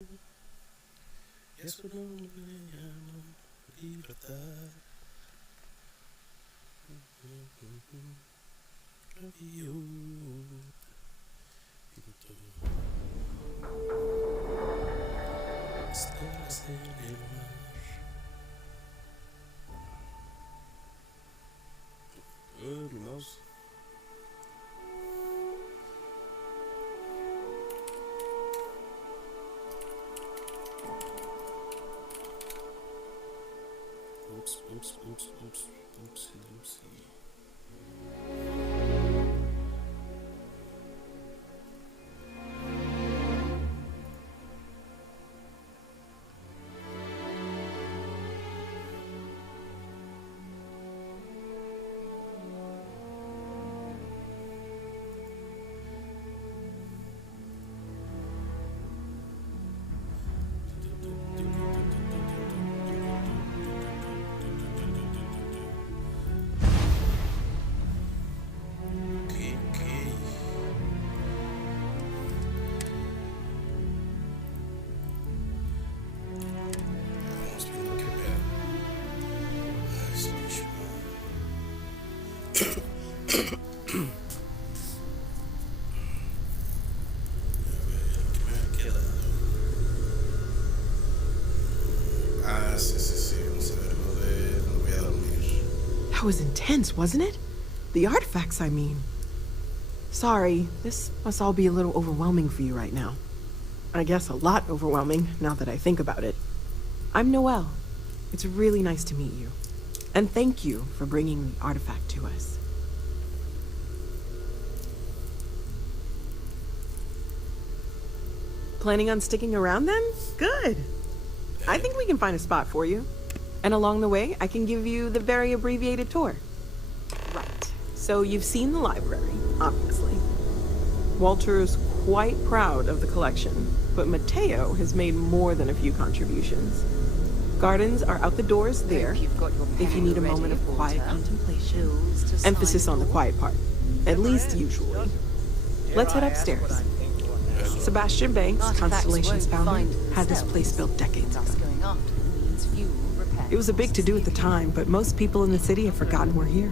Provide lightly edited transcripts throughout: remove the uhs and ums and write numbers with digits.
Y a su nombre le llamo libertad. Rabio, pinto estelas en el mar. Mi mouse. Oops. That was intense, wasn't it? The artifacts, I mean. Sorry, this must all be a little overwhelming for you right now. I guess a lot overwhelming, now that I think about it. I'm Noelle. It's really nice to meet you. And thank you for bringing the artifact to us. Planning on sticking around then? Good. I think we can find a spot for you. And along the way, I can give you the very abbreviated tour. Right. So you've seen the library, obviously. Walter is quite proud of the collection, but Mateo has made more than a few contributions. Gardens are out the doors there, if you need a moment of quiet contemplation. Emphasis on the quiet part, at least usually. Let's head upstairs. Sebastian Banks, Constellation's founder, had this place built decades ago. It was a big to-do at the time, but most people in the city have forgotten we're here.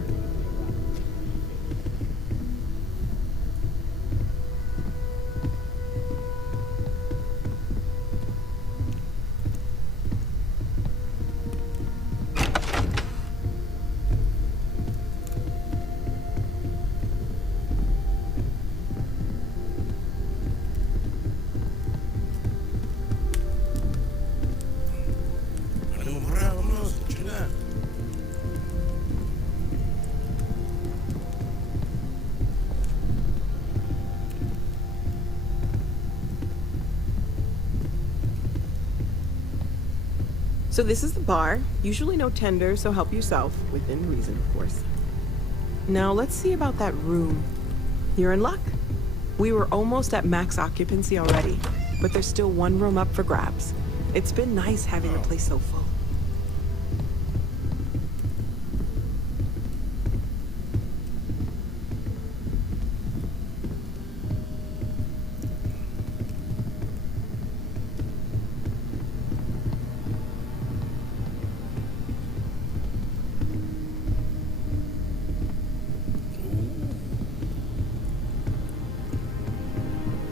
So this is the bar. Usually no tender, so help yourself, within reason, of course. Now let's see about that room. You're in luck. We were almost at max occupancy already, but there's still one room up for grabs. It's been nice having the place so full.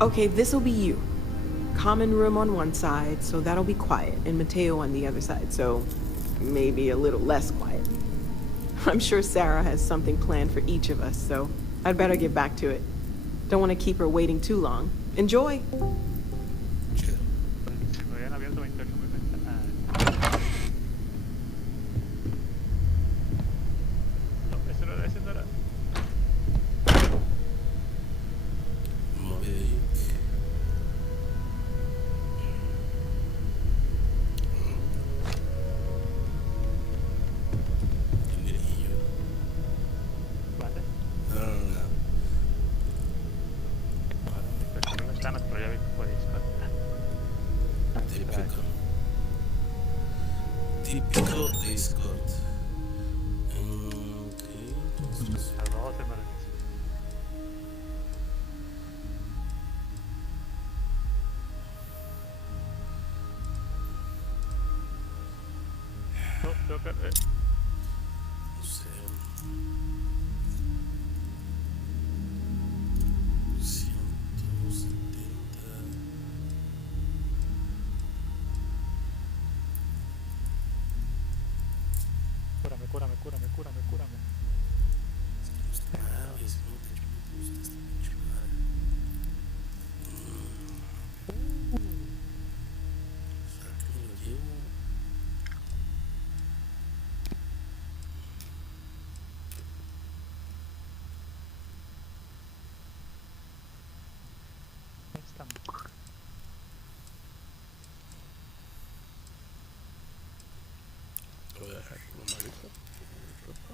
Okay, this'll be you. Common room on one side, so that'll be quiet, and Mateo on the other side, so maybe a little less quiet. I'm sure Sarah has something planned for each of us, so I'd better get back to it. Don't want to keep her waiting too long. Enjoy! Típico Discord. Entonces. toca. No sé. 170. Cúrame, cúrame, cúrame, cúrame, cúrame. Naves, no, de hecho, me gusta esta pinche madre. ¿Será que me lo llevo? Ahí estamos. Voy a dejar lo malito. Ropa.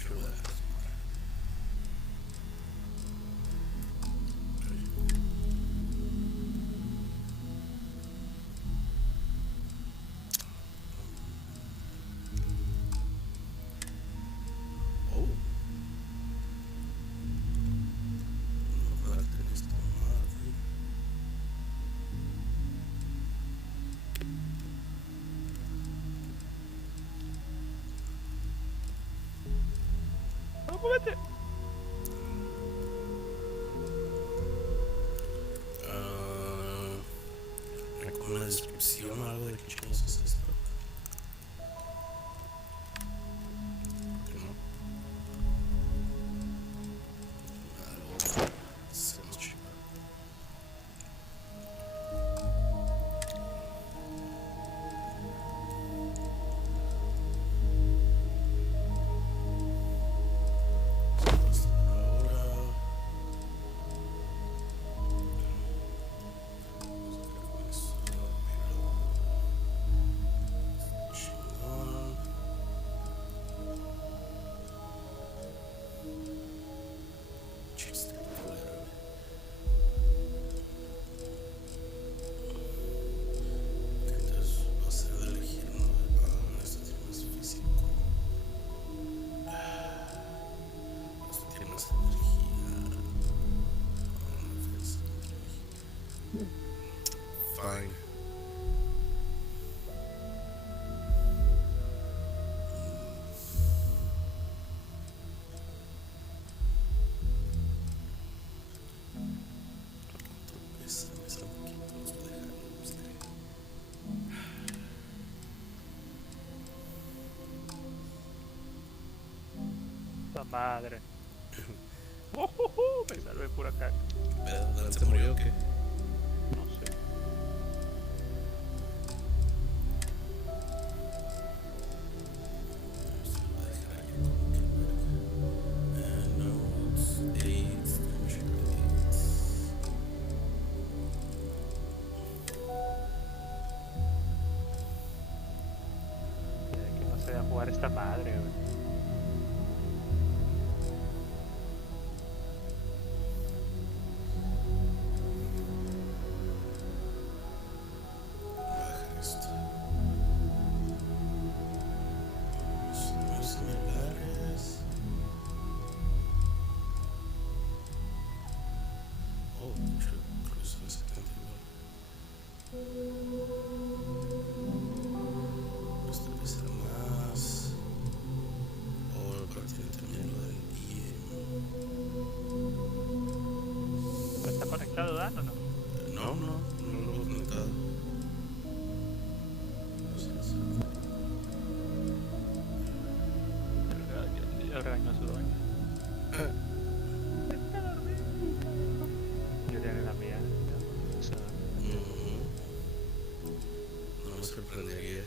Yo voy a dejar esa madre. Oh. No puedo hacer esta madre. ¡Vamos, vete! Con una descripción o algo de qué chingados es esto. Que no. Algo. Hacemos chido. Ahora. Chingón. Chiste culero. Entonces va a ser de elegir uno de. Esto tiene más físico. Esto tiene más energía. Defensa, energía. Fine. Pesa un poquito, los voy a dejar, no me gustaría. ¡La madre! Me salvé por acá. ¿Pero se murió o qué? No sé. Esto lo voy a dejar ahí como que verga. Notes, aids, damage aids. Que no sé a jugar esta madre, güey. Voy a dejar esto. Muy similares. Oh, yo creo que son 70 igual. Esto debe ser más. Oh, pero tiene también lo del ¿Está conectado Dan o no? No, no lo he conectado. No sé, no sé. El regaño a su dueño. Yo tiene la mía. O sea, No me sorprendería.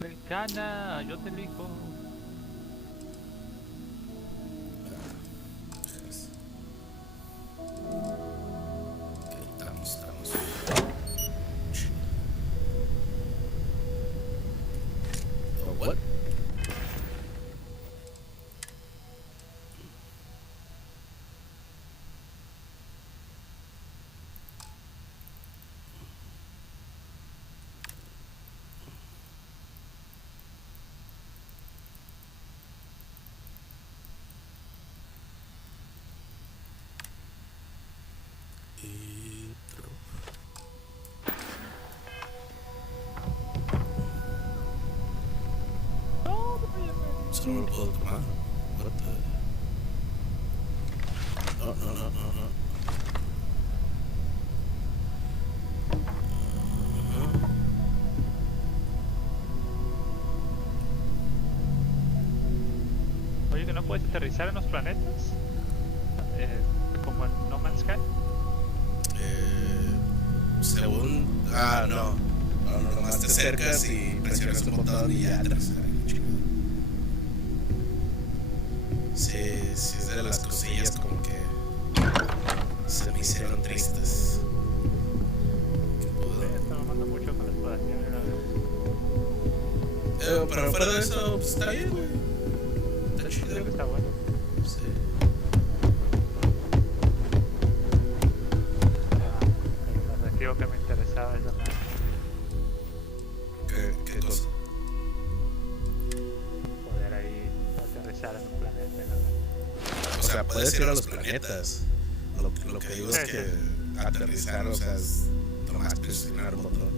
Belcana, yo te elijo. Ok, estamos. eso no lo puedo tomar. What the... No. Oye, ¿que no puedes aterrizar en los planetas? Como en No Man's Sky. Según... no. Nomás te acercas y presionas un botón y ya aterrizas. Sí, es de las cosillas como que se me hicieron tristes. Está mamando mucho con la exploración. Pero fuera de eso, pues, está bien, güey. Está chido. Creo que está bueno. Sí. El objetivo que me interesaba es la nave. ¿Qué cosa? Poder ahí aterrizar en un planeta. ¿No? O sea, puedes ir a los planetas. Lo que digo es que aterrizar, o sea, es nomás presionar un botón.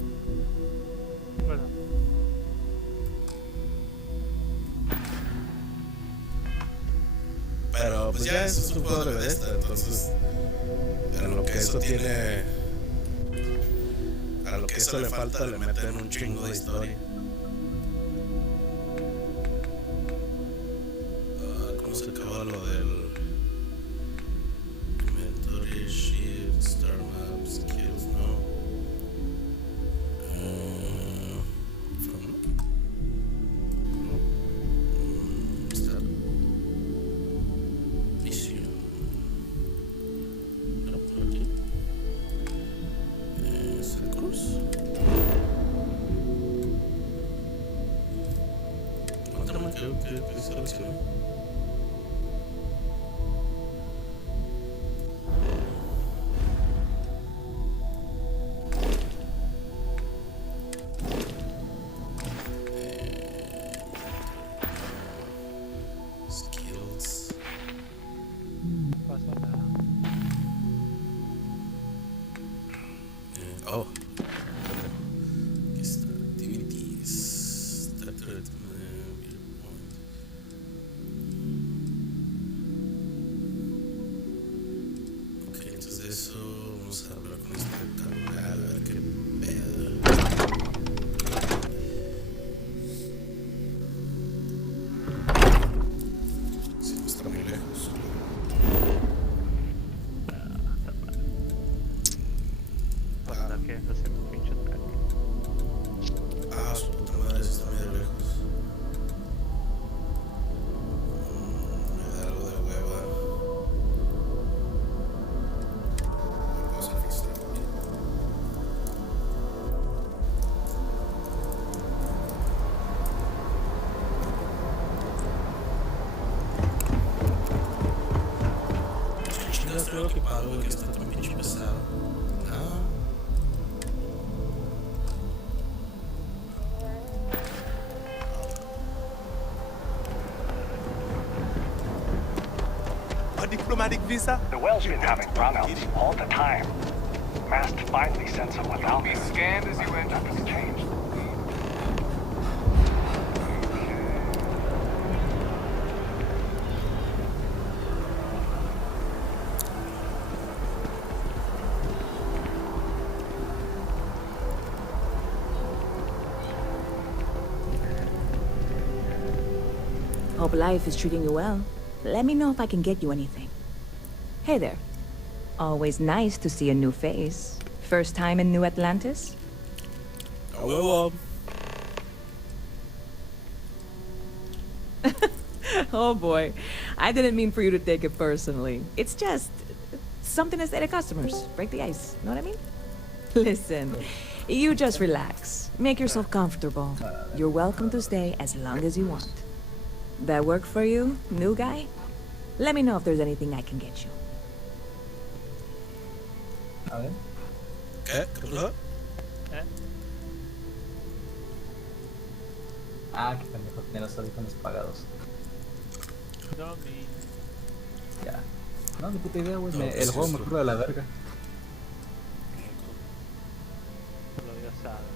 Bueno, Pero pues ya eso es un juego de Bethesda, entonces a lo que eso tiene, a lo que eso le falta le meten un chingo de historia. ¿Cómo se acaba lo del inventory sheet, star map, skills? No. Está misión. No, por aquí. Cruz. ¿Cuánto me creo que seleccioné? Skills. no pasa nada. Oh. Aquí está. Activities. Started. Viewpoint. Ok, entonces de eso vamos a hablar con este canal. A ver qué pedo. Sí, no está muy lejos. Por andar queriendo hacer un pinche ataque. Su puta madre, eso está medio lejos. Me da algo de hueva. Vamos a fixar aquí. ¿Qué chingados creo que pago, güey, que está tan pinche pesado? A diplomatic visa? The whale's been having brownouts all the time. Mast finally sent someone down there. Be scanned as you enter. Nothing's changed. Hope life is treating you well. Let me know if I can get you anything. Hey there. Always nice to see a new face. First time in New Atlantis? A huevo. Oh boy. I didn't mean for you to take it personally. It's just something to say to customers. Break the ice. Know what I mean? Listen, you just relax. Make yourself comfortable. You're welcome to stay as long as you want. That work for you, new guy? Let me know if there's anything I can get you. A ver. ¿Qué? ¿Qué pasó? Ah, qué pendejo, tiene los audífonos apagados. No, mi... Ya. No, ni puta idea, güey. No, El sí, juego me sí. ocurre de la verga. Solo Dios sabe.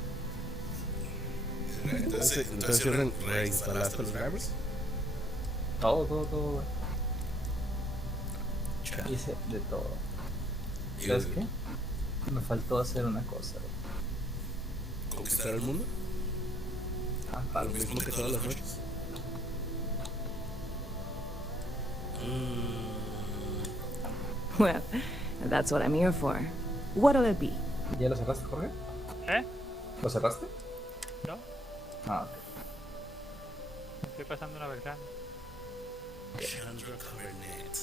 Entonces reinstalaste los drivers. Todo, güey. Chale. Hice de todo. Y- ¿Sabes qué? Me faltó hacer una cosa, güey. ¿Conquistar el mundo? Ah, Lo palo. mismo que todas las noches. Well, that's what I'm here for. What'll it be? ¿Ya lo cerraste, Jorge? ¿Eh? ¿Lo cerraste? No, Ah, ok. estoy pasando una ventana. Chandra Cabernet.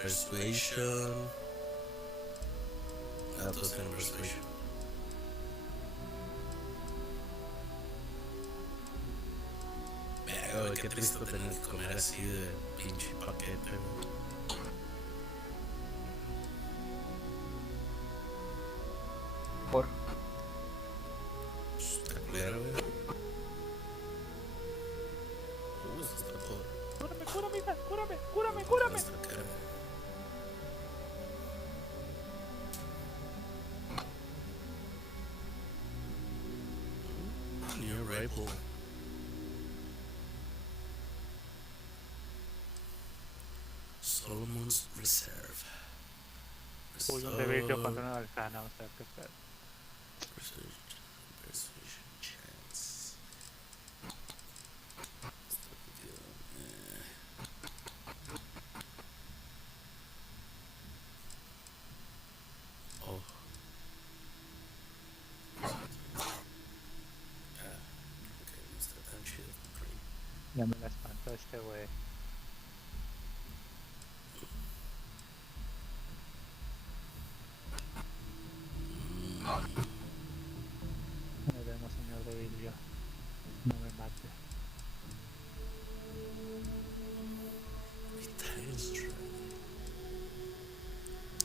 Persuasion. Datos en Persuasion. Verga, güey, qué triste tener que comer así de pinche paquete, güey. Por. Está culero, güey. Eso está todo. Cúrame, hija, cúrame. Está caro. New arrival. Solomon's Reserve. Uy, un vidrio contra una ventana, o sea, qué pedo. Persuasion chance. Oh. Ok, no está tan chido. Ya me la espantó este güey. Nos vemos, señor de vidrio. No me mate. Italian Strike.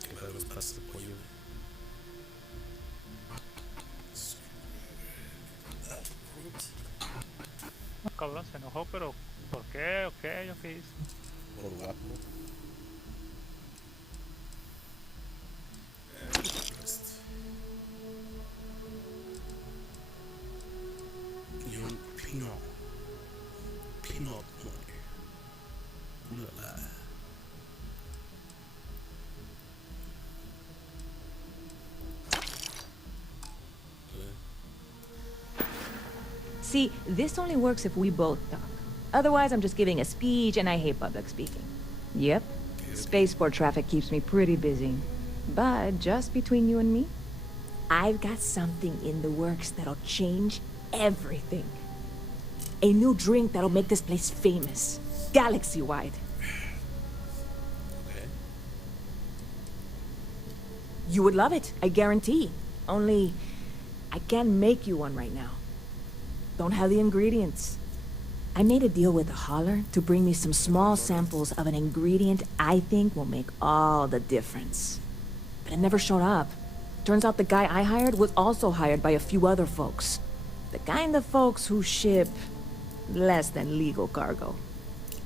¿Qué pedo nos pasa el pollo? No, cabrón, se enojó, pero ¿por qué? ¿O qué? ¿Yo qué hice? Por guapo. Y un Pinot. Pinot Noir. Ulala. See, this only works if we both talk. Otherwise, I'm just giving a speech and I hate public speaking. Yep, spaceport traffic keeps me pretty busy. But just between you and me, I've got something in the works that'll change everything. A new drink that'll make this place famous, galaxy-wide. Okay. You would love it, I guarantee. Only, I can't make you one right now. Don't have the ingredients. I made a deal with a hauler to bring me some small samples of an ingredient I think will make all the difference. But it never showed up. Turns out the guy I hired was also hired by a few other folks. The kind of folks who ship less than legal cargo.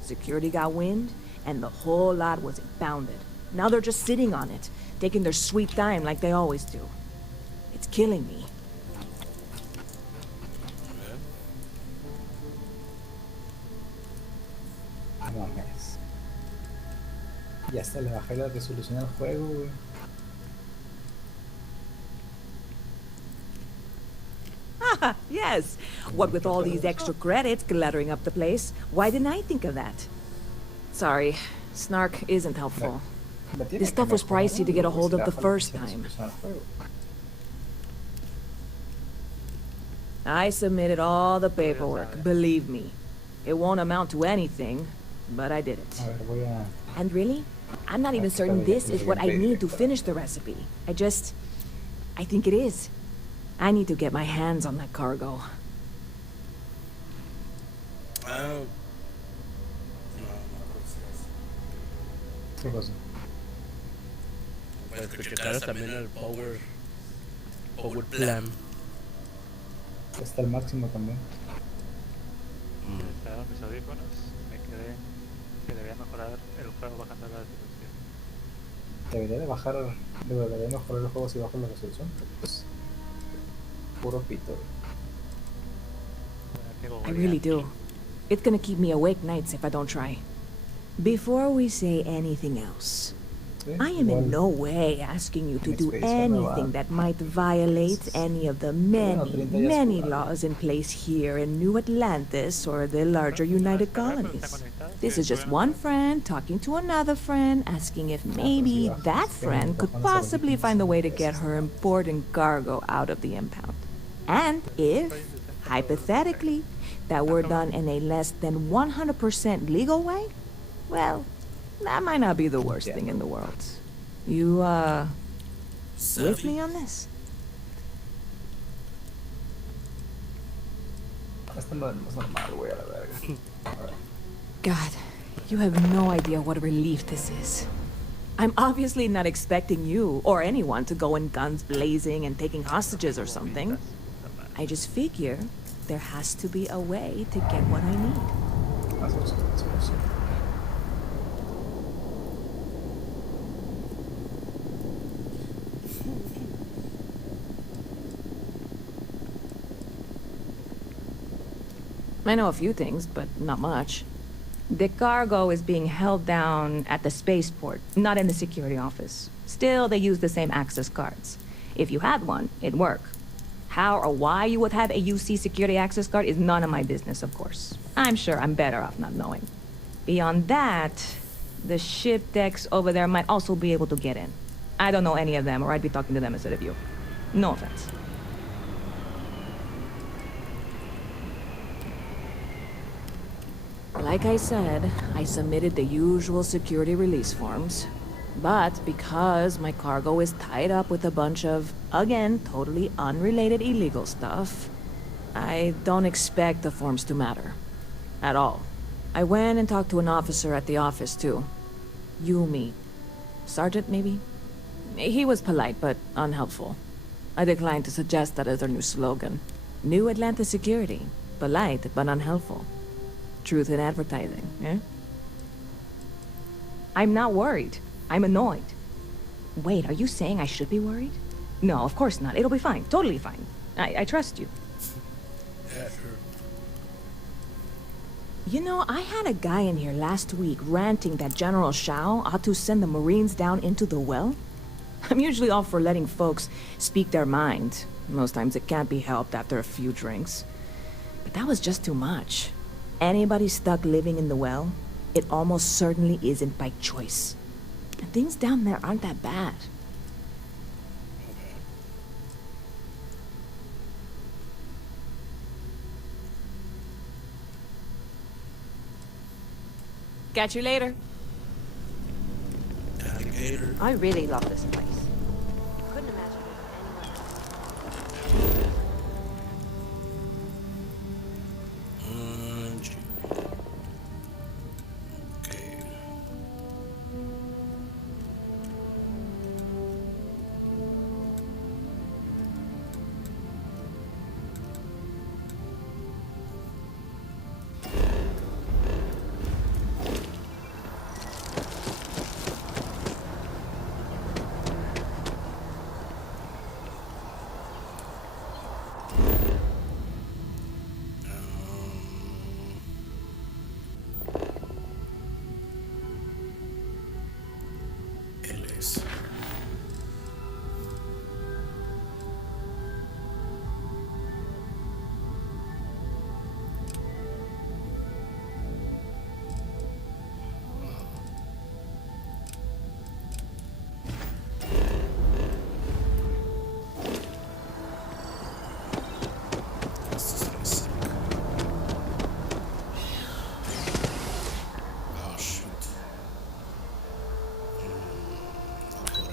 Security got wind, and the whole lot was impounded. Now they're just sitting on it, taking their sweet time like they always do. It's killing me. No mames. Ya hasta le bajé la resolución al juego, güey. Yes. What with all these extra credits cluttering up the place, why didn't I think of that? Sorry, snark isn't helpful. La tiene This que stuff was mejorar, pricey to get a güey, hold si of le the baja la first resolución time. al juego. I submitted all the paperwork, believe me. It won't amount to anything, but I did it. A ver, voy a... And really, I'm not even certain this is what I need to finish the recipe. I think it is. I need to get my hands on that cargo. No. ¿Qué cosa? Pues que checaras también el power plan. Está al máximo también. Instalaron mis audífonos, me quedé que debía mejorar el juego bajando la resolución. Debería mejorar el juego si bajo la resolución. Pues, puro pito. Ahora tengo I really do. It's gonna keep me awake nights if I don't try. Before we say anything else, Sí, I am in igual. no way asking you to En do expedición no va. anything that might violate any of the Bueno, many, 30 días many jugable. laws in place here in New Atlantis or the larger United Colonies. This is just one friend talking to another friend, asking if maybe that friend could possibly find a way to get her important cargo out of the impound. And if, hypothetically, that were done in a less than 100% legal way, well, that might not be the worst thing in the world. You, with me on this? Esto no es normal, güey, a la verga. Alright. God, you have no idea what a relief this is. I'm obviously not expecting you or anyone to go in guns blazing and taking hostages or something. I just figure there has to be a way to get what I need. Más opciones. I know a few things, but not much. The cargo is being held down at the spaceport, not in the security office. Still, they use the same access cards. If you had one, it'd work. How or why you would have a UC security access card is none of my business, of course. I'm sure I'm better off not knowing. Beyond that, the ship decks over there might also be able to get in. I don't know any of them, or I'd be talking to them instead of you. No offense. Like I said, I submitted the usual security release forms. But because my cargo is tied up with a bunch of, again, totally unrelated illegal stuff, I don't expect the forms to matter. At all. I went and talked to an officer at the office, too. Yumi. Sergeant, maybe? He was polite, but unhelpful. I declined to suggest that as their new slogan. New Atlanta Security. Polite, but unhelpful. Truth in advertising, eh? I'm not worried. I'm annoyed. Wait, are you saying I should be worried? No, of course not. It'll be fine. Totally fine. I trust you. Yeah, sure. You know, I had a guy in here last week ranting that General Shao ought to send the Marines down into the well. I'm usually all for letting folks speak their mind. Most times it can't be helped after a few drinks. But that was just too much. Anybody stuck living in the well, it almost certainly isn't by choice. And things down there aren't that bad. Catch you later. Alligator. I really love this place. Couldn't imagine it anywhere else. Gee. Okay. Él es. Esto es así. Oh, shoot. Okay.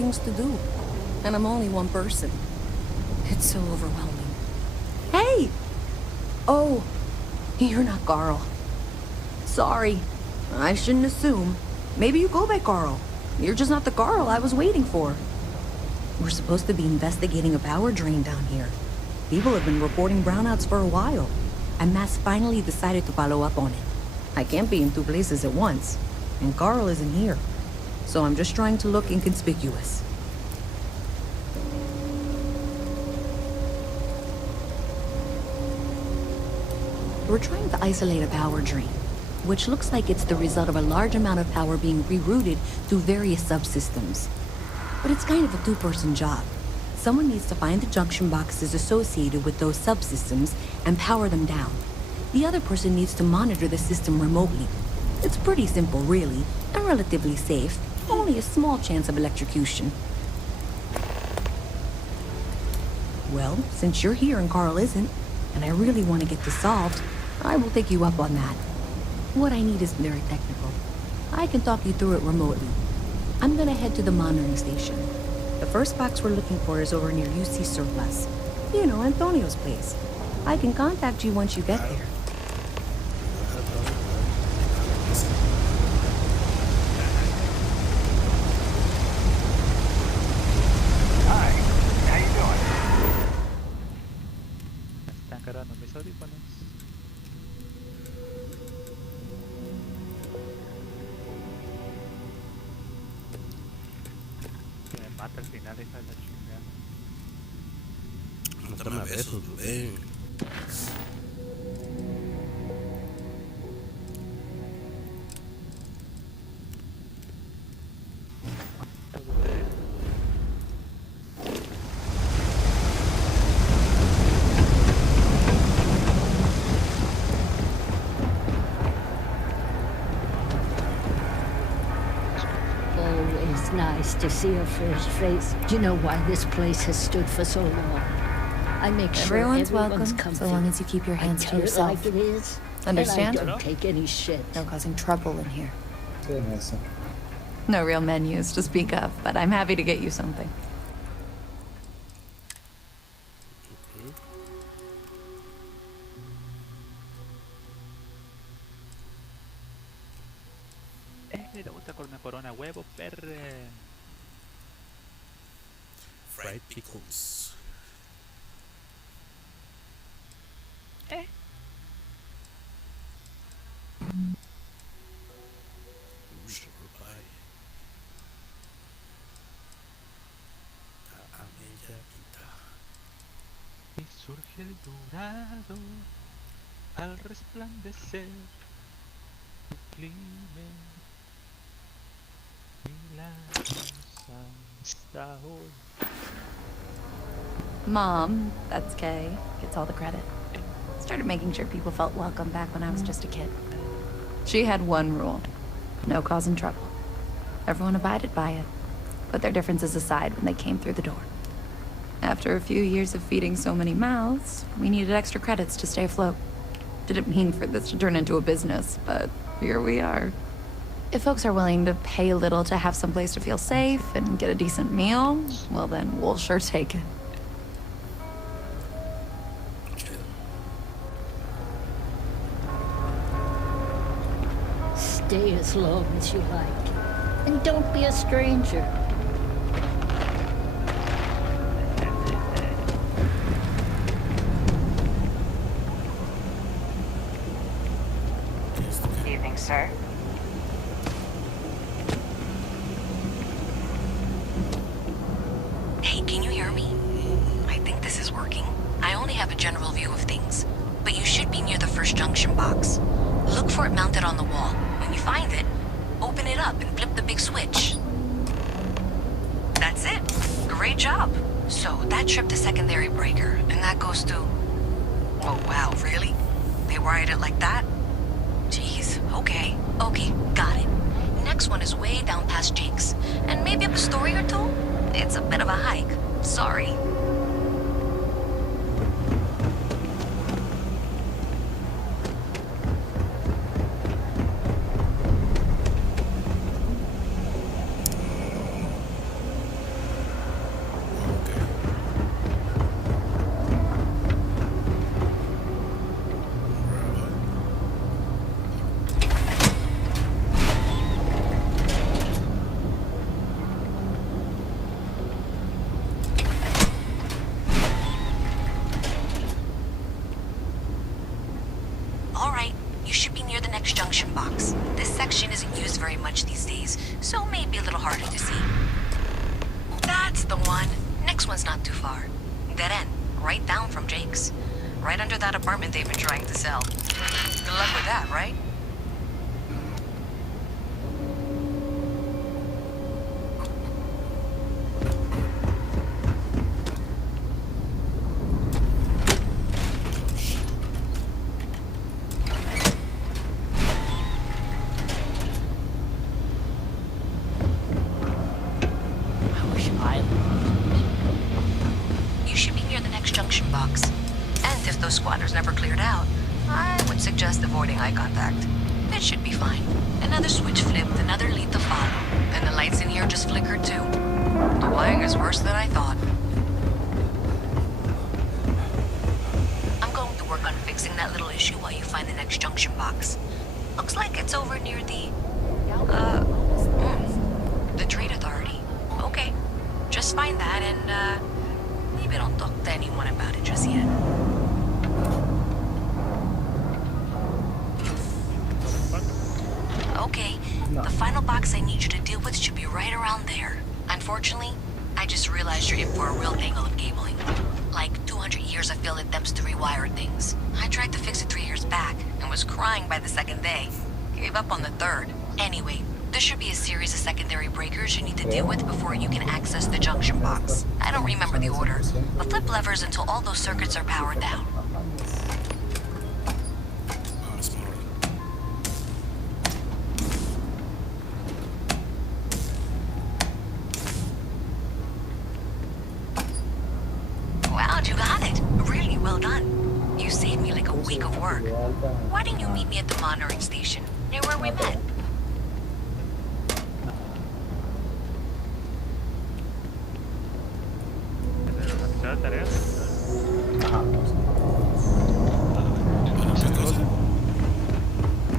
things to do. And I'm only one person. It's so overwhelming. Hey! Oh, you're not Carl. Sorry. I shouldn't assume. Maybe you go by Carl. You're just not the Carl I was waiting for. We're supposed to be investigating a power drain down here. People have been reporting brownouts for a while, and Mass finally decided to follow up on it. I can't be in two places at once, and Carl isn't here. So I'm just trying to look inconspicuous. We're trying to isolate a power drain, which looks like it's the result of a large amount of power being rerouted through various subsystems. But it's kind of a two-person job. Someone needs to find the junction boxes associated with those subsystems and power them down. The other person needs to monitor the system remotely. It's pretty simple, really, and relatively safe. Only a small chance of electrocution. Well, since you're here and Carl isn't, and I really want to get this solved, I will take you up on that. What I need isn't very technical. I can talk you through it remotely. I'm gonna head to the monitoring station. The first box we're looking for is over near UC Surplus. You know, Antonio's place. I can contact you once you get there. Hi, how you doing? Están cargando mis audífonos. Que me mata al final, hija de la chingada. Mátame a besos, bebé. Always nice to see a fresh face. Do you know why this place has stood for so long? I make sure Everyone's everyone's welcome, comfy. so long as you keep your hands I to tell yourself. it like it is. Understand? And I don't take any shit. No causing trouble in here. Sí, en eso. No real menus to speak of, but I'm happy to get you something. Le gusta con una corona huevo, perre. Fried pickles. Sugar pie. A media quinta. Y surge el dorado al resplandecer el crimen milagrosa hasta hoy. Mom, that's Kay, gets all the credit. Started making sure people felt welcome back when I was just a kid. She had one rule: no causing trouble. Everyone abided by it, put their differences aside when they came through the door. After a few years of feeding so many mouths, we needed extra credits to stay afloat. Didn't mean for this to turn into a business, but here we are. If folks are willing to pay a little to have some place to feel safe and get a decent meal, well then, we'll sure take it. Stay as long as you like. And don't be a stranger. Evening, sir. Hey, can you hear me? I think this is working. I only have a general view of things, but you should be near the first junction box. Look for it mounted on the wall. When you find it, open it up and flip the big switch. That's it. Great job. So that tripped the secondary breaker, and that goes to... Oh, wow, really? They wired it like that? Jeez, okay. Okay, got it. Next one is way down past Jake's, and maybe up a story or two? It's a bit of a hike. Sorry. junction box. This section isn't used very much these days, so maybe a little harder to see. That's the one. Next one's not too far. Dead end, right down from Jake's. Right under that apartment they've been trying to sell. Good luck with that, right? You should be near the next junction box. And if those squatters never cleared out, I would suggest avoiding eye contact. It should be fine. Another switch flipped, another lead to follow. And the lights in here just flickered too. The wiring is worse than I thought. I'm going to work on fixing that little issue while you find the next junction box. Looks like it's over near the Trade Authority. Okay. Just find that and, maybe don't talk to anyone about it just yet. Okay, the final box I need you to deal with should be right around there. Unfortunately, I just realized you're in for a real tangle of cabling. Like 200 years of field attempts to rewire things. I tried to fix it 3 years back and was crying by the second day. Gave up on the third. Anyway, there should be a series of secondary breakers you need to deal with before you can access the junction box. I don't remember the order, but flip levers until all those circuits are powered down. Wow, you got it. Really well done. You saved me like a week of work. Why didn't you meet me at the monitoring station, near where we met? Tareas.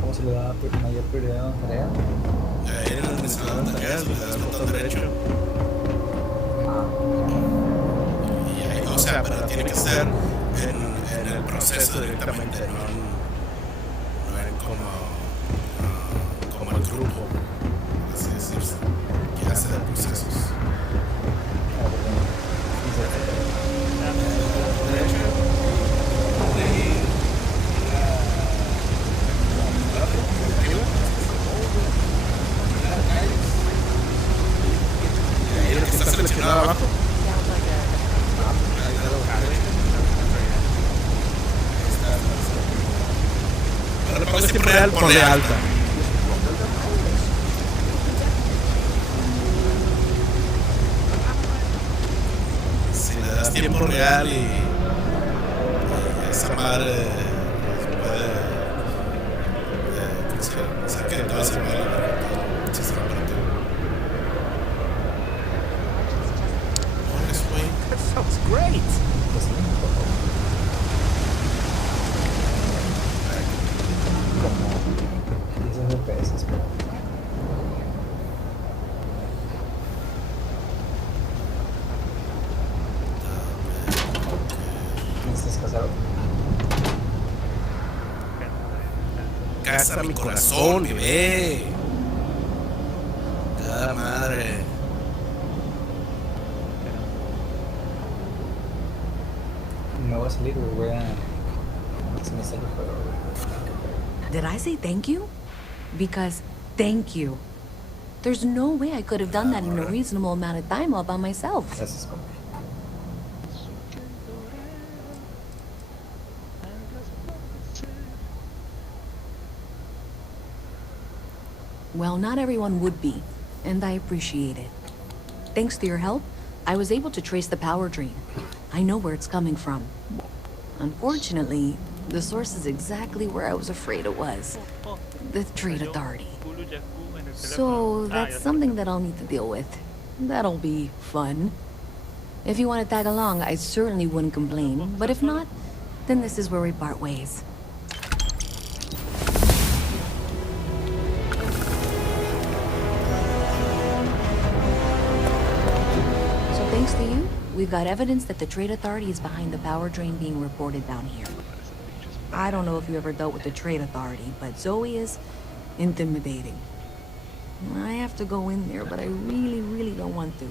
¿Cómo se le da mayor prioridad a una tarea? Ahí en el administrador de tareas le das botón derecho. Y ahí, o sea, pero tiene que ser en el proceso directamente, no en como el grupo, así decirse, que hace de procesos. Está seleccionado abajo. Ahora le pones tiempo real, ponle alta. Si le das tiempo real y esa madre puede hacer que todo se mueva el sistema operativo. That sounds great. Como 10 FPS, pero... ¿Necesitas casar? Casa mi corazón, bebé. Cada madre. Me voy a salir, güey. Se me sale el juego, güey. Did I say thank you? Because thank you. There's no way I could have done that in a reasonable amount of time all by myself. Gracias, compa. Well, not everyone would be, and I appreciate it. Thanks to your help, I was able to trace the power drain. I know where it's coming from. Unfortunately, the source is exactly where I was afraid it was. The Trade Authority. So that's something that I'll need to deal with. That'll be fun. If you want to tag along, I certainly wouldn't complain. But if not, then this is where we part ways. So thanks to you, we've got evidence that the Trade Authority is behind the power drain being reported down here. I don't know if you ever dealt with the Trade Authority, but Zoe is intimidating. I have to go in there, but I really, really don't want to.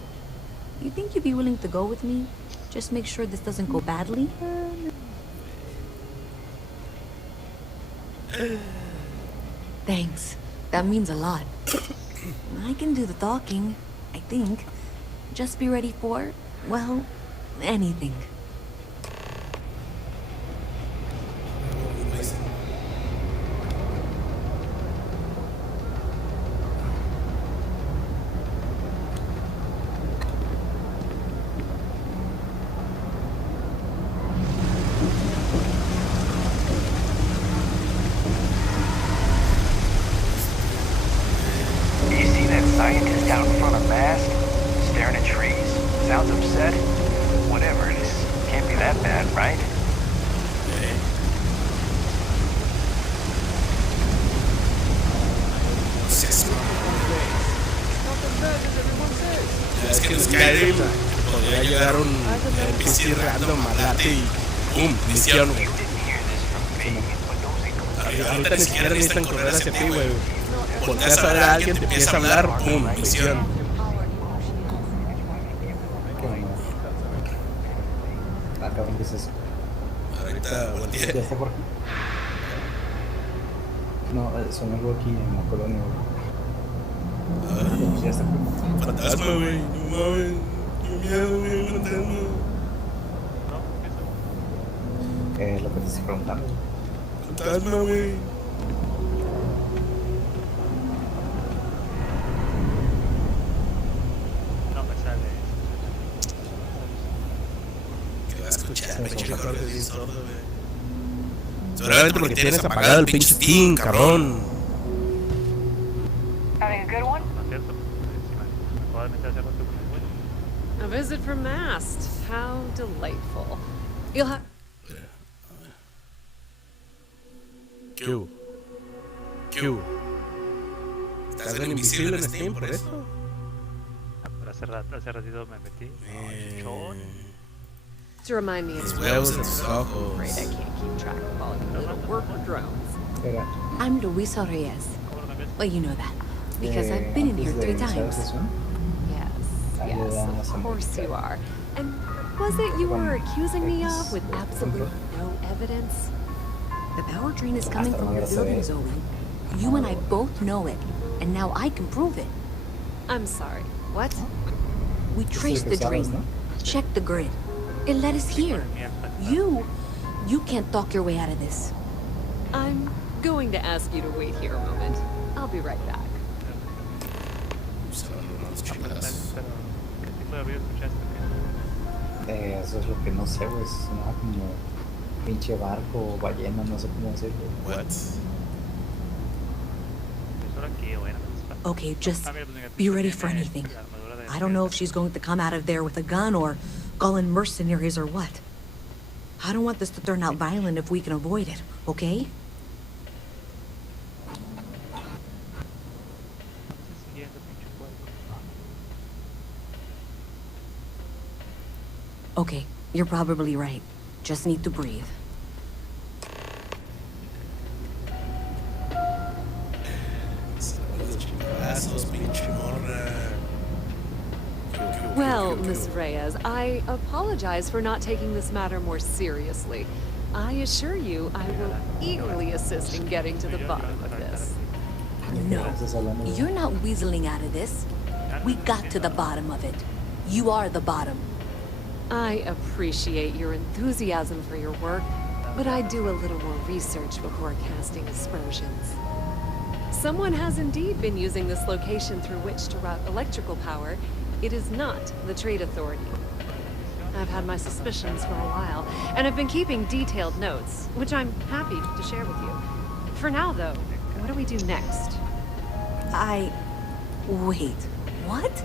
You think you'd be willing to go with me? Just make sure this doesn't go badly? Thanks. That means a lot. I can do the talking, I think. Just be ready for, well, anything. You see that scientist out in front of mast? Staring at trees? Sounds upset? Whatever it is, can't be that bad, right? Es que en Skyrim podría llegar un NPC random, matarte y ¡pum! Misión, güey. Ahorita ni siquiera necesitan correr hacia ti, güey. Volteas a ver a alguien, te empieza a hablar, ¡pum! Misión. Cabrón, ¿qué es eso? Ahorita volteé. ¿Ya está por aquí? No, sonó algo aquí en la colonia, güey. Ya está por aquí. Fantasma, güey. No mames. Qué miedo, güey. Fantasma. Lo que te estoy preguntando. Fantasma, güey. No me sale. Que va a escuchar, pinche Jorge, bien sordo, güey. Seguramente porque tienes apagado el pinche Steam, cabrón. Having a good one? No es cierto. Me acabo de meter hace rato con el bueno. A visit from Mast. How delightful. You'll have... ¿Qué? ¿Qué? ¿Estás bien invisible en Steam por eso? Pero hace ratito me metí. Chichón. To remind me Los of huevos en tus I'm ojos. afraid I can't keep track of all you little worker drones. Espera. I'm Luisa Reyes. ¿Cómo lo cambiaste? Well, you know that. Because I've been in here 3 times. Yes, yes, of course you are. And was it you were accusing me of with absolutely no evidence? The power drain is coming from your building, Zoe. You and I both know it, and now I can prove it. I'm sorry, what? We traced the drain. Checked the grid. It led us here. You can't talk your way out of this. I'm going to ask you to wait here a moment. I'll be right back. Pero, ¿qué tipo de ruido escuchaste? Eso es lo que no sé, güey. Sonaba como pinche barco o ballena, no sé cómo decirlo. What? ¿Es solo aquí o era? Okay, just be ready for anything. I don't know if she's going to come out of there with a gun or call in mercenaries or what. I don't want this to turn out violent if we can avoid it, okay? Okay, you're probably right. Just need to breathe. Well, Miss Reyes, I apologize for not taking this matter more seriously. I assure you I will eagerly assist in getting to the bottom of this. No, you're not weaseling out of this. We got to the bottom of it. You are the bottom. I appreciate your enthusiasm for your work, but I do a little more research before casting aspersions. Someone has indeed been using this location through which to route electrical power. It is not the Trade Authority. I've had my suspicions for a while, and I've been keeping detailed notes, which I'm happy to share with you. For now, though, what do we do next? Wait, what?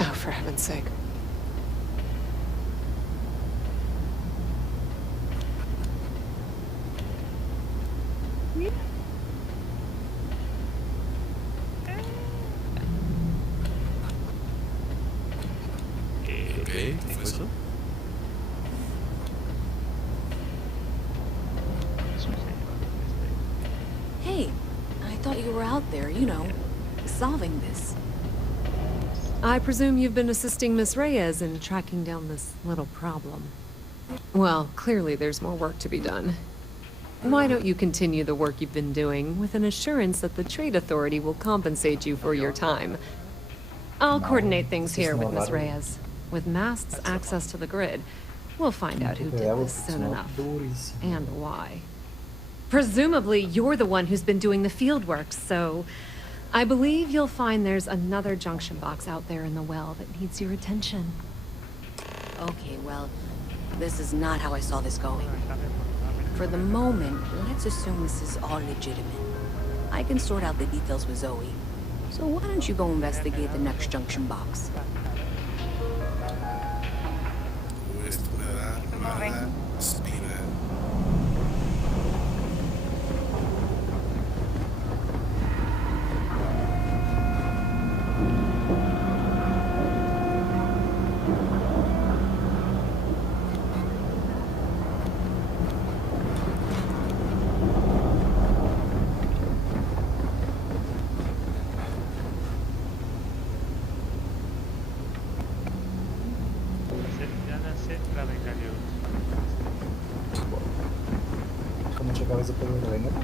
Oh, for heaven's sake. ¿Qué fue eso? Hey, I thought you you were out there, you know, solving this. I presume you've been assisting Miss Reyes in tracking down this little problem. Well, clearly there's more work to be done. Why don't you continue the work you've been doing with an assurance that the Trade Authority will compensate you for your time? I'll coordinate things here with Miss Reyes. With Mast's access to the grid, we'll find out who did this soon enough. And why. Presumably, you're the one who's been doing the field work, so I believe you'll find there's another junction box out there in the well that needs your attention. Okay, well, this is not how I saw this going. For the moment, let's assume this is all legitimate. I can sort out the details with Zoe. So why don't you go investigate the next junction box? ¿Cómo checabas ese pedo de la dinero?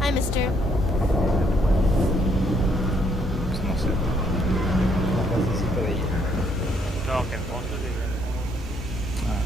Hi, mister. Pues no sé. La casecita de ella. No, que el monstruo es de ella. Ah.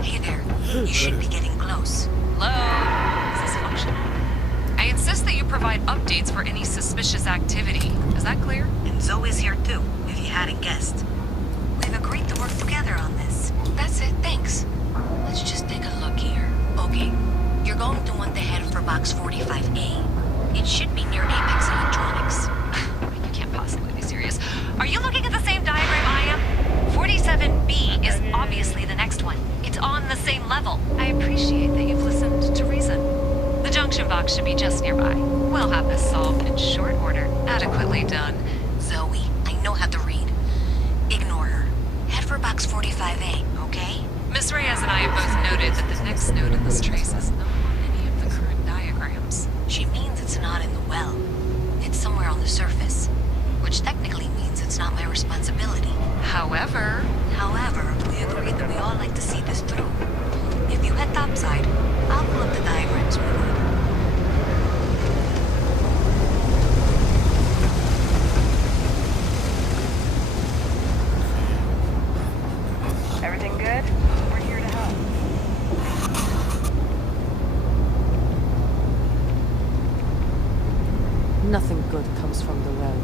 Hey there. You should be getting close. Hello? Is this functional? I insist that you provide updates for any suspicious activity. Is that clear? And Zoe's here too, if you hadn't guessed. We've agreed to work together on this. That's it, thanks. Let's just take a look here. Okay, you're going to want to head for box 45A. It should be near Apex Electronics. You can't possibly be serious. Are you looking at the same diagram I am? 47B is obviously the next one. It's on the same level. I appreciate that you've listened to reason. The junction box should be just nearby. We'll have this solved in short order. Adequately done. Zoe, I know how to read. Ignore her. Head for box 45A, okay? Miss Reyes and I have both noted that the next node in this trace is not on any of the current diagrams. She means it's not in the well. It's somewhere on the surface. Which technically means it's not my responsibility. However, we agreed that we all like to see this through. If you head topside, I'll pull up the diagrams we need. Everything good? We're here to help. Nothing good comes from the well.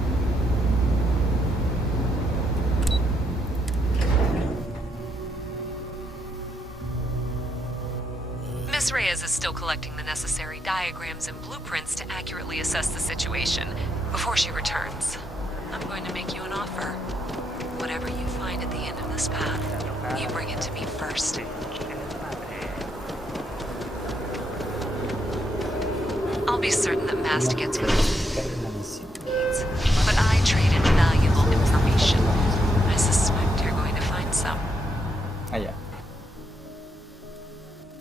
Miss Reyes is still collecting the necessary diagrams and blueprints to accurately assess the situation. Before she returns, I'm going to make you an offer. Whatever you find at the end of this path, you bring it to me first. I'll be certain that Mast gets what he needs. But I trade in valuable information. I suspect you're going to find some. Ah, ya.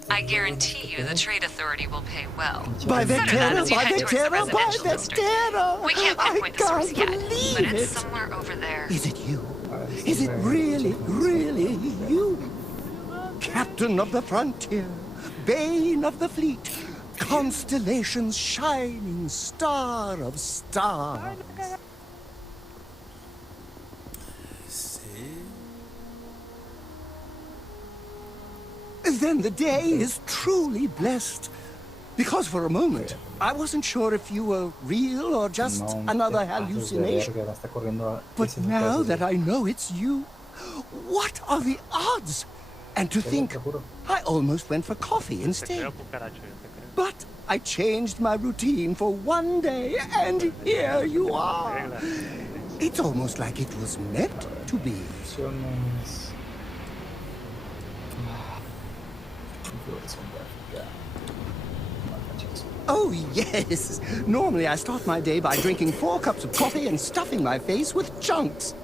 I guarantee you the trade authority will pay well. By the Consider that terror, as you by head the towards the terror, by residential the district. terror! We can't I pinpoint the source can't yet, but believe it's it! somewhere over there. Is it you? Is it really, really you? Captain of the frontier, bane of the fleet, constellation's shining star of stars. Then the day is truly blessed. Because for a moment, I wasn't sure if you were real or just another hallucination. But now that I know it's you, what are the odds? And to think, I almost went for coffee instead. But I changed my routine for one day, and here you are. It's almost like it was meant to be. Oh, yes. Normally I start my day by drinking 4 cups of coffee and stuffing my face with chunks.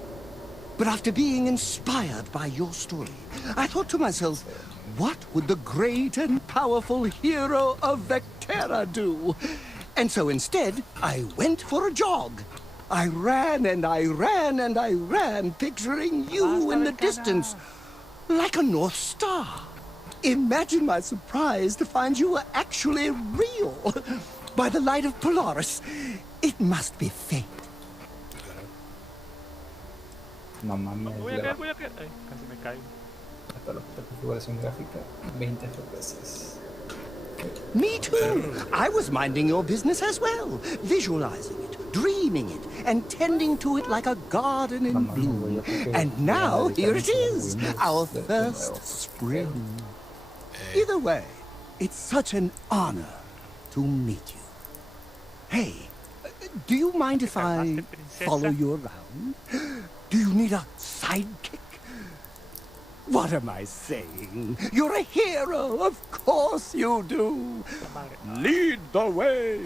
But after being inspired by your story, I thought to myself, what would the great and powerful hero of Vectera do? And so instead, I went for a jog. I ran and I ran and I ran, picturing you in the distance, like a North Star. Imagine my surprise to find you were actually real. By the light of Polaris, it must be fate. Mamá mía. Voy a caer. Ay, casi me caigo. Hasta la configuración gráfica, 20 FPS. Me too. I was minding your business as well, visualizing it, dreaming it, and tending to it like a garden in bloom. And now here it is, our first spring. Either way, it's such an honor to meet you. Hey, do you mind if I follow you around? Do you need a sidekick? What am I saying? You're a hero, of course you do. Lead the way.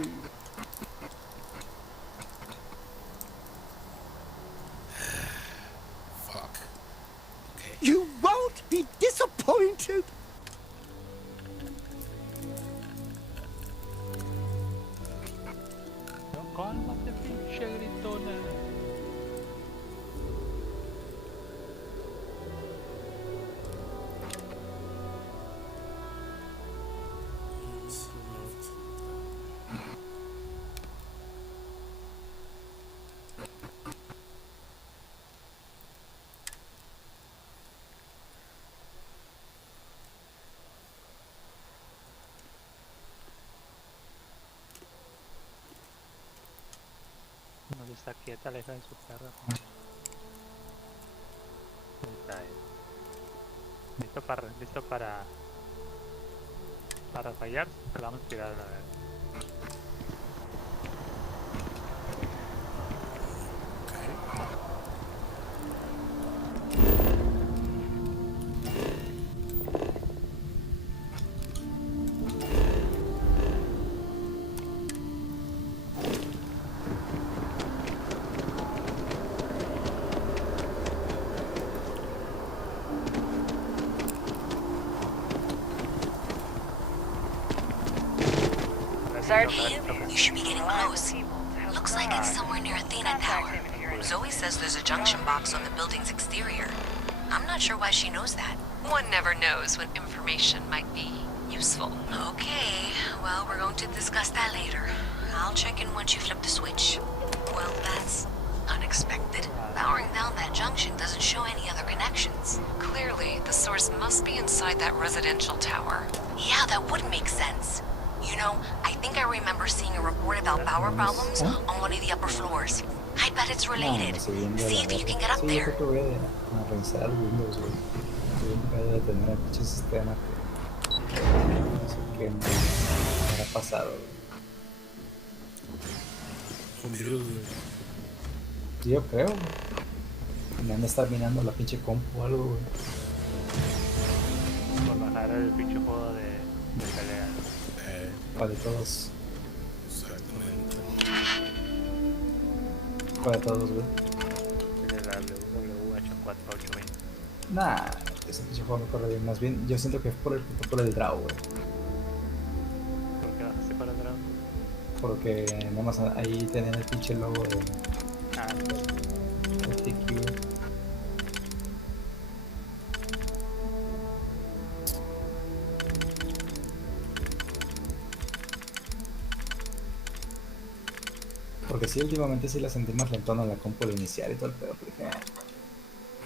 Fuck. Okay. You won't be disappointed. No, cálmate, pinche gritona. No está quieta, la hija de su perra. Está ahí. Listo para fallar. Le vamos a tirar a la vez. You should be getting close. Looks like it's somewhere near Athena Tower. Zoe says there's a junction box on the building's exterior. I'm not sure why she knows that. One never knows when information might be useful. Okay, well, we're going to discuss that later. I'll check in once you flip the switch. Well, that's unexpected. Powering down that junction doesn't show any other connections. Clearly, the source must be inside that residential tower. Yeah, that would make sense. You know, I think I remember seeing a report about power problems on one of the upper floors. I bet it's related. See if you can get up there. Yo creo. Me han de estar minando la pinche compu o algo, güey. Por bajar el pinche juego de pelea. Para de todos. Exactamente. Para de todos, güey. Es la WH4820. Nah. Ese pinche juego me corre bien. Más bien, yo siento que es por el draw, güey. ¿Por qué bajaste para atrás? Porque nada más ahí tenían el pinche logo de Ah, TQ. Porque sí, últimamente sí la sentí más lentona en la compu al iniciar y todo el pedo. Porque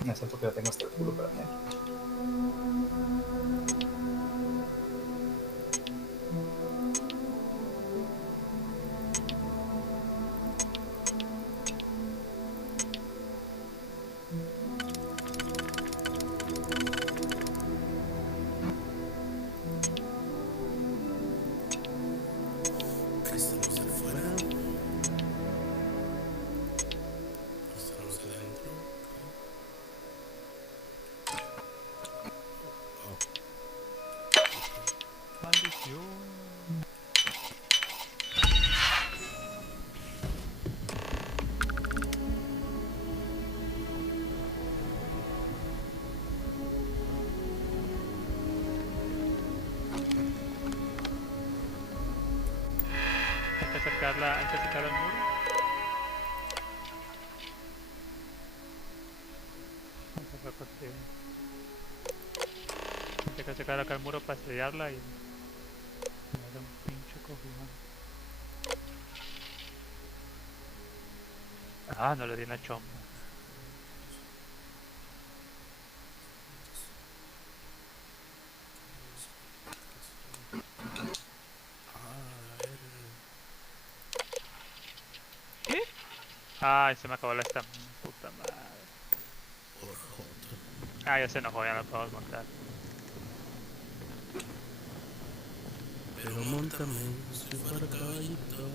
no sé por qué la tengo hasta el culo, pero mira. Estamos afuera. Estamos adentro. maldición. Hay que acercarla al muro. Hay que acercar acá al muro para estrellarla y me da un pinche cojón. Ah, no le di una chompa. ¿Qué? Ay, se me acabó la esta puta madre. Ah, ya se enojó, ya no podemos montar. Pero montame si fuera caballito.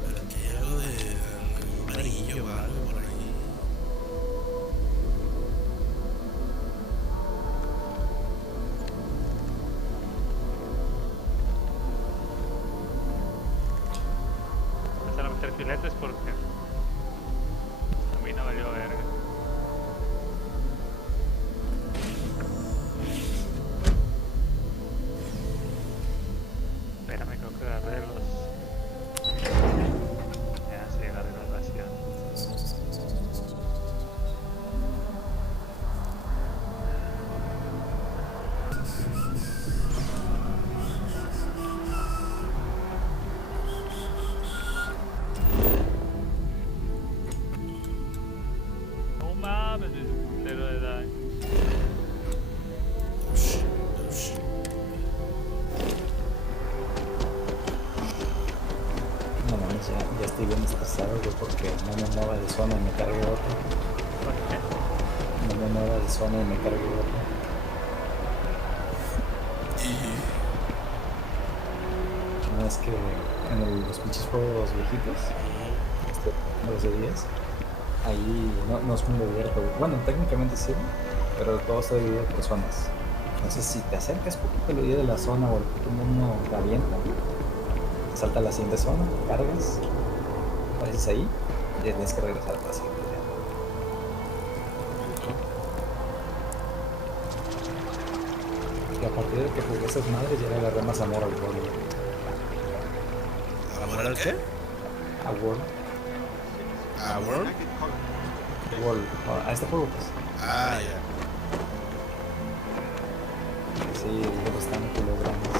Aquí hay algo de un varillo o algo por ahí. Empezar a meter filetes porque a mí no valió verga. Espérame, creo que agarré los... Ya, sí, agarré las raciones. No mames, es un putero de daño. No mames, ya estoy bien estresado, güey, porque no me mueva de zona y me cargue otro. ¿Por qué? No me mueva de zona y me cargue otro. No, es que en los pinches juegos viejitos, los de 10, ahí no es mundo abierto. Bueno, técnicamente sí, pero todo está dividido por zonas. Entonces, si te acercas poquito al día de la zona o el puto mundo te avienta, salta a la siguiente zona, cargas, apareces ahí y tienes que regresar a la siguiente. Y a partir de que jugué esas madres ya le agarré más amor al juego. ¿Amor al qué? A World. ¿A World? World. A este juego, pues. Ah, ya. Sí, los están kilogramos.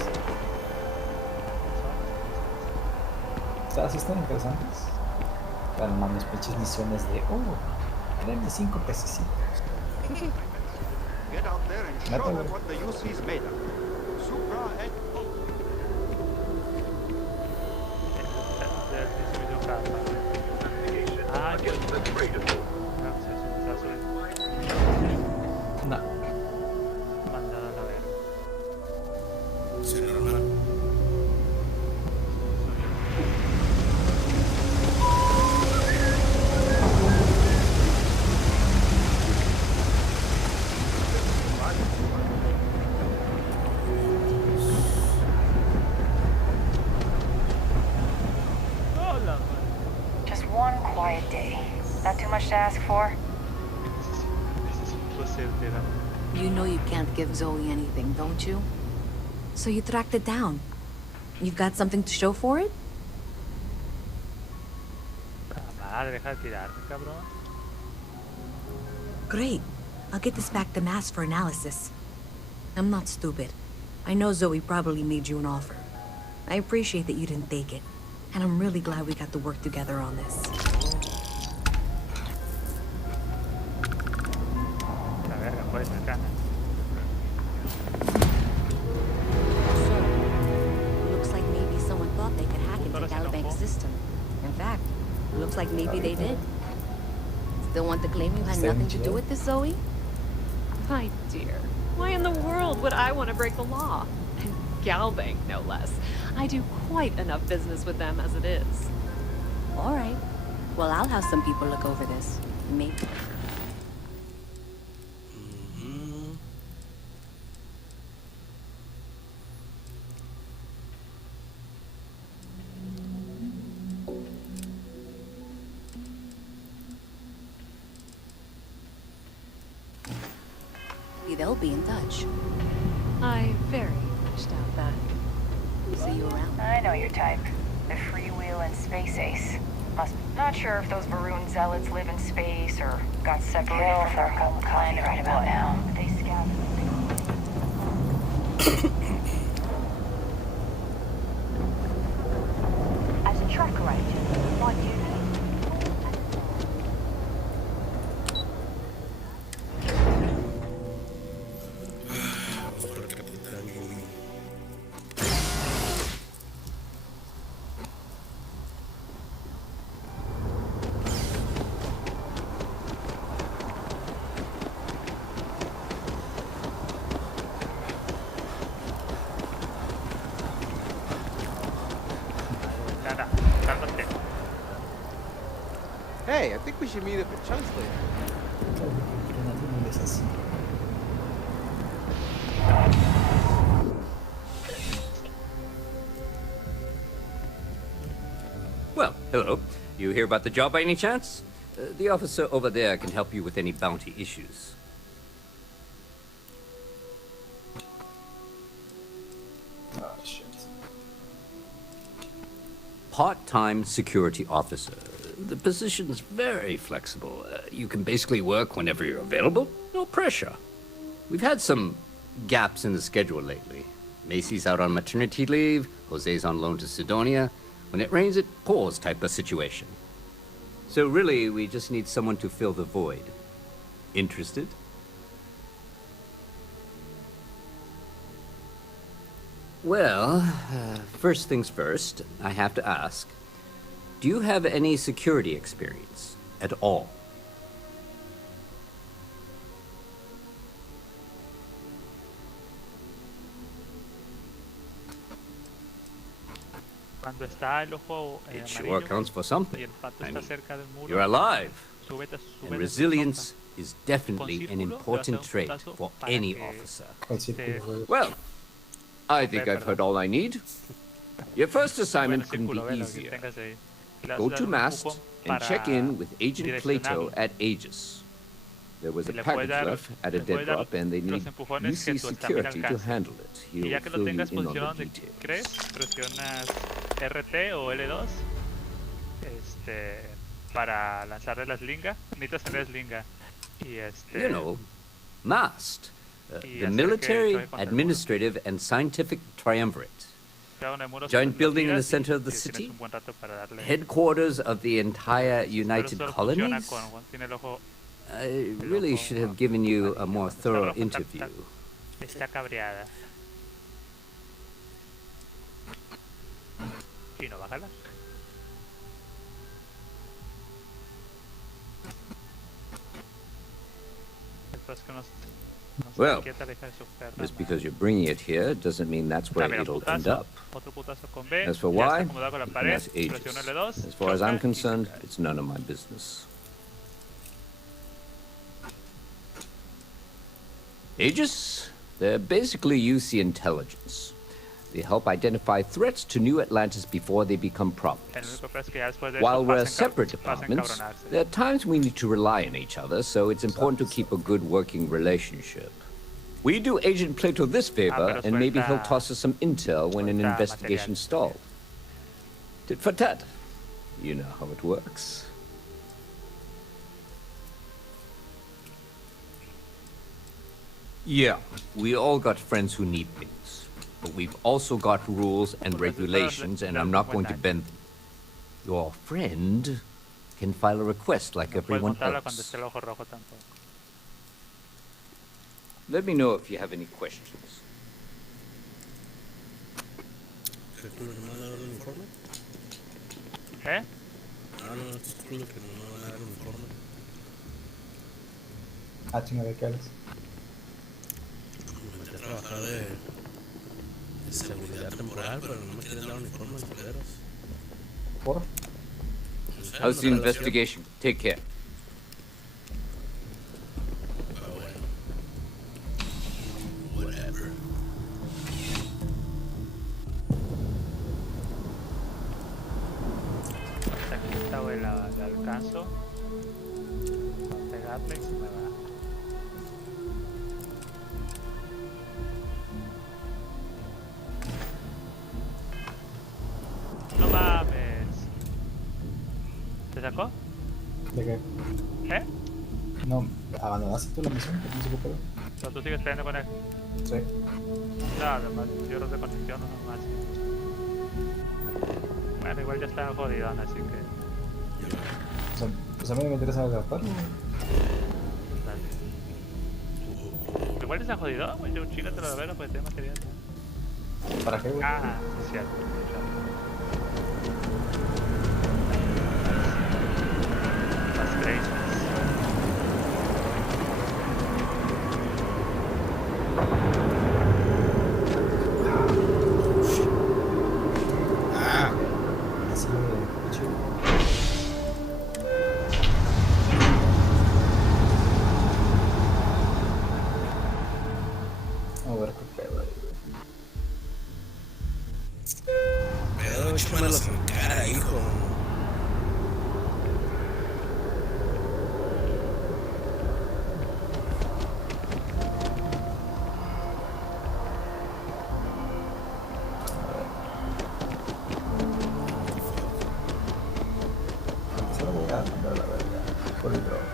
Sí están interesantes. Pero mames, pinches misiones de... denme 5 pececitos. Get out there and show them what the UC's made of. Supra and... Ah, yo... No. Mandada a la verga. Sí, normal. much to ask for? This is impossible, digamos. You know you can't give Zoe anything, don't you? So you tracked it down. You've got something to show for it? Madre, deja de tirarme, cabrón. Great. I'll get this back to Mass for analysis. I'm not stupid. I know Zoe probably made you an offer. I appreciate that you didn't take it. And I'm really glad we got to work together on this. La verga, pues, cercana. So, looks like maybe someone thought they could hack into Galabank's system. In fact, looks like maybe they did. Still want to claim you had nothing to do with this, Zoe? My dear, why in the world would I want to break the law? And Galbank, no less. I do quite enough business with them as it is. All right. Well, I'll have some people look over this. Maybe. They'll be in touch. I very much doubt that. See you around. I know your type. The freewheeling space ace. Not sure if those maroon zealots live in space or got separated from their home kind right about now. But they scout. As a tracker agent, what do you need? Hey, I think we should meet up at Chunks later. Well, hello. You hear about the job by any chance? The officer over there can help you with any bounty issues. Oh, shit. Part-time security officer. The position's very flexible. You can basically work whenever you're available. No pressure. We've had some gaps in the schedule lately. Macy's out on maternity leave. Jose's on loan to Sidonia. When it rains, it pours type of situation. So really, we just need someone to fill the void. Interested? Well, first things first, I have to ask. Do you have any security experience at all? Cuando está el ojo It sure amarillo counts for y something. el pato I está mean, cerca del muro, you're alive. súbete And resilience is definitely an Con círculo, important le vas a trait dar un putazo for para any que officer. te- Well, I think I've heard all I need. Your first assignment couldn't círculo, be ve lo que easier. tengas ahí. Le vas a Go dar to un Mast empujón and para check in with Agent Plato direccionarlo. at Aegis. There was a Y le package puedes dar- left at a le puedes dead dar drop, and they los need empujones que UC tu estamina security to alcance. handle it. Y He'll ya que lo fill you tengas in on posicionado the donde details. crees, presionas RT o L2 para lanzarle la slinga. Necesitas tener slinga. Y You know, MAST, Y the hacer que Military, choque contra el Administrative, and Scientific Triumvirate. cada uno de muros Giant lo building in the tiras y center of the tienes city, un buen rato para darle. headquarters of the entire Pero United solo funciona Colonies. cuando tiene el ojo. I really should have given you a more thorough interview. Está cabreada. Y no va a jalar. Después que nos Well, quieta, deja de su perra. just because you're bringing it here doesn't mean that's where Dame el it'll end putazo, up. otro putazo con B, As for ya está why, acomodado con la you can pared, ask Aegis. presiona L2, As far as I'm choca y concerned, se cae. it's none of my business. Aegis? They're basically UC intelligence. They help identify threats to New Atlantis before they become El problems. único peor es que ya después de While eso we're pasan separate pasan departments, cabronarse. there are times we need to rely on each other, so it's important to keep a good working relationship. We do Agent Plato this favor, pero and maybe he'll suelta- toss us some intel when an suelta investigation material. stalled. Tit for tat. You know how it works. Yeah, we all got friends who need things. But we've also got rules and regulations, and I'm not going to bend them. Your friend can file a request like No puedes everyone montarla cuando else. esté el ojo rojo tampoco. Let me know if you have any questions. ¿Qué culo que no van a dar el uniforme? ¿Eh? No, es culo que no van a dar el uniforme. Ah, chinga, ¿de qué hablas? Me metí a trabajar de seguridad temporal, pero no me quieren dar uniforme los culeros. ¿Por? No sé, How's the una relación. investigation? Take care. Ah, bueno. Whatever. Aquí esta güey la alcanzo. Voy a pegarle y se me va. No mames. ¿Te sacó? ¿De qué? ¿Eh? No, ¿abandonaste tú la misión? ¿Qué se ocurrió? ¿Pero tú sigues peleando con él? Sí. No, además, yo creo que conexión no más. Bueno, igual ya está jodidón, así que... O sea, pues a mí me interesa adaptarlo. dale. Igual está jodidón, güey. Yo chígatelo a ver, pues tengo material. ¿Para qué, güey? Ah, sí, es cierto. Las creations. Ah, Así de chido. A ver qué pedo ahí, güey. pero échamelos en cara, hijo. Se lo voy a mandar a la verga. Por el drone.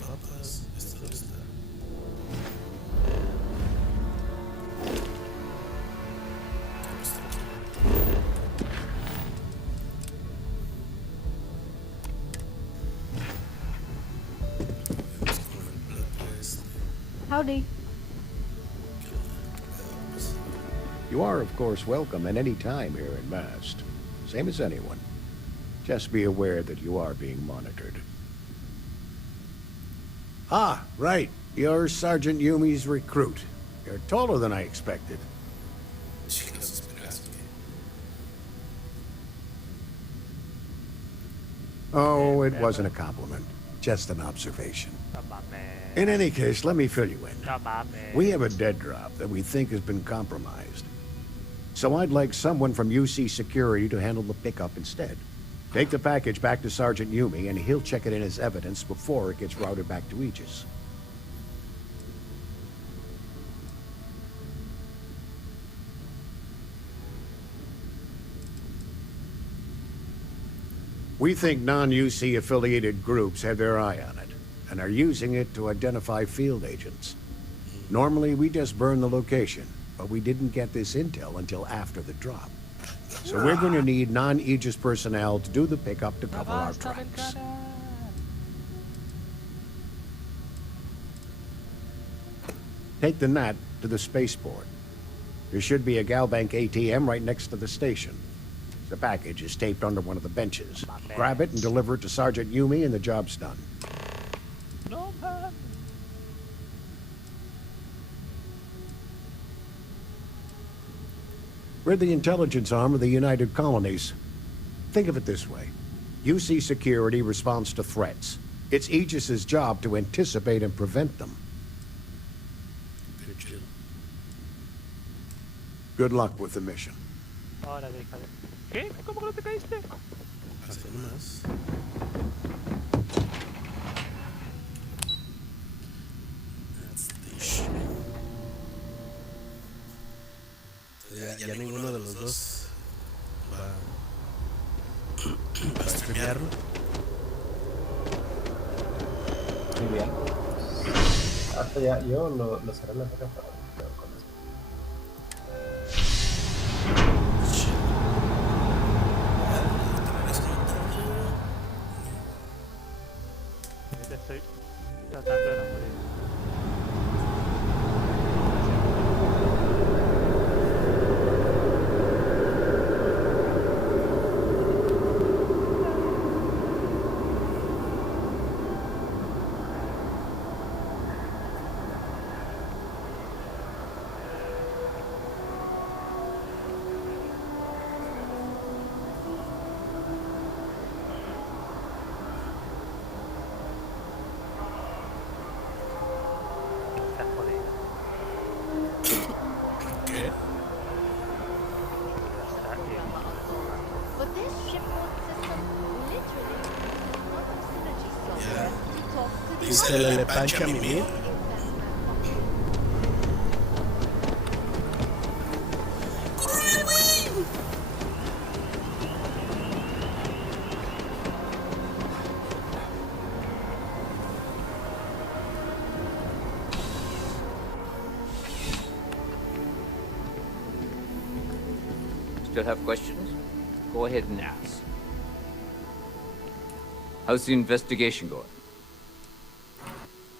Papas, esto no está. Howdy. You are, of course, welcome at any time here in Mast. Same as anyone. Just be aware that you are being monitored. Ah, right. You're Sergeant Yumi's recruit. You're taller than I expected. Chicos, esperaste. Oh, it wasn't a compliment. Just an observation. No mames. In any case, let me fill you in. No mames. We have a dead drop that we think has been compromised. So I'd like someone from UC Security to handle the pickup instead. Take the package back to Sergeant Yumi, and he'll check it in as evidence before it gets routed back to Aegis. We think non-UC affiliated groups have their eye on it, and are using it to identify field agents. Normally, we just burn the location, but we didn't get this intel until after the drop. So we're going to need non-Aegis personnel to do the pickup to cover our tracks. Take the NAT to the spaceport. There should be a Galbank ATM right next to the station. The package is taped under one of the benches. Grab it and deliver it to Sergeant Yumi, and the job's done. We're the intelligence arm of the United Colonies. Think of it this way. UC security responds to threats. It's Aegis's job to anticipate and prevent them. Good luck with the mission. Ahora déjale. ¿Qué? ¿Cómo que no te caíste? Así nomás. That's the shit. Ya ninguno de los dos va a streamearlo. Muy bien. Hasta ya, yo lo cerré la cara para quedar con esto. Estoy tratando de no morir. Está jodido. ¿Qué? Está bien. But this shipboard system literally another synergy software to talk to the Y se le pancha a Mimir. Still have questions? Go ahead and ask. How's the investigation going?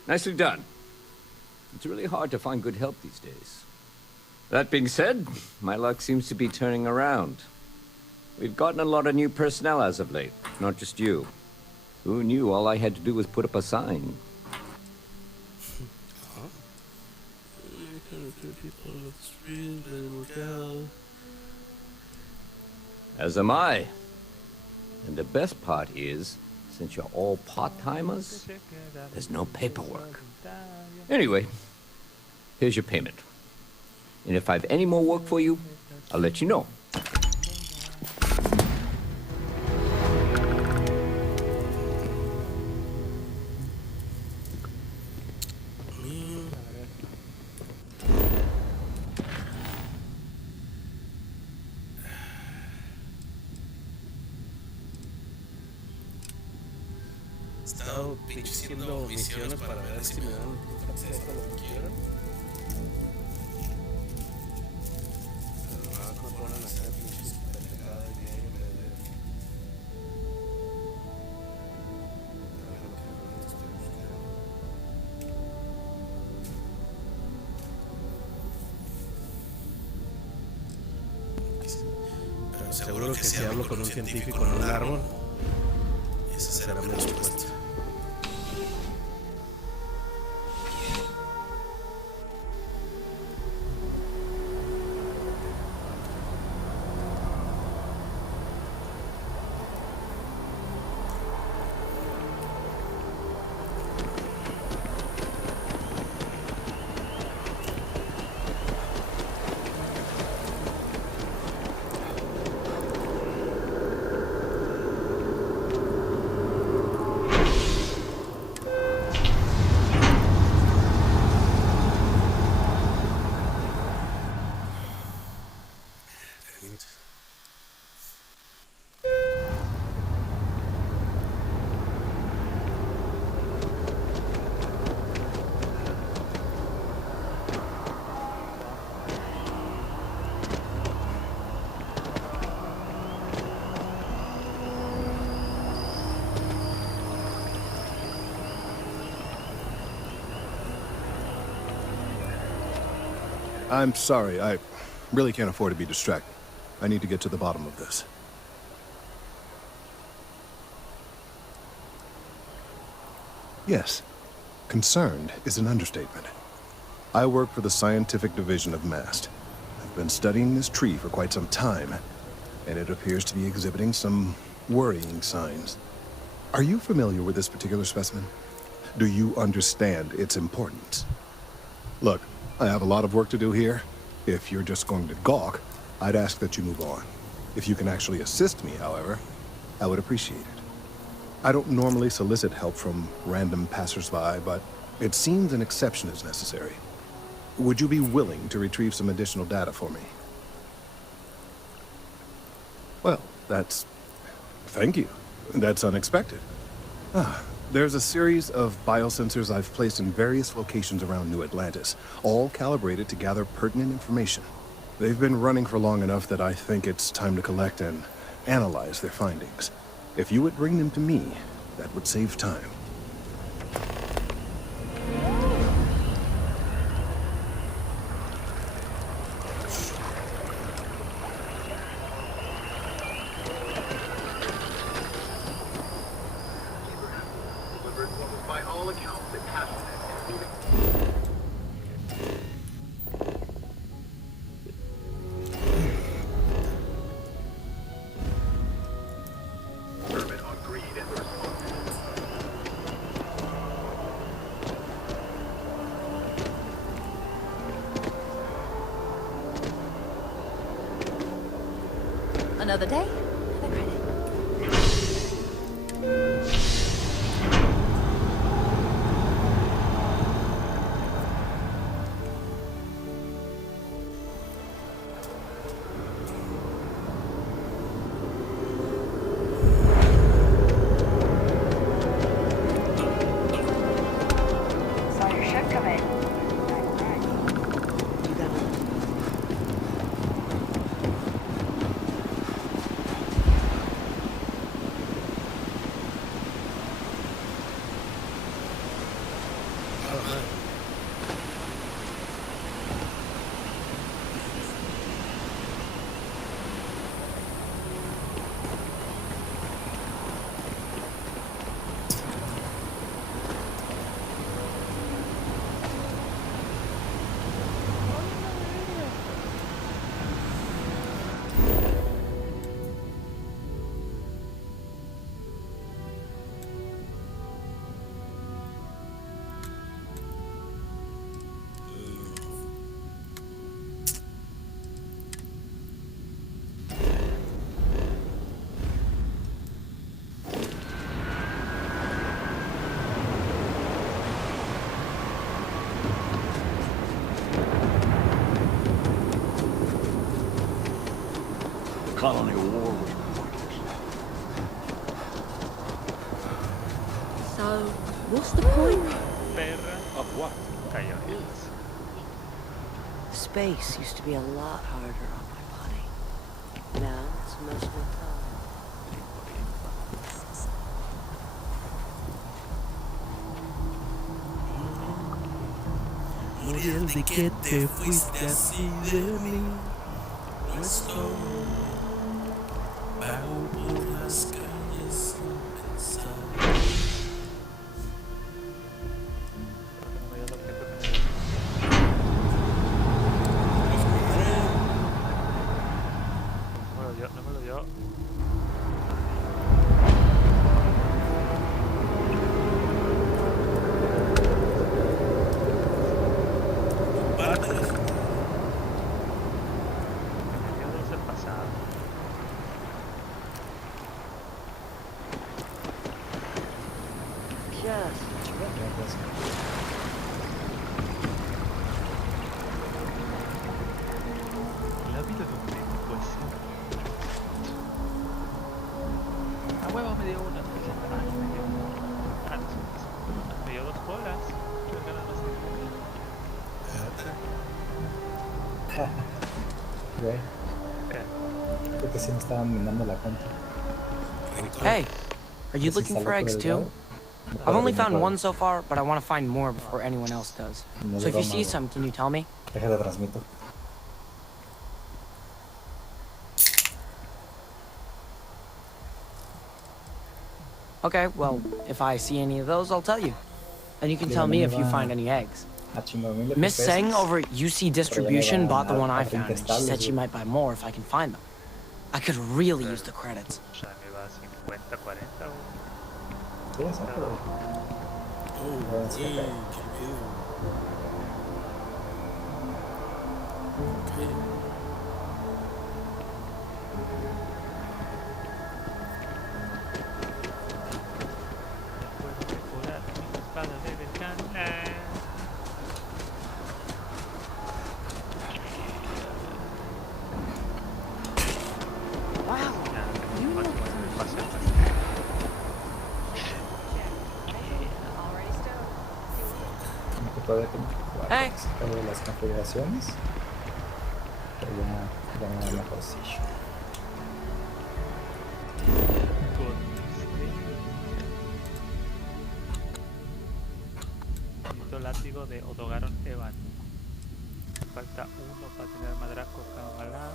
Nicely done. It's really hard to find good help these days. That being said, my luck seems to be turning around. We've gotten a lot of new personnel as of late, not just you. Who knew all I had to do was put up a sign? As am I. And the best part is, since you're all part-timers, there's no paperwork. Anyway, here's your payment. And if I have any more work for you, I'll let you know. He estado haciendo misiones para ver si me dan acceso a lo que quieran. Pero nomás me ponen a hacer pinches pendejadas y medio perder. A ver lo que realmente estoy buscando. Pero seguro que si hablo con un científico en un árbol, esa será mi respuesta. I'm sorry, I really can't afford to be distracted. I need to get to the bottom of this. Yes, concerned is an understatement. I work for the scientific division of MAST. I've been studying this tree for quite some time, and it appears to be exhibiting some worrying signs. Are you familiar with this particular specimen? Do you understand its importance? Look, I have a lot of work to do here. If you're just going to gawk, I'd ask that you move on. If you can actually assist me, however, I would appreciate it. I don't normally solicit help from random passersby, but it seems an exception is necessary. Would you be willing to retrieve some additional data for me? Well, thank you. That's unexpected. There's a series of biosensors I've placed in various locations around New Atlantis, all calibrated to gather pertinent information. They've been running for long enough that I think it's time to collect and analyze their findings. If you would bring them to me, that would save time. Another day, another credit. Saw your ship come in. Colonial War was pointless. So, what's the point? Of what? Space used to be a lot harder on my body. Now it's much more fun. Muriel, ¿de qué te fuiste así de mí? No estoy, vago por las calles sin pensar. No me lo dio. La vida de un primo, pues. A huevo me dio una. Ay, me dio una. Ah, no sé. Me dio 2 bolas. Yo ganas más Güey. Creo que sí me estaban minando la cuenta. Hey, are you looking for eggs too? I've only found one so far, but I want to find more before anyone else does. So if you see some, can you tell me? Déjale transmito. Okay, well, if I see any of those, I'll tell you. And you can tell me if you find any eggs. chingón, 1000 Miss pesos. Seng over at UC Distribution bought the one I found, and she estables, said she güey. might buy more if I can find them. I could really use the credits. O sea, me va a 50, 40 o... Sí, exacto, güey. Oh, Sí, güey, ok. qué pedo. Ok. Puedo mejorar mi espada de Belcana. Wow. You look Como que todavía tengo que jugar Hey. algo de las configuraciones. Pero ya me da mejor position. Necesito látigo de Odogaron Evan. Falta uno para tener madraco Camalán.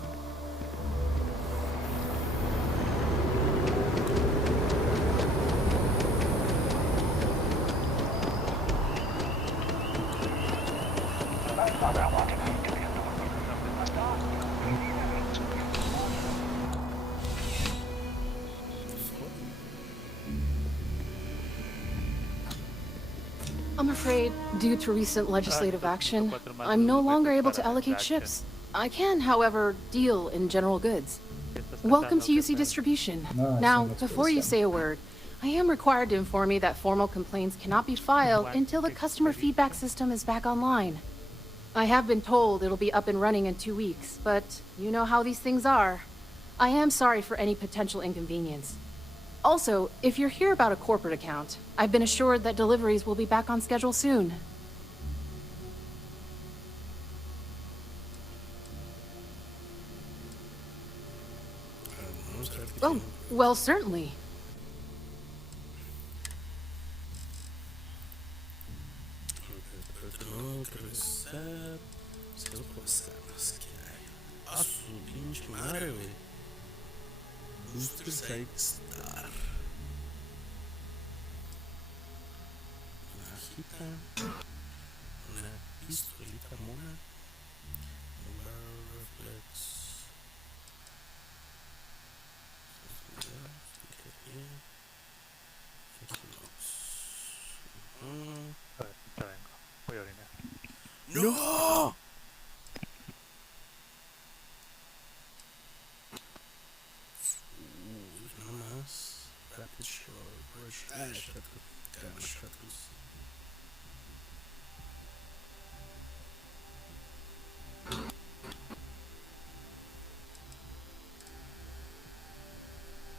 I'm afraid, due to recent legislative action, I'm no longer able to allocate ships. I can, however, deal in general goods. Welcome to UC Distribution. Now, before you say a word, I am required to inform you that formal complaints cannot be filed until the customer feedback system is back online. I have been told it'll be up and running in 2 weeks, but you know how these things are. I am sorry for any potential inconvenience. Also, if you're here about a corporate account, I've been assured that deliveries will be back on schedule soon. Oh, well, certainly. A su pinche madre, güey. Boosters hay que estar. Una hojita. Una pistolita mona. Un barrel reflex. Ya vengo, voy a orinar. ¡No! Nada más. Rapid short. Rush. Shotguns.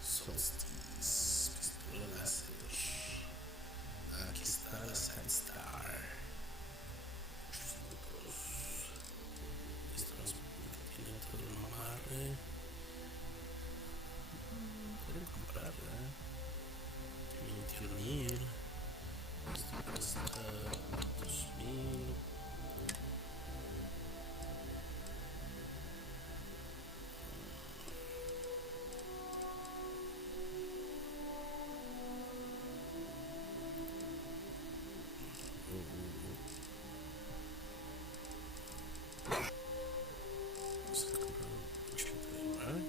Solstice. Pistola láser. Aquí está la Sandstar. Fotos. Esto tiene todo el mamarre. Pueden comprarla. 21,000. Esto cuesta 2,000. Vamos a comprar un 89.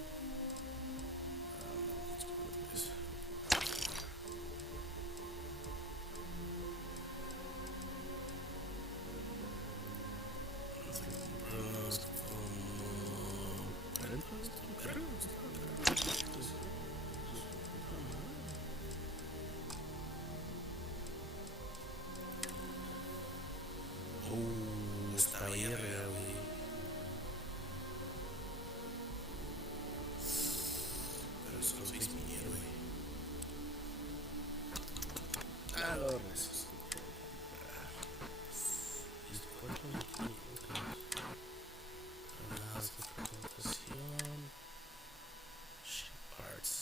Esta verga, güey. Pero son 6,000, güey. Ah, lo necesito. ¿Listo? ¿Cuánto? Granadas de fragmentación. Ship parts.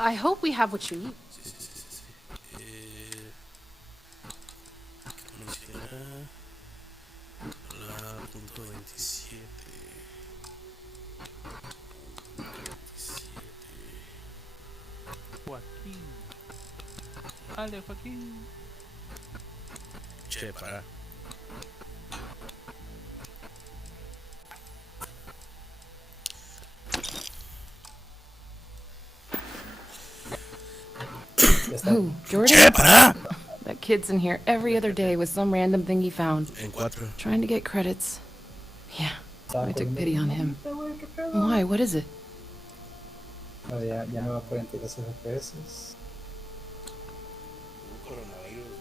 I hope we have what you need. La punto 27. Joaquín. Dale, Joaquín. Che, para. Ooh, Jordan? Che, para. That kid's in here every other day with some random thing he found. En 4. Trying to get credits. Yeah, I took pity on him. Why? What is it? Ya no va a 42 FPS. Coronavirus,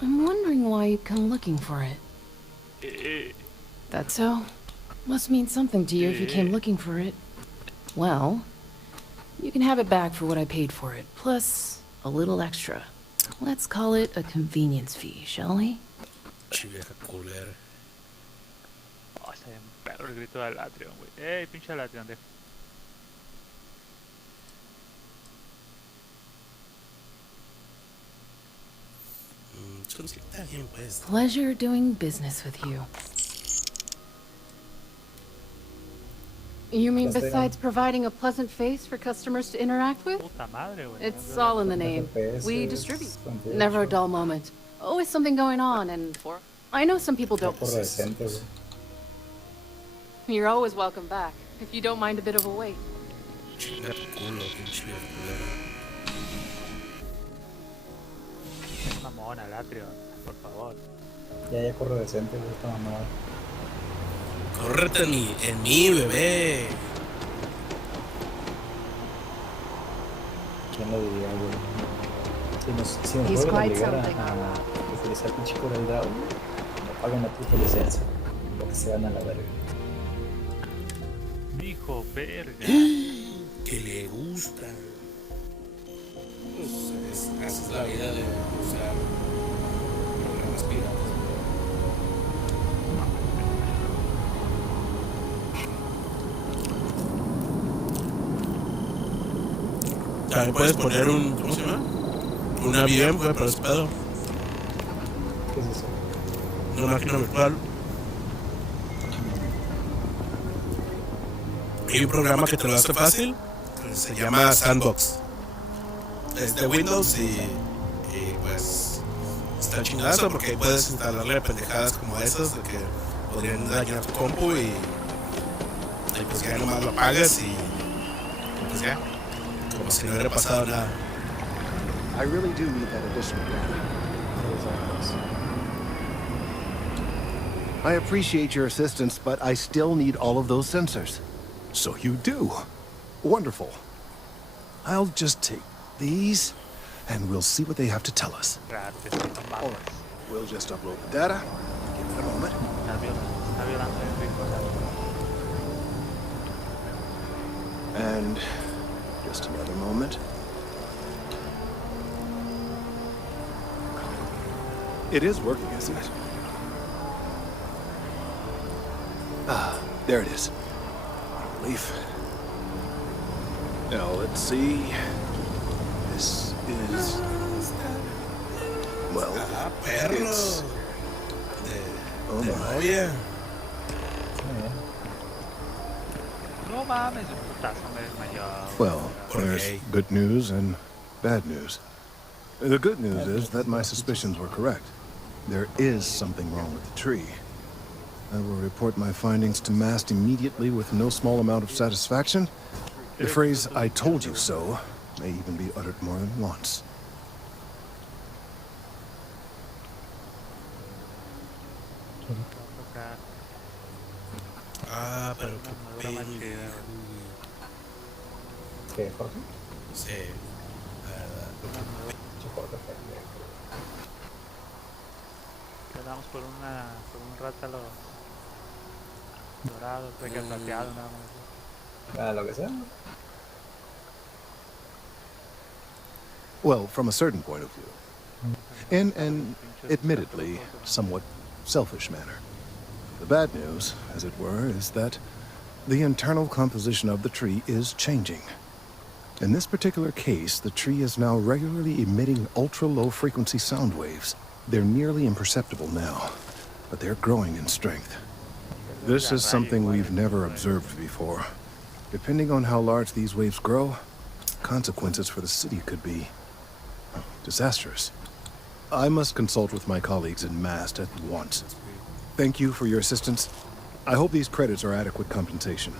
I'm wondering why you'd come looking for it. That so? Must mean something to you if you came looking for it. Well, you can have it back for what I paid for it, plus a little extra. Let's call it a convenience fee, shall we? Vieja culera. Oh, está bien perro el grito del Atrion, güey. Pinche Atrion, deja. Está bien, pues. Pleasure doing business with you. You mean besides providing a pleasant face for customers to interact with? Puta madre, güey. It's all in the name. We distribute. Never a dull moment. Always something going on, and I know some people don't. You're always welcome back, if you don't mind a bit of a wait. Chinga tu culo, pinche vieja culera. Es mamona el Atrion, por favor. Ya corre decente, güey, esta mamada. Córrete en mí, bebé. ¿Quién lo diría, güey? Si nos vuelven a obligar a utilizar pinche Corel Draw, me pagan la puta licencia. Lo que se gana la verga. Dijo verga. Que le gusta. Pues esa es la vida de usar programas piratas. También puedes poner un, ¿cómo se llama? Una VM, güey, pero es pedo. ¿Qué es eso? Una máquina virtual. Hay un programa que te lo hace fácil, se llama Sandbox. Es de Windows y pues está chingazo porque puedes instalarle pendejadas como esas de que podrían dañar tu compu y pues ya nomás lo apagas y pues ya, como si no hubiera pasado nada. I really do need that additional data. I appreciate your assistance, but I still need all of those sensors. So you do. Wonderful. I'll just take these, and we'll see what they have to tell us. All right. We'll just upload the data. Give it a moment. And just another moment. It is working, isn't it? Ah, there it is. What a relief. Now, let's see. This is... Well, it's... Oh, my. No mames, putazo me desmayó. Well, there's good news and bad news. The good news is that my suspicions were correct. There is something wrong with the tree. I will report my findings to MAST immediately with no small amount of satisfaction. The phrase, "I told you so," may even be uttered more than once. Ah, pero qué pena. ¿Qué, Jorge? Sí, la verdad. Quedamos por un rato a los dorados, de que plateado nada más. Lo que sea. Well, from a certain point of view. In an admittedly somewhat selfish manner. The bad news, as it were, is that the internal composition of the tree is changing. In this particular case, the tree is now regularly emitting ultra-low frequency sound waves. They're nearly imperceptible now, but they're growing in strength. This is something we've never observed before. Depending on how large these waves grow, consequences for the city could be disastrous. I must consult with my colleagues in Mast at once. Thank you for your assistance. I hope these credits are adequate compensation.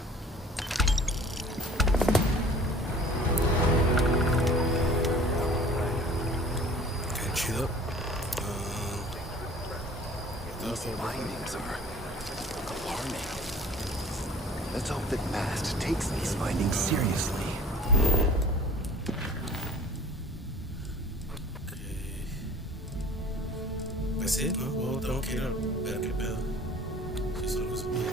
Okay, chido. These findings are alarming. Let's hope that Mast takes these findings seriously. Pues sí, ¿no? Luego tengo que ir a ver qué pedo. Si son los míos.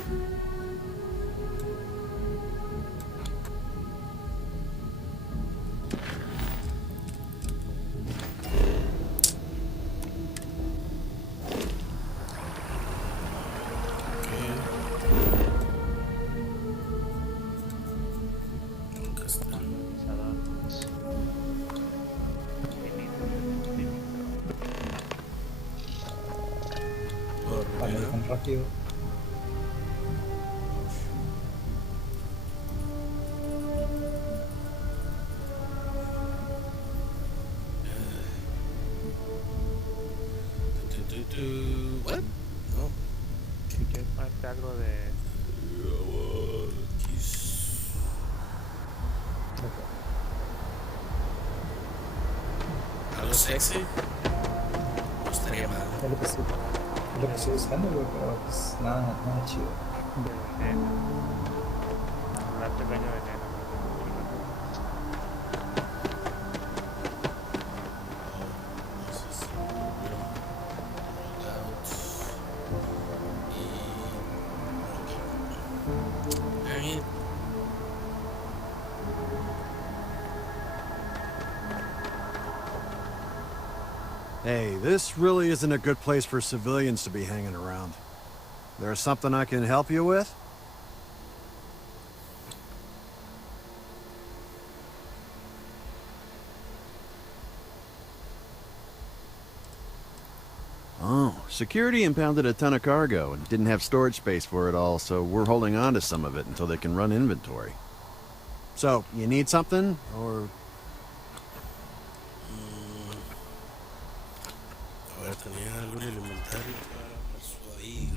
Tan rápido. What? No. Si quieres ponerte algo de... Algo sexy. No estaría mal. Es lo que estoy buscando, güey, pero pues nada chido. de veneno. Hablar pequeño de veneno. Hey, this really isn't a good place for civilians to be hanging around. There's something I can help you with? Oh, security impounded a ton of cargo and didn't have storage space for it all, so we're holding on to some of it until they can run inventory. So, you need something, or... Tenía algo alimentario para persuadir.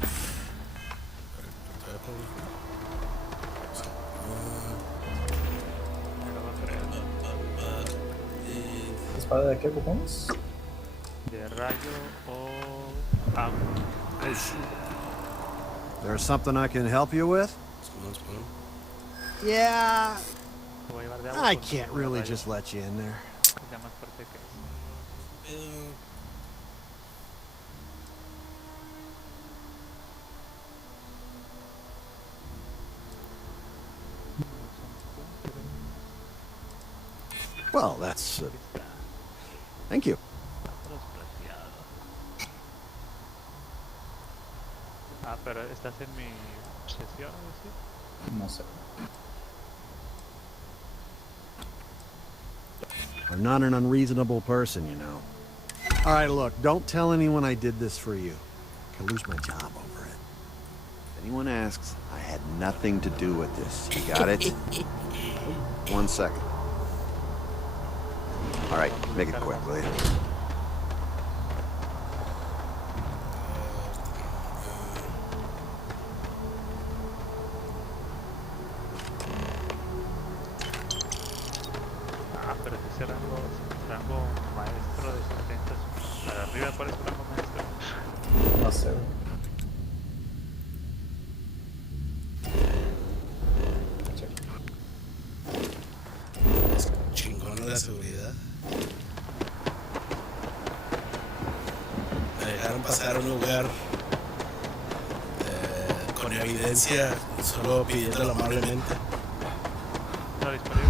¿Espada de qué ocupamos? De rayo o agua. There's something I can help you with? Yeah. I can't really just let you in there. Well, that's... thank you. Ah, pero estás en mi sesión, ¿sí? No sé. I'm not an unreasonable person, you know. All right, look, don't tell anyone I did this for you. I could lose my job over it. If anyone asks, I had nothing to do with this. You got it? 1 second. All right, make it quick, will you? Ah, pero ese rango maestro de 70. Para arriba, ¿cuál es tu rango maestro? No sé. Es chingón la seguridad. Me dejaron pasar a un lugar con evidencia, solo pidiéndolo amablemente. ¿Está disponible?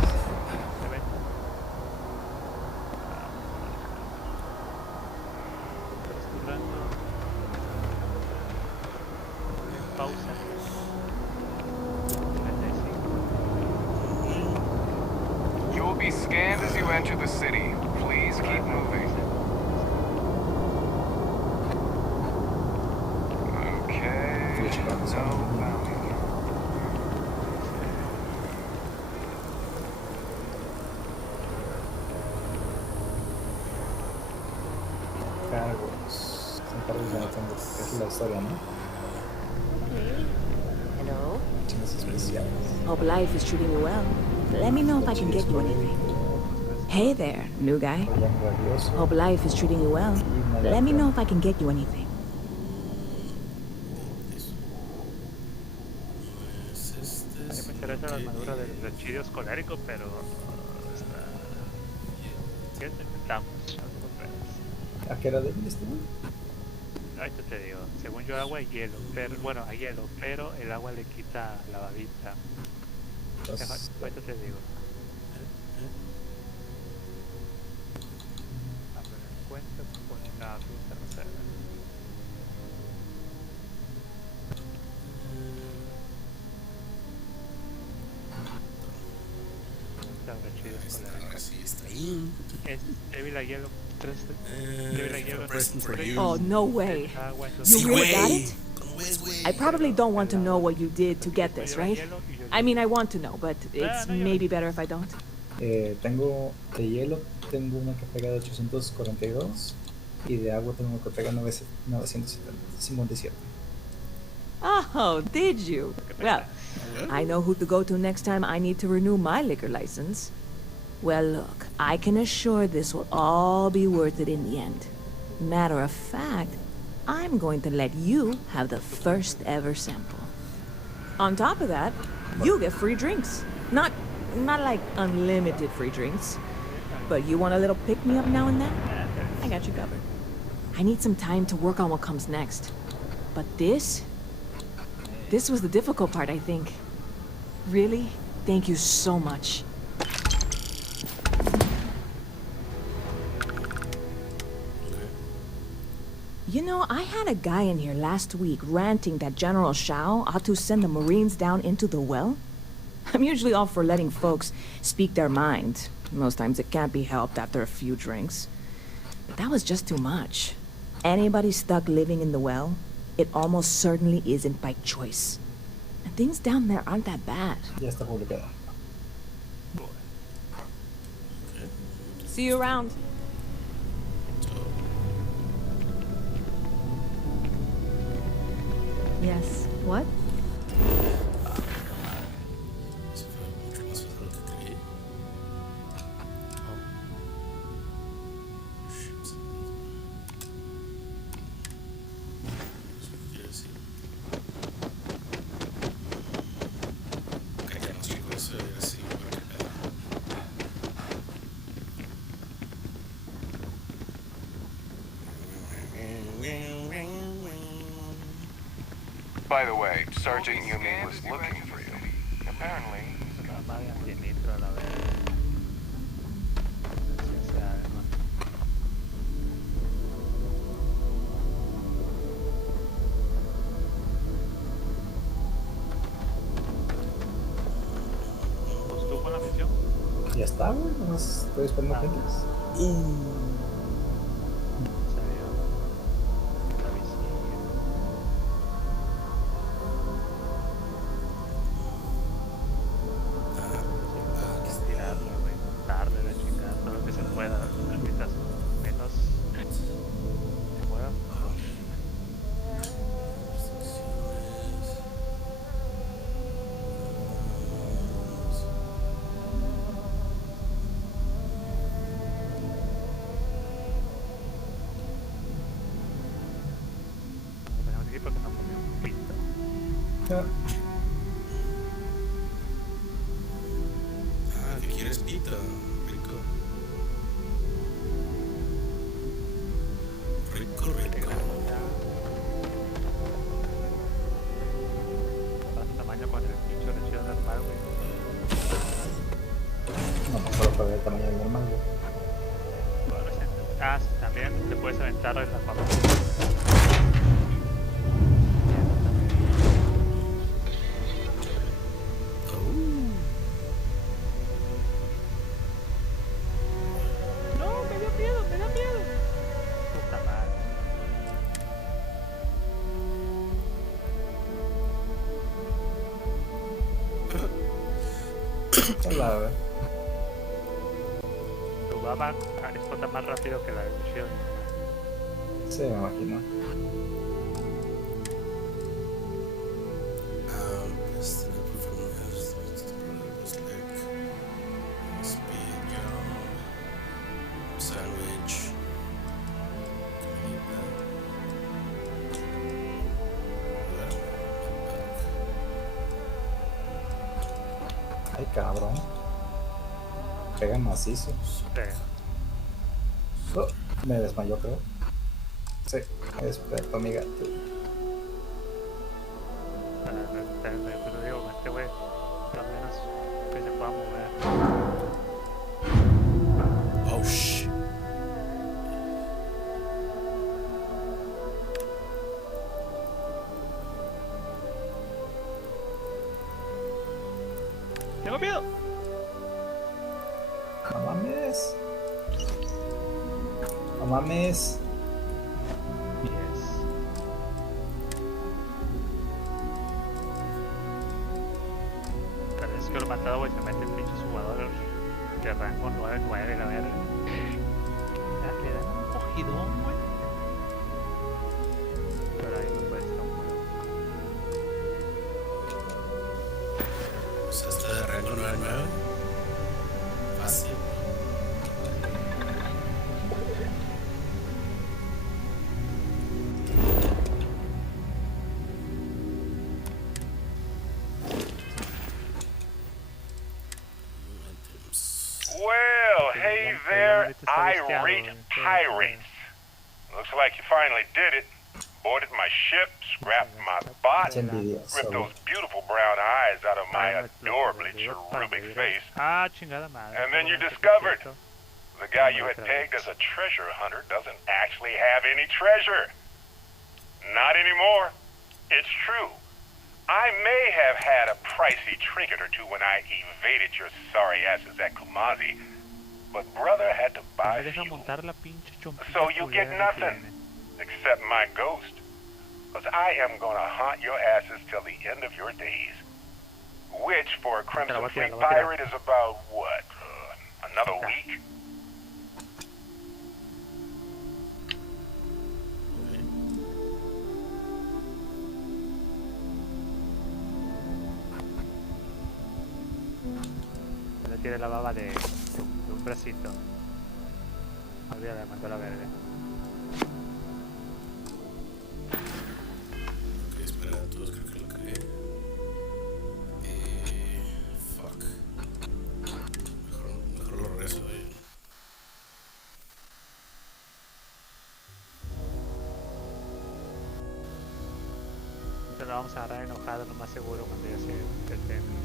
entered the city. Please keep moving. Okay. No bounty. Cargos. Son cargos de Nintendo. Es la historia, ¿no? Hey. Hello? Misiones especiales. Hope life is treating you well. Let me know if I can get you anything. Hey there, new guy. Hope life is treating you well. Let me know if I can get you anything. A mí me interesa la armadura del chidio colérico, pero está... ¿Qué intentamos? ¿A qué era débil este güey? Ahorita te digo, según yo agua y hielo, pero bueno, a hielo, pero el agua le quita la babita. Ahorita te digo. A ver, cuenta con una ruta reserva. Es débil a hielo. Oh, no way. You really got it? I probably don't want to know what you did to get this, right? I mean, I want to know, but it's maybe better if I don't. Tengo de hielo, tengo una que pega de 842 y de agua tengo una que pega 957. Oh, did you? Well, I know who to go to next time I need to renew my liquor license. Well, look, I can assure this will all be worth it in the end. Matter of fact, I'm going to let you have the first ever sample. On top of that, you get free drinks. Not like unlimited free drinks, but you want a little pick-me-up now and then? I got you covered. I need some time to work on what comes next. But this was the difficult part, I think. Really, thank you so much. You know, I had a guy in here last week ranting that General Shao ought to send the Marines down into the well. I'm usually all for letting folks speak their mind. Most times it can't be helped after a few drinks. But that was just too much. Anybody stuck living in the well, it almost certainly isn't by choice. And things down there aren't that bad. Ya está publicada. See you around. Yes. What? By the way, Sergeant Yumi was looking for you. Apparently, ¿Pues tú con la misión? Ya está, güey. Nomás estoy esperando gentes. Ah, ¿qué quieres pita? Rico. Rico, rico. Tamaño con el pincho de chido normal, güey. No, solo para el tamaño normal, güey. Ah, también te puedes aventar en la papa. Hola, güey. Tu baba explota más rápido que la de misión. Sí, me imagino. Sandwich. Ay, cabrón. Pega macizo. Oh, me desmayó, creo. Sí, experto, mi gato. Pero digo, este güey, al menos que se pueda mover. Oh, shit. ¡Tengo miedo! No mames. No mames. Parece que lo matado, güey, se mete el pinche jugador de rango 9-9, la verga. Le dan un cogidón, güey. Pero ahí no puede estar un juego. Pues este de rango 9-9. Fácil. Well, hey there, irate pirates. Looks like you finally did it. Boarded my ship, scrapped my bot, ripped those beautiful brown eyes out of my adorably cherubic face, and then you discovered the guy you had pegged as a treasure hunter doesn't actually have any treasure. Not anymore. It's true. I may have had a pricey trinket or two when I evaded your sorry asses at Kumazi, but brother had to buy fuel. So you get nothing, except my ghost. Because I am gonna haunt your asses till the end of your days. Which, for a Crimson Fleet pirate, is about, what, another week? Tiene la baba de un bracito. Olvídate, de mandó la verde. Ok, espera, todos creo que lo cagué. Fuck. Mejor lo regreso, Entonces lo vamos a agarrar enojado, lo más seguro, cuando ya se detene.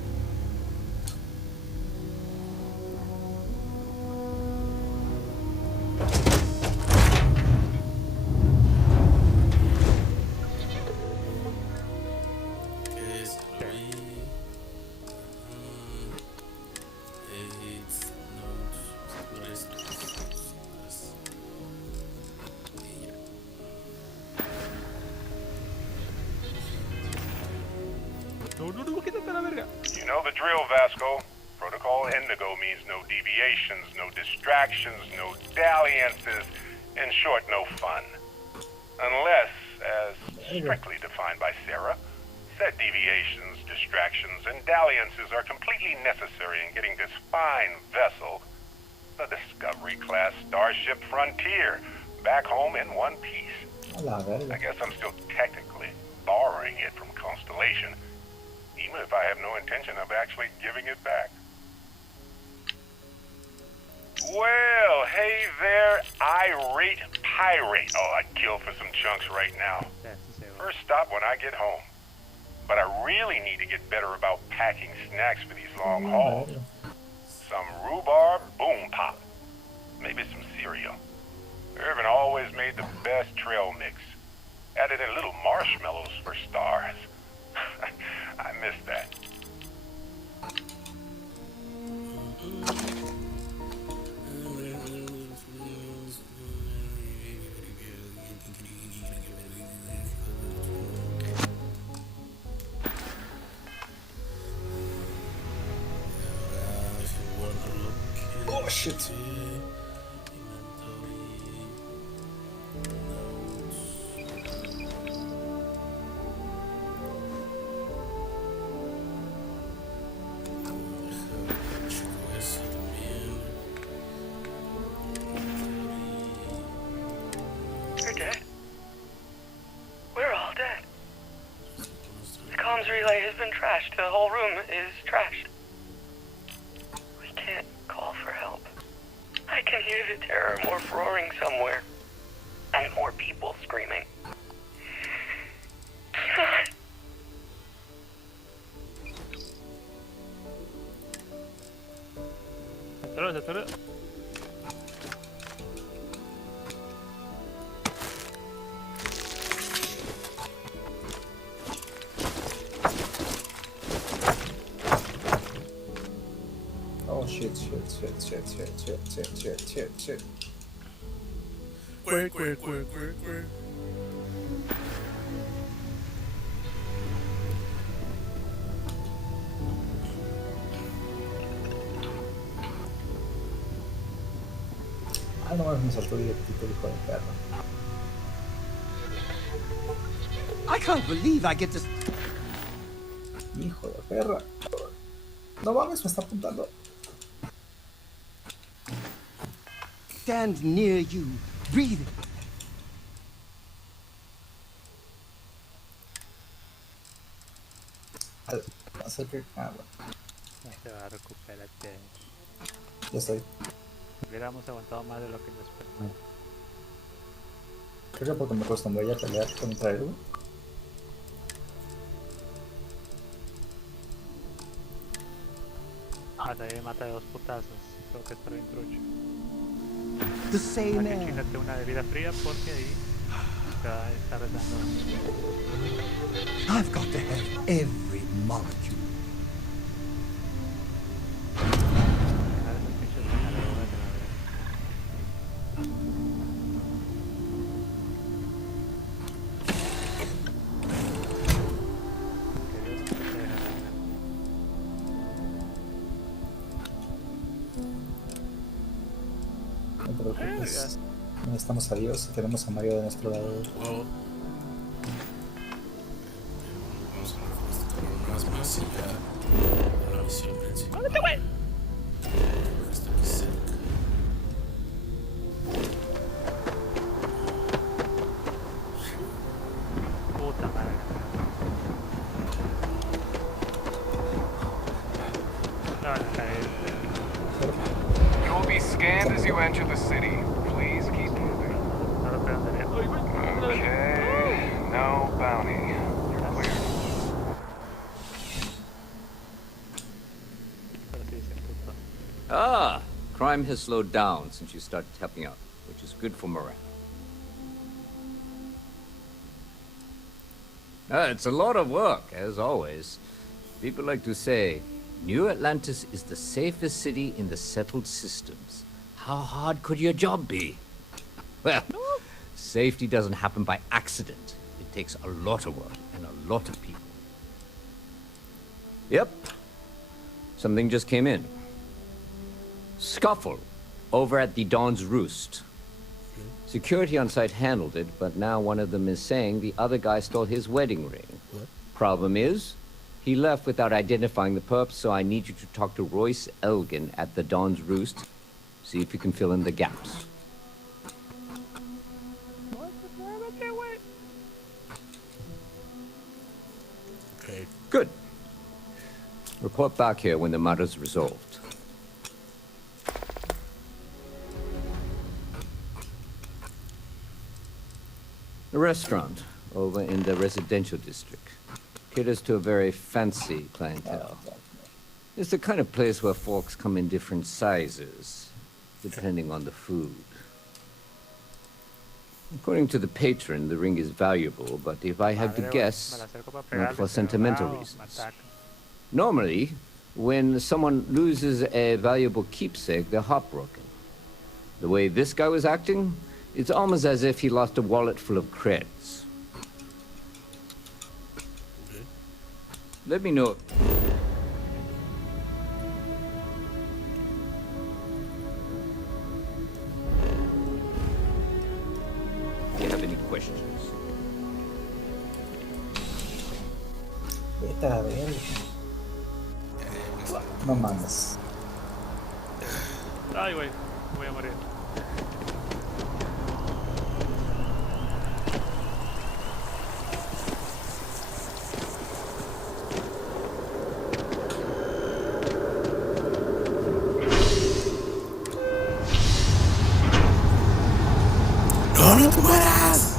You know the drill, Vasco. Protocol Indigo means no deviations, no distractions, no dalliances, in short, no fun. Unless, as strictly defined by Sarah, said deviations, distractions, and dalliances are completely necessary in getting this fine vessel, the Discovery-class Starship Frontier, back home in one piece. I guess I'm still technically borrowing it from Constellation, even if I have no intention of actually giving it back. Well, hey there, irate pirate. Oh, I'd kill for some chunks right now. First stop when I get home. But I really need to get better about packing snacks for these long hauls. Some rhubarb boom pop. Maybe some cereal. Irvin always made the best trail mix. Added in little marshmallows for stars. I miss that. shit. You're dead. We're all dead. The comms relay has been trashed. The whole room is trashed. We can't call for help. I can hear the terror morph roaring somewhere. And more people screaming. God. Oh shit. Quirk. Ah, no mames, me saltó directito el hijo de perra. I can't believe I get to... Hijo de perra. No mames, me está apuntando. Stand near you, breathing. Acerca. Ah, bueno. No se va, recupérate. Ya estoy. Hubiéramos aguantado más de lo que yo esperaba. Creo que porque me acostumbré ya a pelear contra él. También mata de 2 putazos. Tengo que estar bien trucho. The same Aquí chingate una de vida fría porque ahí te va a estar retando. I've got to have every molecule. No te preocupes. No estamos a Dios y tenemos a Mario de nuestro lado. Wow. Vamos a ver más y ya la misión principal. ¡Dónde güey! Está aquí cerca. Puta madre. You will be scanned as you enter the city. Please keep moving. Okay, no bounty. You're clear. Ah, crime has slowed down since you started helping out, which is good for morale. It's a lot of work, as always. People like to say, New Atlantis is the safest city in the settled systems. How hard could your job be? Well, safety doesn't happen by accident. It takes a lot of work and a lot of people. Yep. Something just came in. Scuffle over at the Dawn's Roost. Security on site handled it, but now one of them is saying the other guy stole his wedding ring. What? Problem is, he left without identifying the perp, so I need you to talk to Royce Elgin at the Dawn's Roost. See if you can fill in the gaps. Okay. Good. Report back here when the matter's resolved. The restaurant over in the residential district caters to a very fancy clientele. It's the kind of place where forks come in different sizes, depending on the food. According to the patron, the ring is valuable, but if I had to guess, not for sentimental reasons. Normally, when someone loses a valuable keepsake, they're heartbroken. The way this guy was acting, it's almost as if he lost a wallet full of creds. Let me know. Vete a ver. No mames. Ay, güey, voy a morir. ¡No te mueras!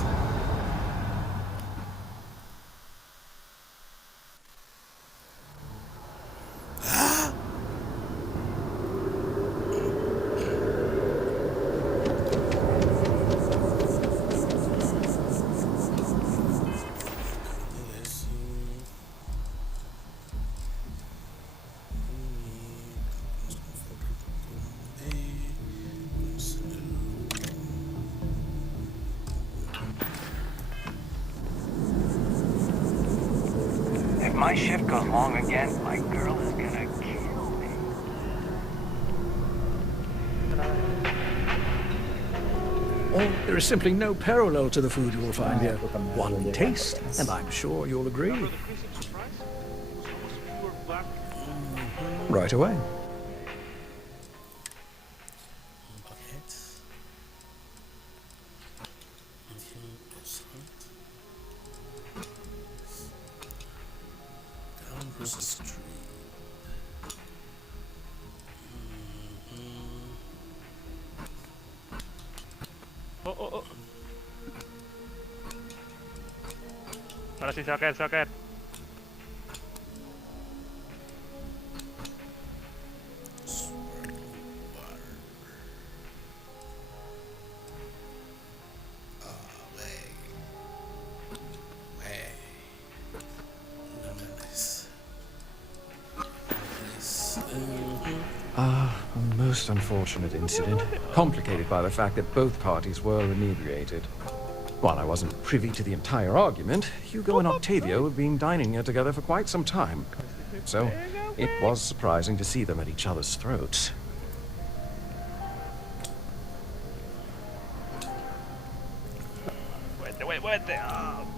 If my shift goes long again, my girl is gonna kill me. There is simply no parallel to the food you will find here. One taste, and I'm sure you'll agree. Right away. Oh. Ahora sí se va a caer, se va a caer. A most unfortunate incident, complicated by the fact that both parties were inebriated. While I wasn't privy to the entire argument, Hugo and Octavio had been dining here together for quite some time. So, it was surprising to see them at each other's throats.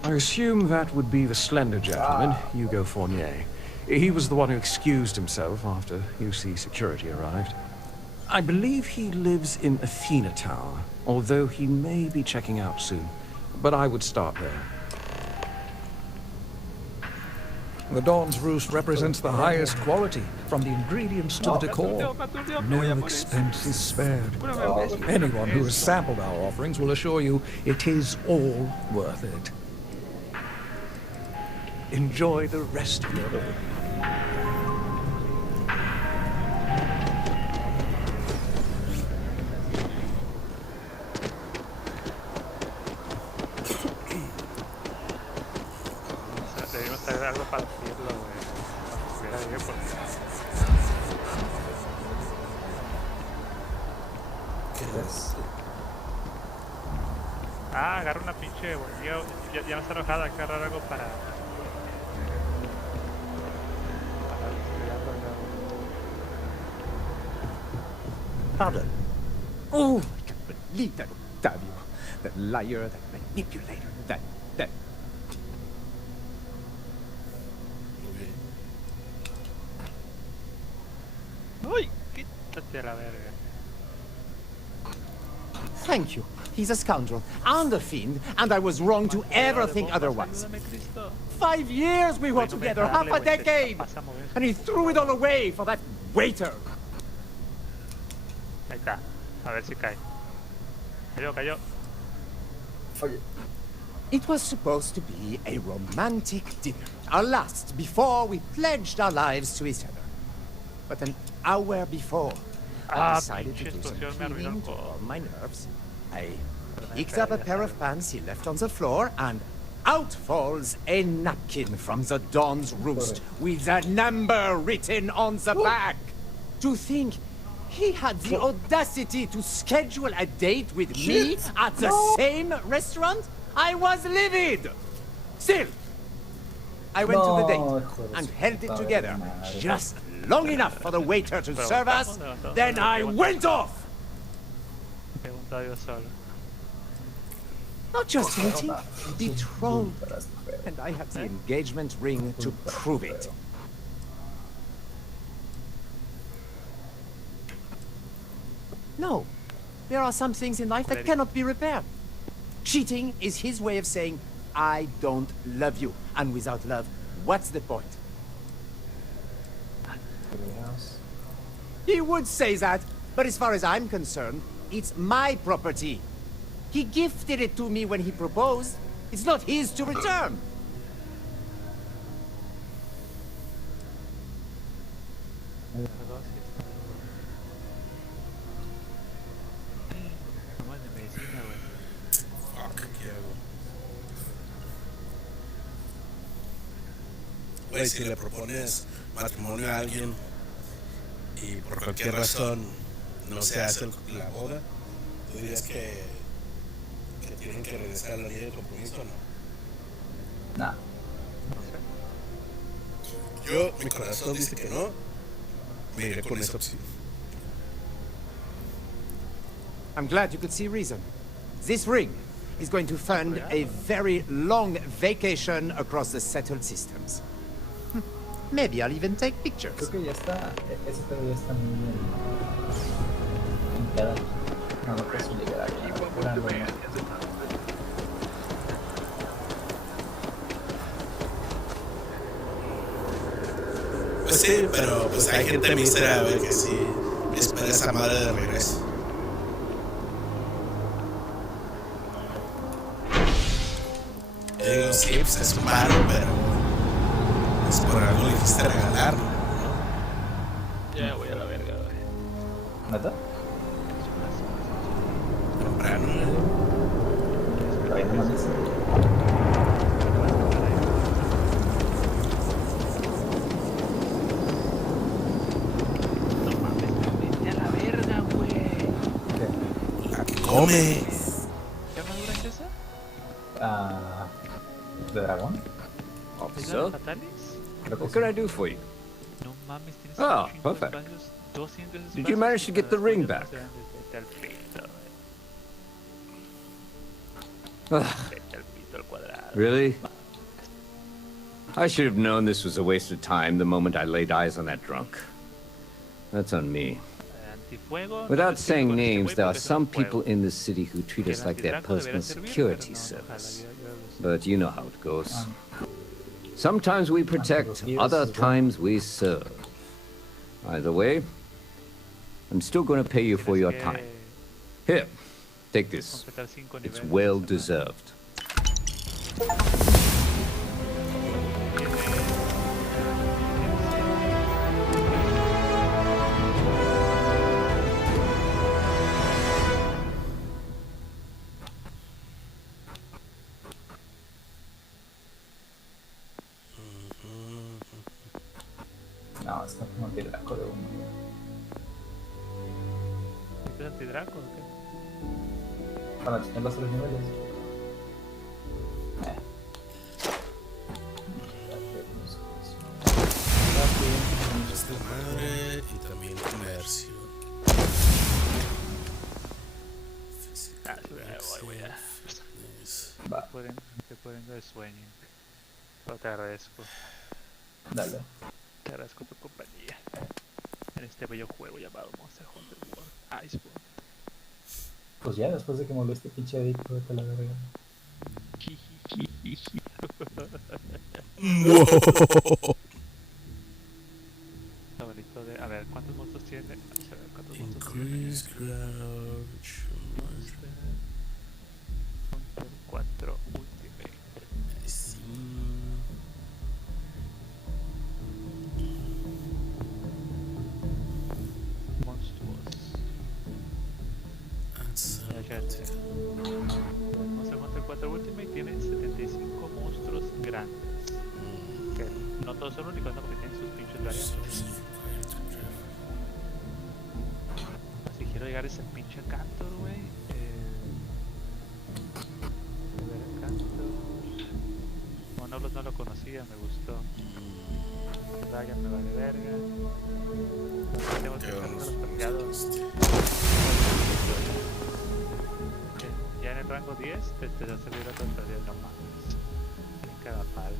I assume that would be the slender gentleman, Hugo Fournier. He was the one who excused himself after UC security arrived. I believe he lives in Athena Tower, although he may be checking out soon. But I would start there. The Dawn's Roost represents the highest quality, from the ingredients to the decor. No expense is spared. Anyone who has sampled our offerings will assure you it is all worth it. Enjoy the rest of your day. Agarra una pinche bolilla. Ya no está enojada, hay que agarrar algo para... Pardon. Oh, I can't believe that Octavio. That liar, that manipulator, that... Uy, quítate a la verga. Thank you. He's a scoundrel and a fiend, and I was wrong to ever think otherwise. 5 years we were together, half a decade! And he threw it all away for that waiter! Ahí está. A ver si cae. Cayó. It was supposed to be a romantic dinner, our last before we pledged our lives to each other. But an hour before, I decided to do some cleaning to calm my nerves. I picked up a pair of pants he left on the floor, and out falls a napkin from the Dawn's Roost with a number written on the back. To think he had the audacity to schedule a date with me at the same restaurant? I was livid! Still, I went to the date and held it together just long enough for the waiter to serve us, then I went off! Not just dating, betrothed. And I have the engagement ring to prove it. No, there are some things in life that cannot be repaired. Cheating is his way of saying, I don't love you. And without love, what's the point? He would say that, but as far as I'm concerned, it's my property. He gifted it to me when he proposed. It's not his to return. Güey, si le propones matrimonio a alguien y por cualquier razón no se hace la boda, ¿tú dirías que tienen que regresar a la línea de compromiso o no? Nah. Yo, mi corazón dice que no, me iré con esa opción. I'm glad you could see reason. This ring is going to fund a very long vacation across the settled systems. Maybe I'll even take pictures. Creo que ya está, ese pedo ya está muy bien. No, no puedo llegar aquí. Pues sí, pero pues hay gente miserable que sí espera esa madre de regreso. Yo digo, sí, pues es un paro, pero pues por algo le quisiste regalar, ¿no? Ya voy a la verga, güey. ¿Neta? Temprano, ¿no? Todavía no mames. Vete a la verga, güey. La que come. ¿Qué armadura es esa? Ah, ¿de dragón? Officer, ¿Fatales? what can I do for you? No mames, tienes Ah, un chingo de perfect. espacios, 200 espacios. Did you manage to get the ring back? Vete al pito, Ugh, vete al pito al cuadrado. really? I should have known this was a waste of time the moment I laid eyes on that drunk. That's on me. Antifuego. Without saying names, there are some people in this city who treat us like their personal security service. But you know how it goes. Sometimes we protect, other times we serve. Either way, I'm still going to pay you for your time. Here, take this. It's well deserved. No, está como antidraco de uno. ¿Este es antidraco o qué? Para tener los 3 niveles. Esta madre y también comercio. Ah, sí, voy a. Te pueden dar sueño. Pero te agradezco. Dale. Te agradezco tu compañía en este bello juego llamado Monster Hunter World Iceborne. Pues ya, después de que me este pinche adicto, vete a la verga. Favorito de. A ver, ¿cuántos monstruos tiene? Vamos a ver cuántos monstruos tiene. Increase crouch. Hunter 4 Ultimate. Sí. Monster Hunter 4 Ultimate tiene 75 monstruos grandes. Que no todos son únicos, ¿no? Porque tienen sus pinches variantes. Si quiero llegar a ese pinche Cantor, güey. Cantor. No lo conocía, me gustó. Ryan me vale verga. Tengo que estar los parqueados. Ya en el rango 10 te asegura otras 10 normales. En cada par es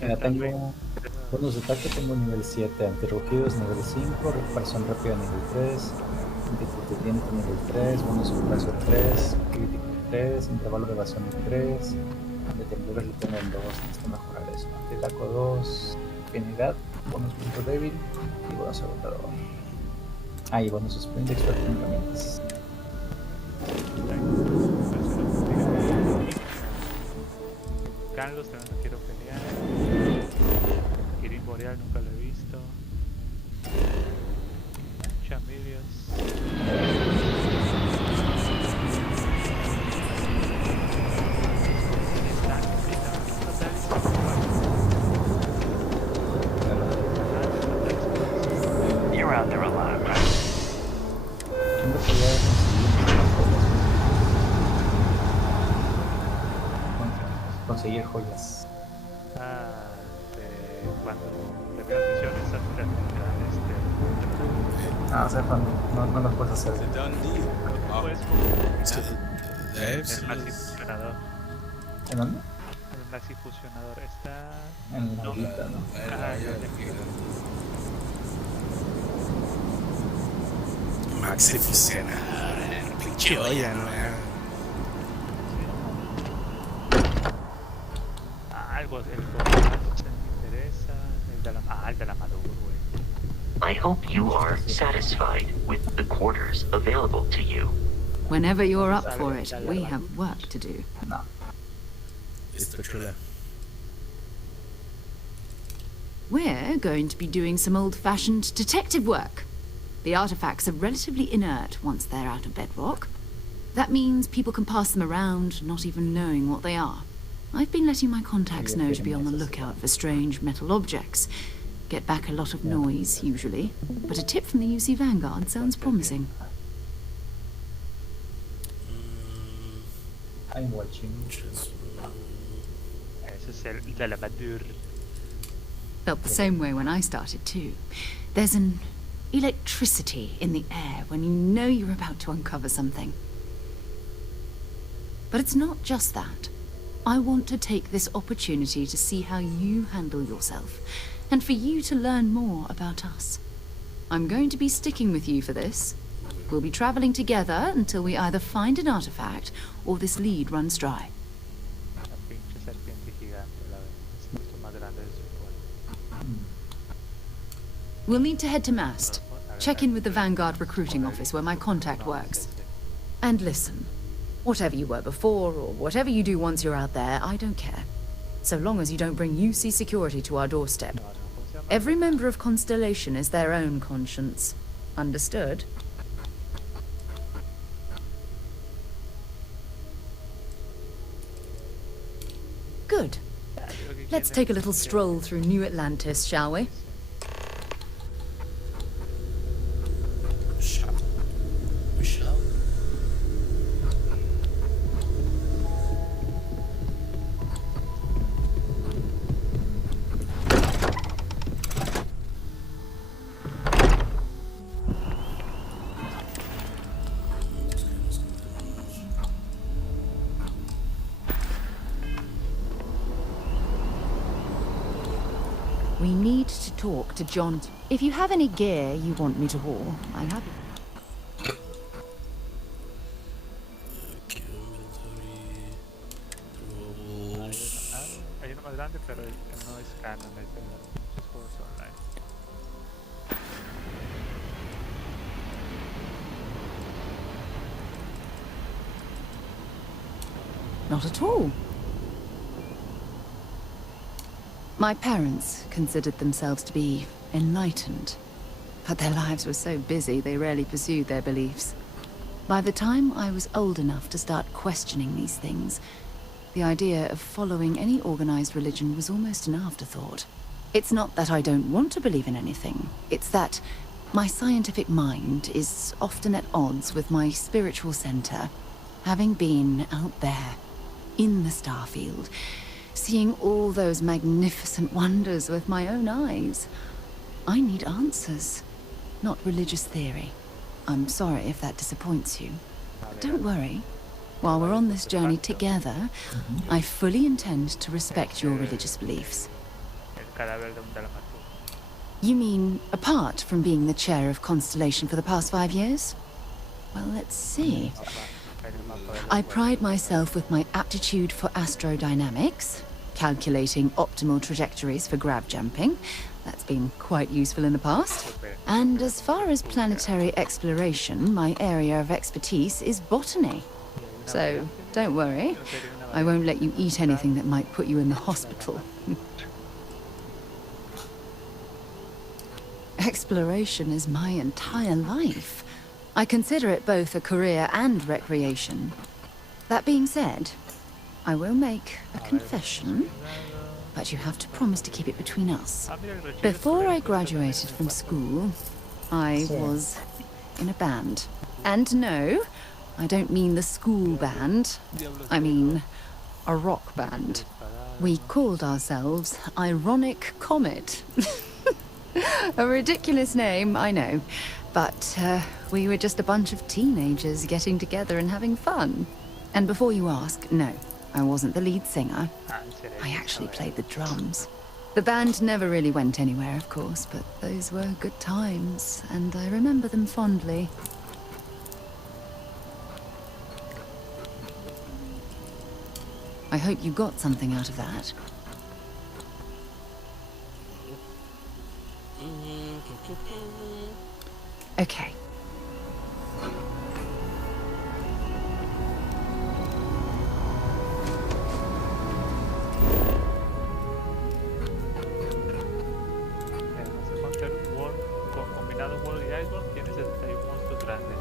Mira, tengo bonus de ataque, tengo nivel 7, antirrugidos nivel 5, recuperación rápida nivel 3, anticontinente nivel 3, bonus de espacio 3, crítico 3, intervalo de evasión 3, de temblores le tengo en 2, necesito mejorar eso. Antidaco 2, afinidad, bonus punto débil y bonus agotador. Ah, y bonus sprint experto en herramientas. Carlos también no quiero pelear. Kirin Boreal nunca lo he visto. Chamilios. You're out there alive, right? Conseguir joyas. Cuando terminas misiones o sea, no lo puedes hacer. El maxifusionador. ¿En dónde? El maxifusionador está... En la bolita, ¿no? Maxifusionador, pinche olla, ¿no? Algo, el me interesa, el de la Maduro, güey. I hope you are satisfied with the quarters available to you. Whenever you're up for it, we have work to do. No. Está chula. We're going to be doing some old-fashioned detective work. The artifacts are relatively inert once they're out of bedrock. That means people can pass them around, not even knowing what they are. I've been letting my contacts know to be on the lookout for strange metal objects. Get back a lot of noise, usually. But a tip from the UC Vanguard sounds promising. I'm watching. Ese es el de la Maduro. Felt the same way when I started, too. There's an electricity in the air when you know you're about to uncover something. But it's not just that. I want to take this opportunity to see how you handle yourself, and for you to learn more about us. I'm going to be sticking with you for this. We'll be traveling together until we either find an artifact or this lead runs dry. We'll need to head to Mast. Check in with the Vanguard recruiting office where my contact works. And listen, whatever you were before or whatever you do once you're out there, I don't care. So long as you don't bring UC security to our doorstep. Every member of Constellation is their own conscience. Understood? Good. Let's take a little stroll through New Atlantis, shall we? We need to talk to John. If you have any gear you want me to haul, I'm happy. Hay uno más grande, pero no es canon, es de muchos juegos online. Not at all. My parents considered themselves to be enlightened, but their lives were so busy they rarely pursued their beliefs. By the time I was old enough to start questioning these things, the idea of following any organized religion was almost an afterthought. It's not that I don't want to believe in anything, it's that my scientific mind is often at odds with my spiritual center, having been out there, in the StarField, seeing all those magnificent wonders with my own eyes. I need answers, not religious theory. I'm sorry if that disappoints you. But don't worry. While we're on this journey together, I fully intend to respect your religious beliefs. You mean, apart from being the chair of Constellation for the past 5 years? Well, let's see. I pride myself with my aptitude for astrodynamics, calculating optimal trajectories for grav jumping. That's been quite useful in the past. And as far as planetary exploration, my area of expertise is botany. So, don't worry. I won't let you eat anything that might put you in the hospital. Exploration is my entire life. I consider it both a career and recreation. That being said, I will make a confession, but you have to promise to keep it between us. Before I graduated from school, I was in a band. And no, I don't mean the school band. I mean a rock band. We called ourselves Ironic Comet. A ridiculous name, I know. But we were just a bunch of teenagers getting together and having fun. And before you ask, no, I wasn't the lead singer. I actually played the drums. The band never really went anywhere, of course, but those were good times, and I remember them fondly. I hope you got something out of that. Okay. Combinado World y Iceborne tiene 71 monstruos grandes.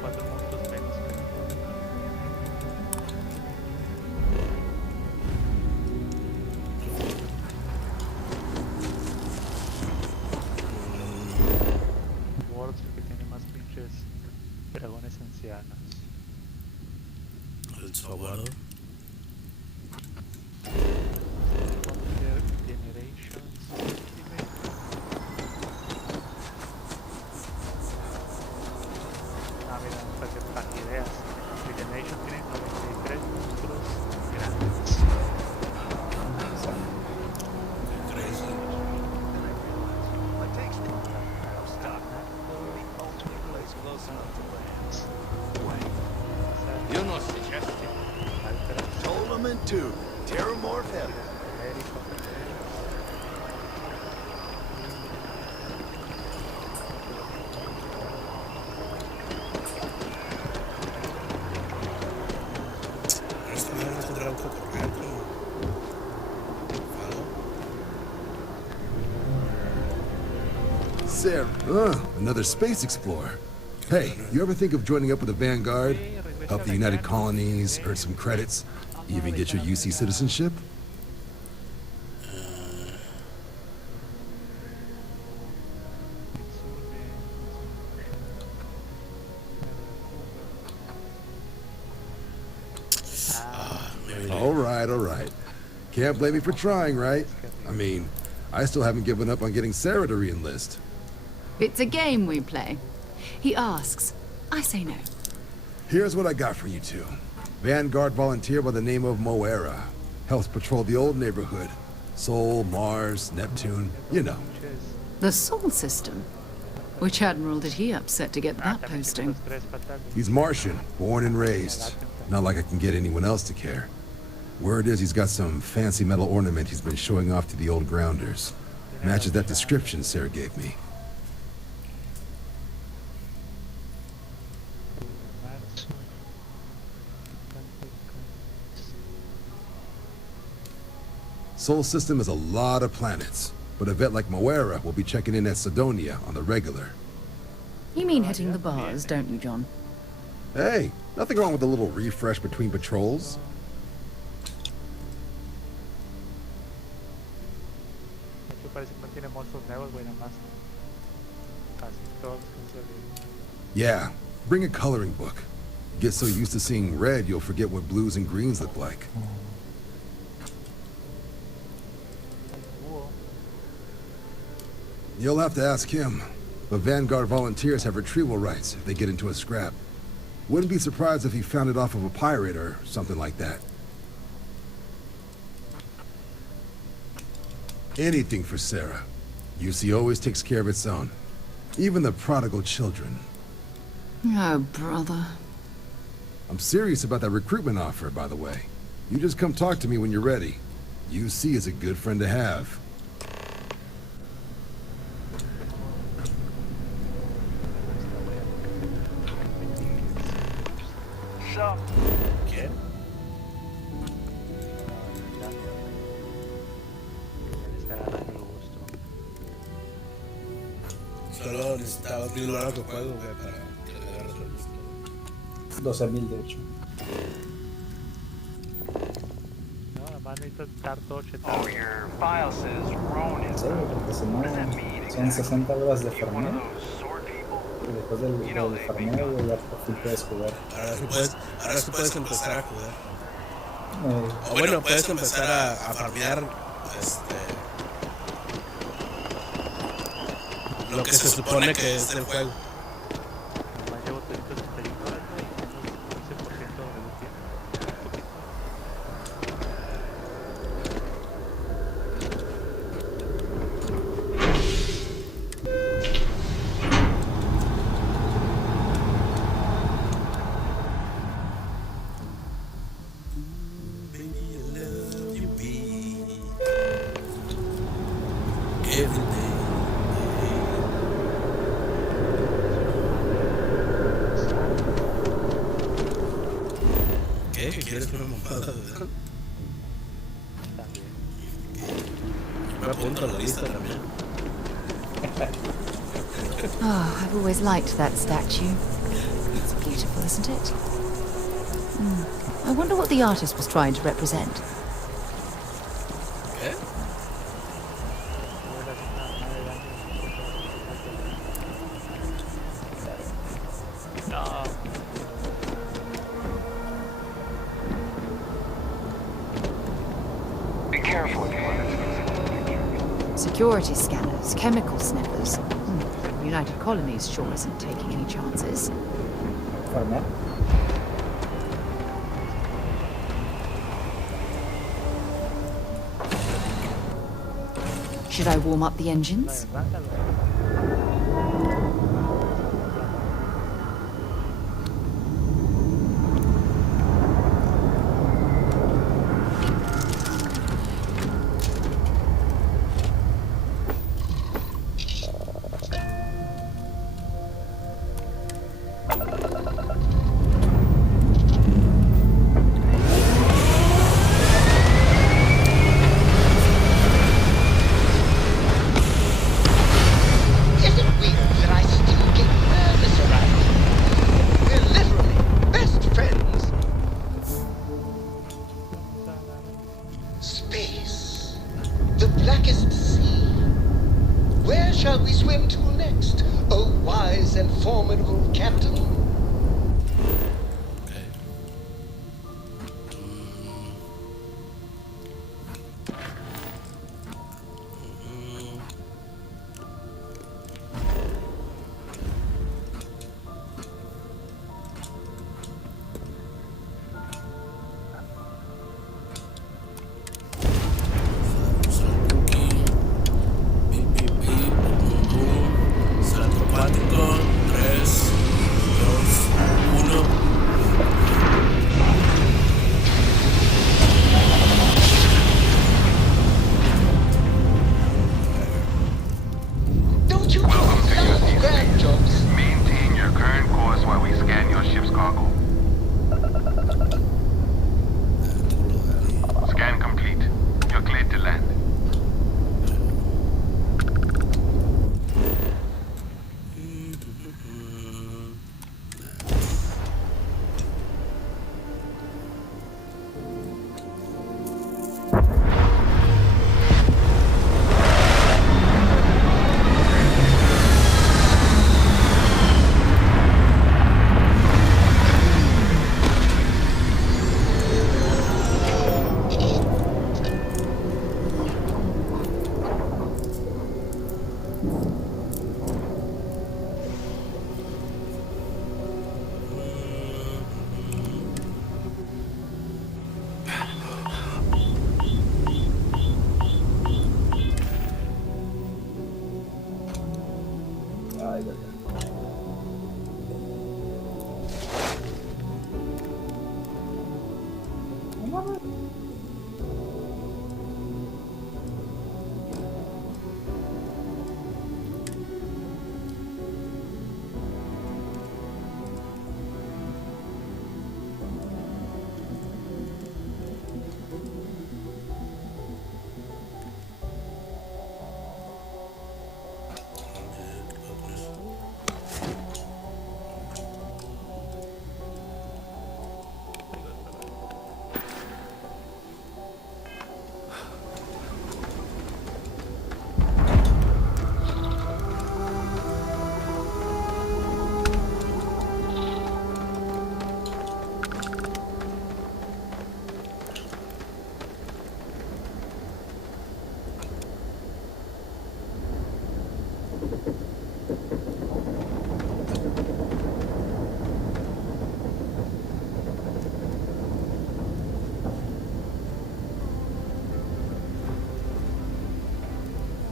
4 monstruos menos. Worlds que tiene más pinches dragones ancianos. El saguaro. Sarah, another space explorer. Hey, you ever think of joining up with the Vanguard? Help the United Colonies, earn some credits, even get your UC citizenship? All right. Can't blame me for trying, right? I mean, I still haven't given up on getting Sarah to re-enlist. It's a game we play. He asks, I say no. Here's what I got for you two. Vanguard volunteer by the name of Modear. Helps patrol the old neighborhood. Sol, Mars, Neptune, you know. The Sol system? Which admiral did he upset to get that posting? He's Martian, born and raised. Not like I can get anyone else to care. Word is he's got some fancy metal ornament he's been showing off to the old grounders. Matches that description Sarah gave me. Sol system has a lot of planets, but a vet like Modear will be checking in at Sidonia on the regular. You mean hitting the bars, don't you, John? Hey, nothing wrong with a little refresh between patrols. Yeah, bring a coloring book. Get so used to seeing red, you'll forget what blues and greens look like. You'll have to ask him. but Vanguard volunteers have retrieval rights if they get into a scrap. Wouldn't be surprised if he found it off of a pirate or something like that. Anything for Sarah. UC always takes care of its own. Even the prodigal children. Oh, brother. I'm serious about that recruitment offer, by the way. You just come talk to me when you're ready. UC is a good friend to have. So, ¿qué? Solo necesitabas $1000 de juego, güey, para que le agarres el gusto. 12,000 de hecho. No, además necesitas estar todo chetado. Oh, your file says Ronin. Sí, porque si no, son 60 horas de farmeo. Y después del farmeo ya por fin puedes jugar. Ahora sí puedes empezar a jugar. O bueno, puedes empezar a farmear lo que se supone que es el juego. Además llevo 361 horas, güey, y unos 15% de reducción. ¿Qué quieres una mamada, verdad? Me apunto a la lista también. Oh, I've always liked that statue. It's beautiful, isn't it? I wonder what the artist was trying to represent. ¿Qué? No. Be careful if you run into these. Security scanners, chemical sniffers. United Colonies sure isn't taking any chances. Farmeo. Should I warm up the engines?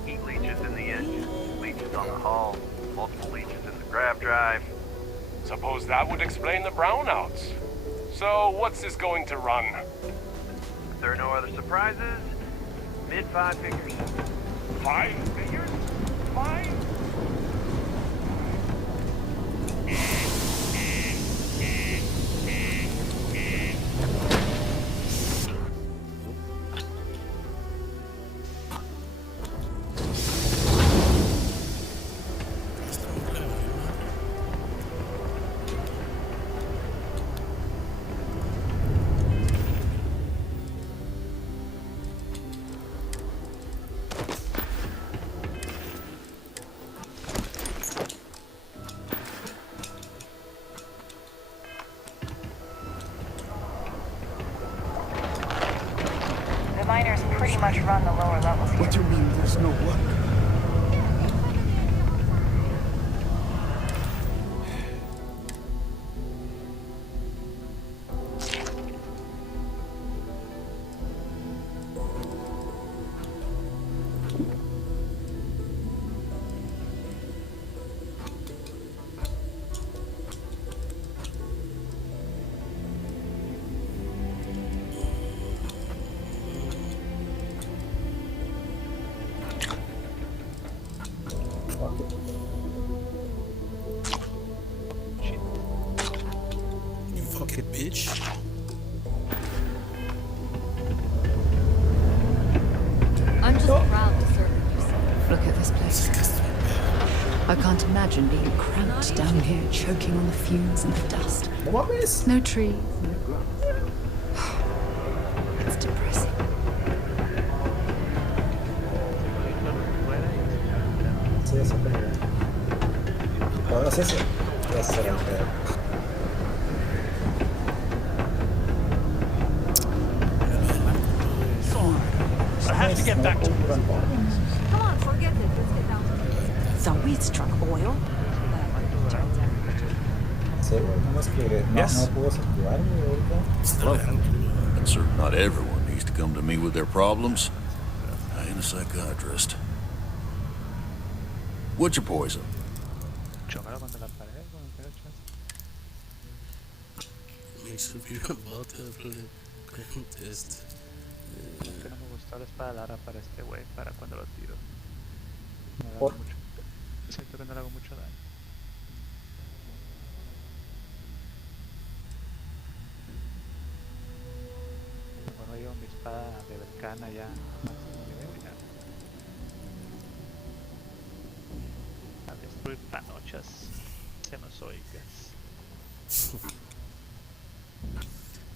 Heat leeches in the engine, leeches on the hull, multiple leeches in the grav drive. Suppose that would explain the brownouts. So, what's this going to run? If there are no other surprises, mid 5 figures. 5 figures? 5? Miners pretty much run the lower levels here. What do you mean there's no work? You fucking bitch. I'm just proud to serve you. Look at this place. I can't imagine being cramped down here, choking on the fumes and the dust. No trees, no grass. It's depressing. Sí, eso es como... Ahora es eso. Ya se va a quedar. I have to get back to... Come on, forget it. Let's get down to it. So we struck oil. Sí, ¿cómo es que no puedo activar ahorita? Look, I'm certain not everyone needs to come to me with their problems. I ain't a psychiatrist. What's your poison? Makes you feel about the test. Que no me gustó la espada larga para este güey, para cuando lo tiro. Me da ¿Por? mucho. Siento que no le hago mucho daño. Bueno, llevo mi espada de Belcana ya máximo nivel ya. A destruir panochas cenozoicas.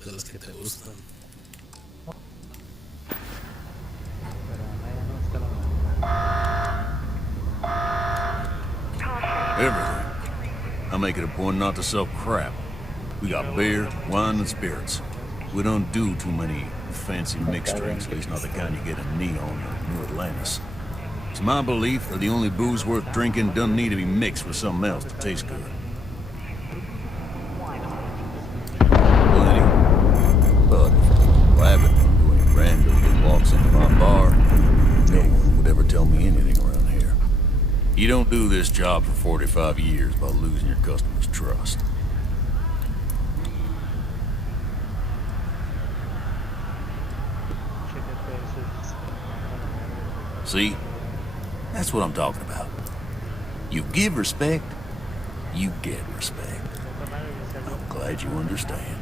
De las que te gustan. Everything. I make it a point not to sell crap. We got beer, wine, and spirits. We don't do too many fancy mixed drinks, at least not the kind you get in Neon or New Atlantis. It's my belief that the only booze worth drinking doesn't need to be mixed with something else to taste good. Well, anyway, but if Rabbit doing randomly walks into my bar, no one would ever tell me anything around here. You don't do this job for 45 years by losing your customers' trust. See? That's what I'm talking about. You give respect, you get respect. I'm glad you understand.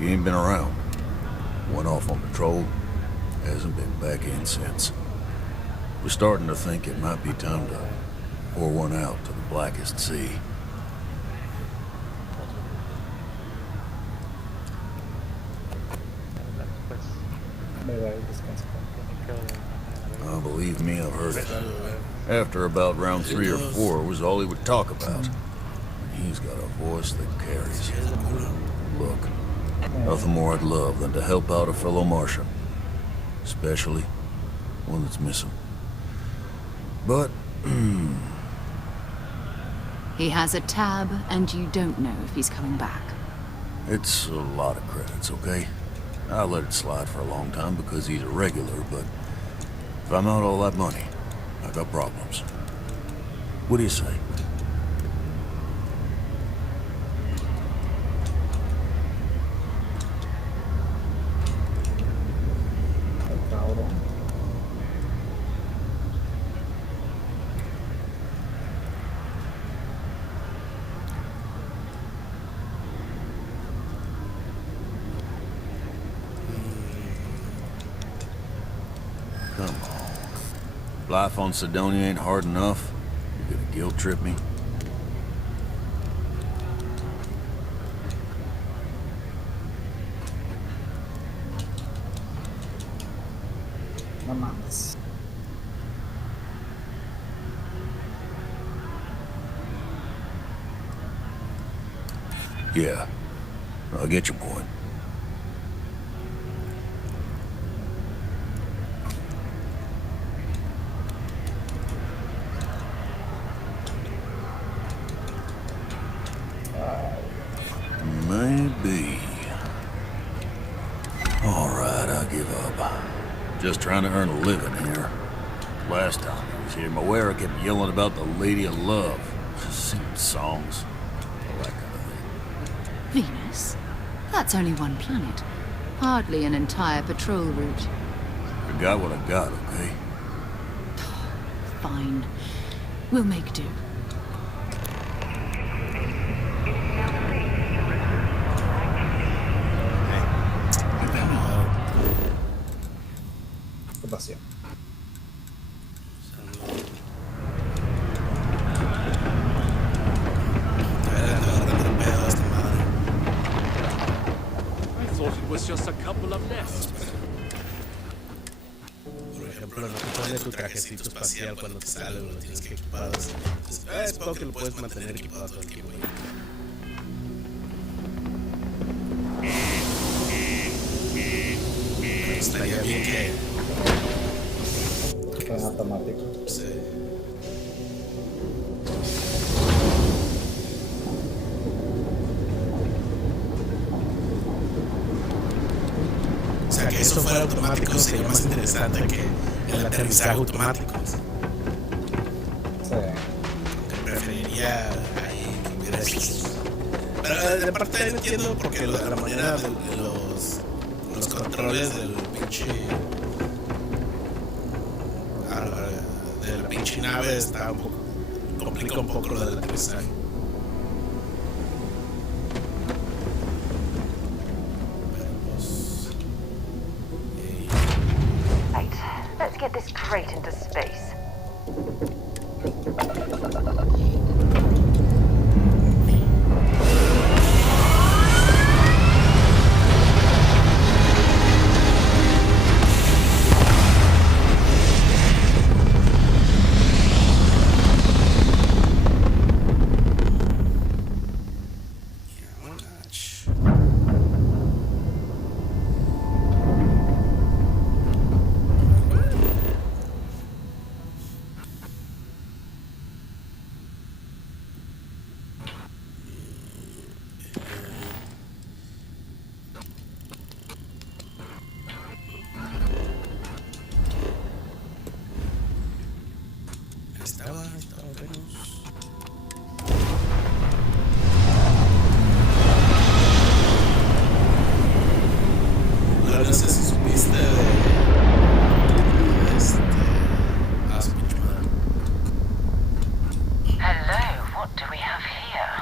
He ain't been around. Went off on patrol. Hasn't been back in since. We're starting to think it might be time to pour one out to the blackest sea. Oh, believe me, I've heard it. After about round 3 or 4 was all he would talk about. And he's got a voice that carries. Look, nothing more I'd love than to help out a fellow Martian. Especially one that's missing. But, He has a tab, and you don't know if he's coming back. it's a lot of credits, okay? I let it slide for a long time because he's a regular, but if I'm out all that money, I got problems. What do you say? Come on. Life on Sidonia ain't hard enough. You're gonna guilt trip me? No mames. Yeah. I get your point. Maybe. Alright, I'll give up. Just trying to earn a living here. Last time I was here, Modear kept yelling about the Lady of Love. Singing songs. All that kind of thing. Venus? That's only one planet. Hardly an entire patrol route. I got what I got, okay? Fine. We'll make do. Ocupación. I thought it was just a couple of nests. Por ejemplo, no te pone tu trajecito espacial cuando te sale, lo tienes que equipar. Es poco que lo puedes mantener equipado todo el tiempo. Estaría bien que En automático. sí. O sea, que eso fuera automático sería más interesante que el aterrizaje automático. Sí. Aunque preferiría ahí que hubiera esos. Pero de parte no entiendo porque la manera de los controles del pinche de la pinche nave está un poco complica un poco lo del aterrizaje. Right, let's get this crate into space.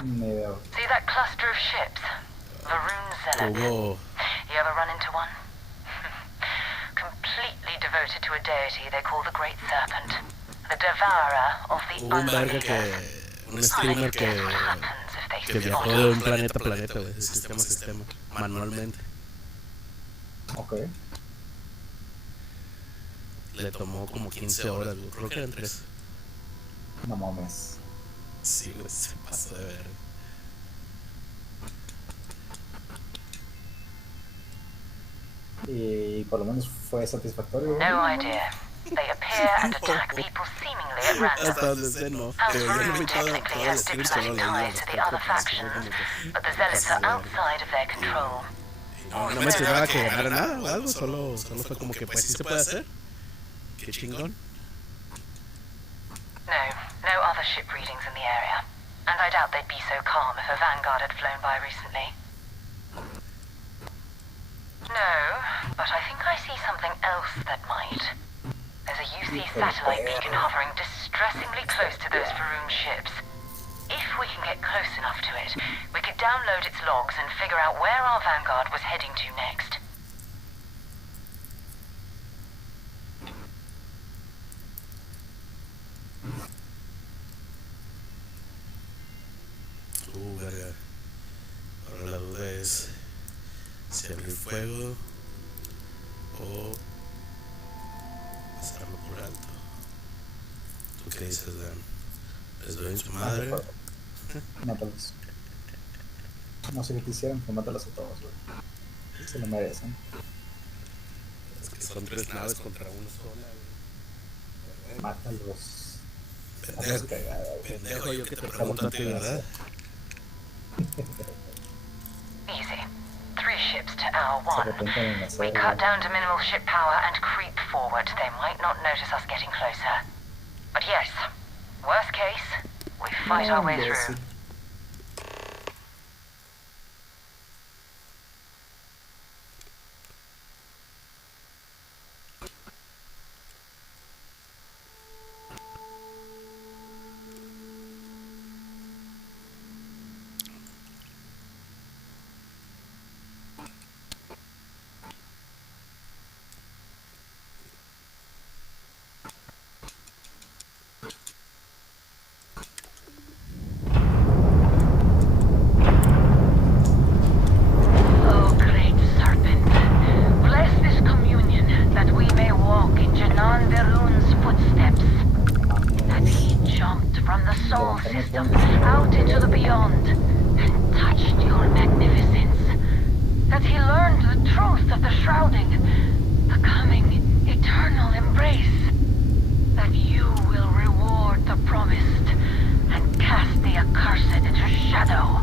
See that cluster of ships? The rune zealots. You ever run into one? Completely devoted to a deity they call the Great Serpent. The devourer of the un streamer que viajó de un planeta a planeta, güey, de sistema a sistema, manualmente. Ok. Le tomó como 15 horas, güey. Creo que eran 3. No mames. Sí, güey, se pasó de ver. Y por lo menos fue satisfactorio. No idea. They appear and attack people seemingly at random. As Rune technically has diplomatic ties to the other factions, but the zealots are outside of their control. No me esperaba que ganara nada o algo, solo fue como que pues sí se puede hacer. Qué chingón. No other ship readings in the area. And I doubt they'd be so calm if a vanguard had flown by recently. No, but I think I see something else that might. There's a UC satellite beacon hovering distressingly close to those Faroon ships. If we can get close enough to it, we could download its logs and figure out where our vanguard was heading to next. Verga. Ahora la duda es si abrir fuego o pasarlo por alto. ¿Tú qué dices, Dan? ¿Les doy en su madre? Mátalos. No sé qué quisieran, pero mátalos a todos, güey. Se lo merecen. Es que son 3 naves contra una sola, güey. Mátalos. Pendejo, yo que te pregunto a ti, ¿verdad? Easy. 3 ships to our 1. We cut down to minimal ship power and creep forward. They might not notice us getting closer. But yes, worst case, we fight our way through. Out into the beyond, and touched your magnificence. That he learned the truth of the shrouding, the coming eternal embrace. That you will reward the promised, and cast the accursed into shadow.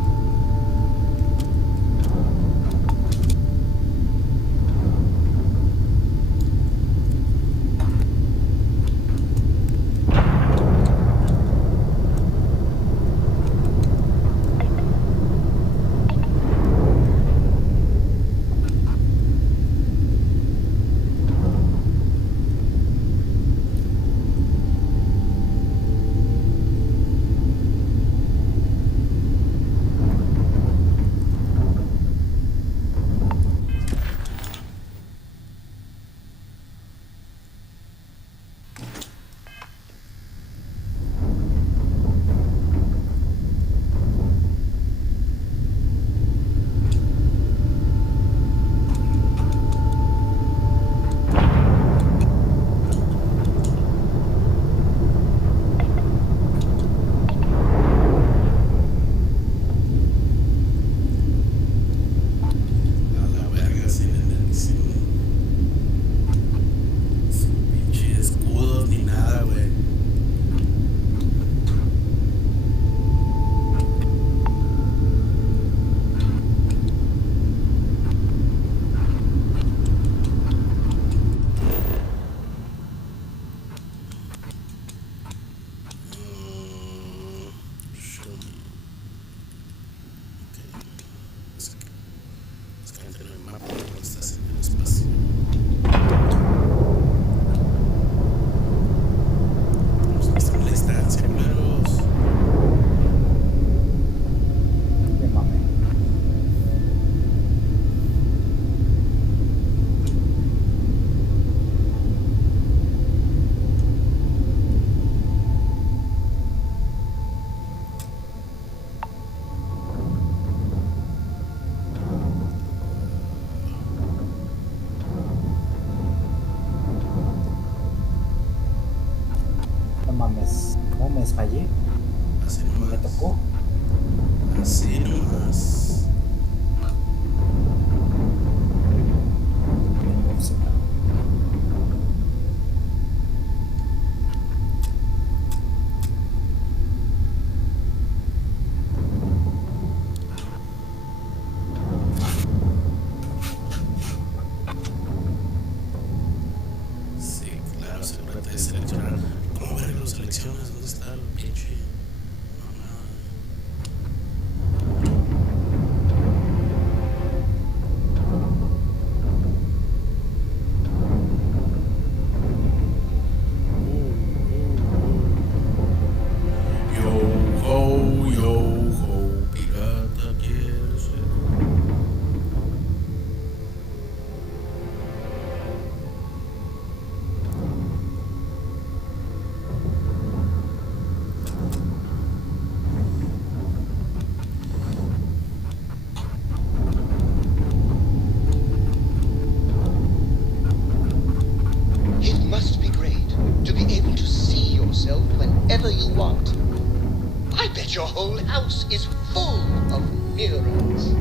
fallé. Así Me nomás. tocó. Así nomás. Sí, claro, asegúrate de seleccionar. ¿Cómo ver las selecciones? ¿Dónde está el pinche? Yo ho, pirata quiero ser. It must be great to be able to see yourself whenever you want. I bet your whole house is full of mirrors.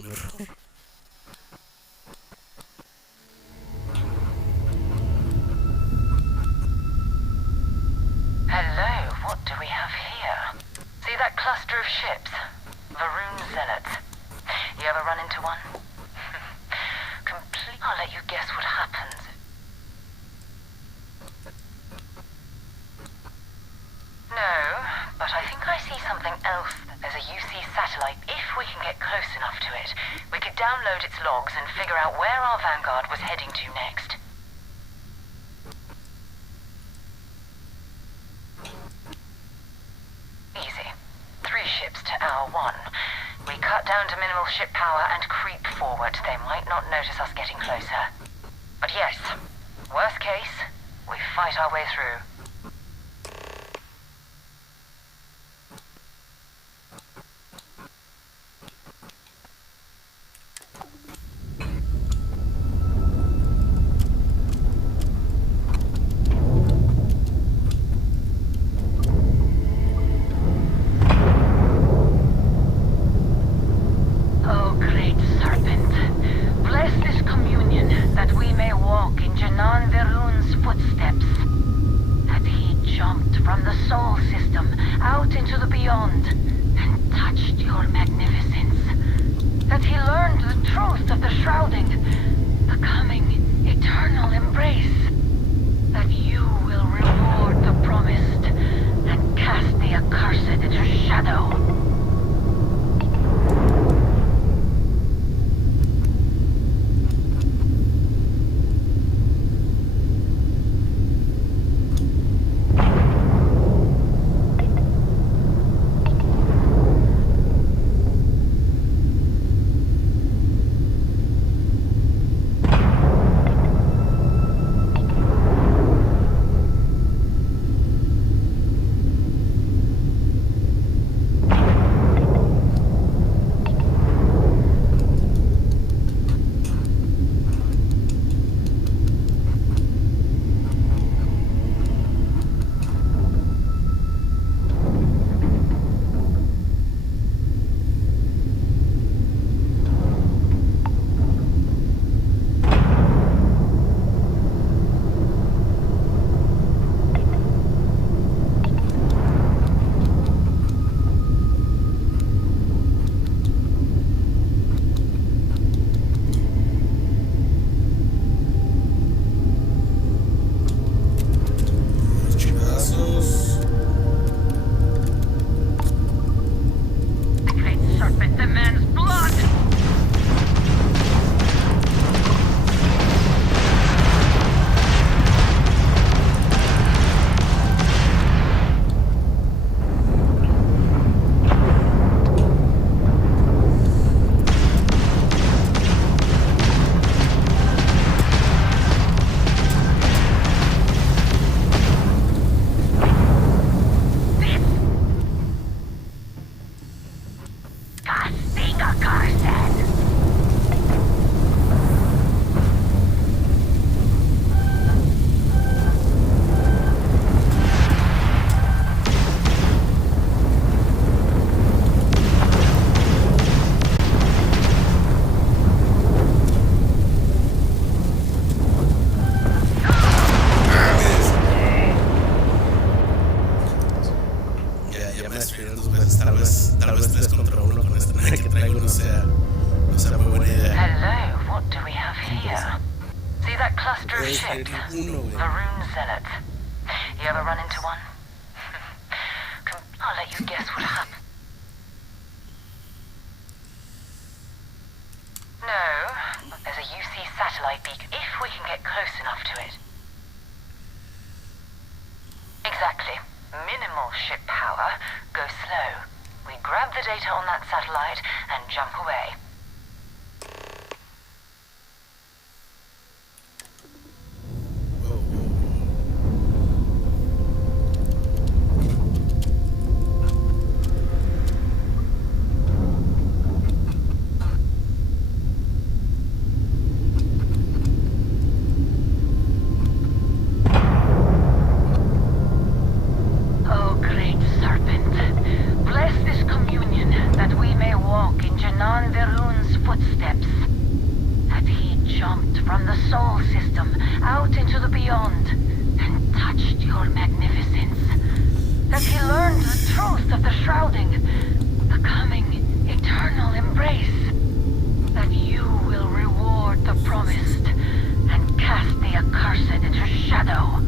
fue un error. Hello, what do we have here? See that cluster of ships? Varun zealots. You ever run into one? I'll let you guess what happens. No, but I think I see something else. There's a UC satellite. If we can get close enough to it, we could download its logs and figure out where our vanguard was heading to next. Easy. 3 ships to hour 1. We cut down to minimal ship power and creep forward. They might not notice us getting closer. But yes, worst case, we fight our way through. Varun zealots. You ever run into one? I'll let you guess what happened. No, but there's a UC satellite beacon if we can get close enough to it. Exactly. Minimal ship power. Go slow. We grab the data on that satellite and jump away. That we may walk in Janan Verun as he learned the truth of the shrouding, the coming eternal embrace, that you will reward the promised and cast the accursed into shadow.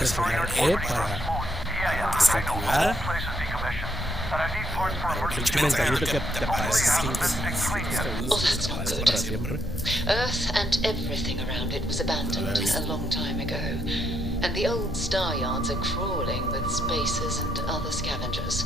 presionar E para que se activara. El mensajito que te aparece 5 segundos para siempre. Earth and everything around it was abandoned a long time ago, and the old star yards are crawling with spacers and other scavengers.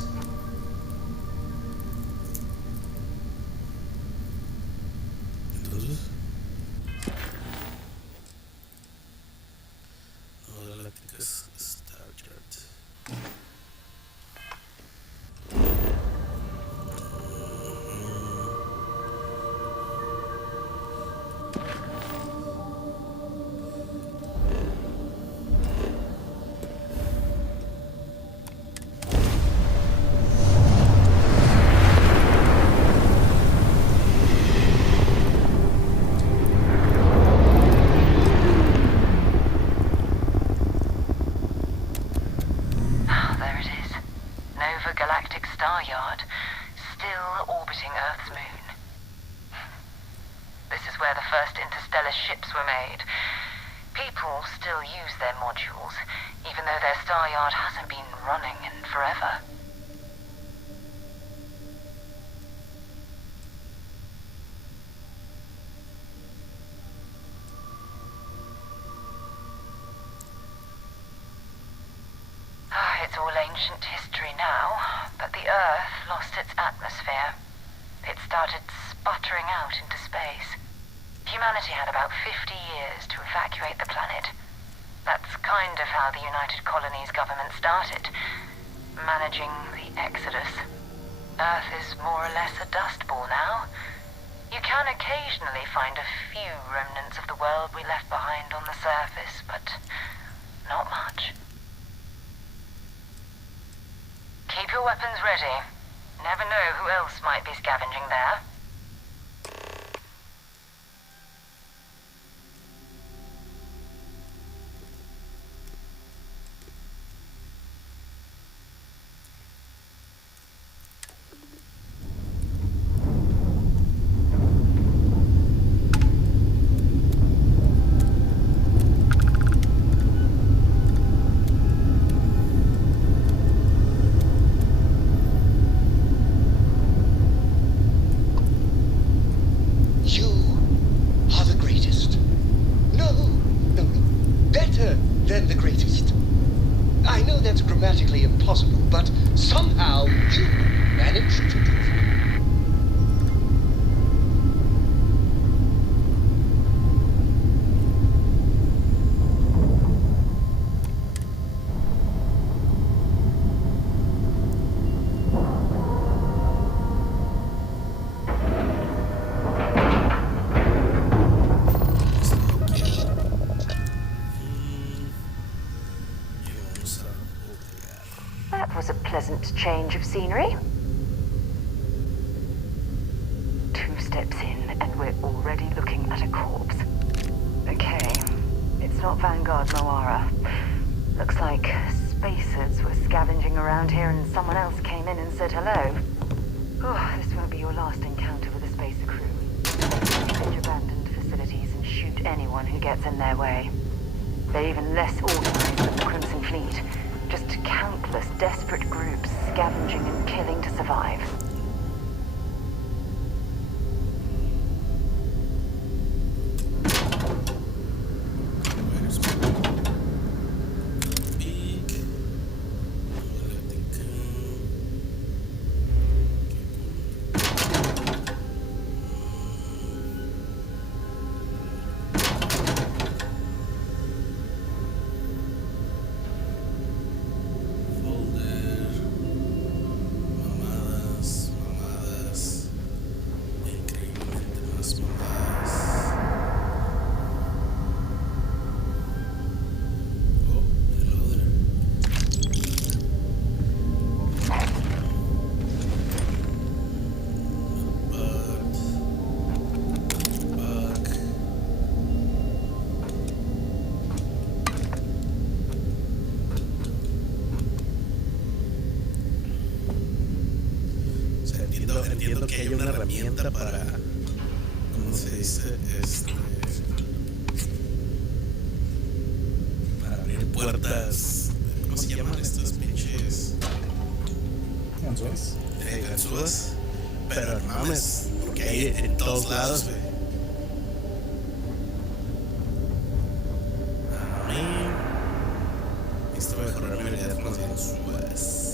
It's all ancient history now, but the Earth lost its atmosphere. It started sputtering out into space. Humanity had about 50 years to evacuate the planet. That's kind of how the United Colonies government started, managing the exodus. Earth is more or less a dust ball now. You can occasionally find a few remnants of the world we left behind on the surface, but not much. Keep your weapons ready. Never know who else might be scavenging there. mathematically impossible, but somehow you managed to do it. That was a pleasant change of scenery. 2 steps in, and we're already looking at a corpse. Okay, it's not Vanguard Moara. Looks like spacers were scavenging around here and someone else came in and said hello. Oh, this won't be your last encounter with a spacer crew. Search abandoned facilities and shoot anyone who gets in their way. They're even less organized than the Crimson Fleet. Just countless desperate groups scavenging and killing to survive. Entiendo que hay una herramienta para, ¿cómo se dice? Para abrir puertas. ¿Cómo se llaman estos pinches? ¿Ganzúas? Ganzúas. Pero no mames, porque hay en todos lados, güey. A mí, esto va a mejorar mi habilidad con las ganzúas.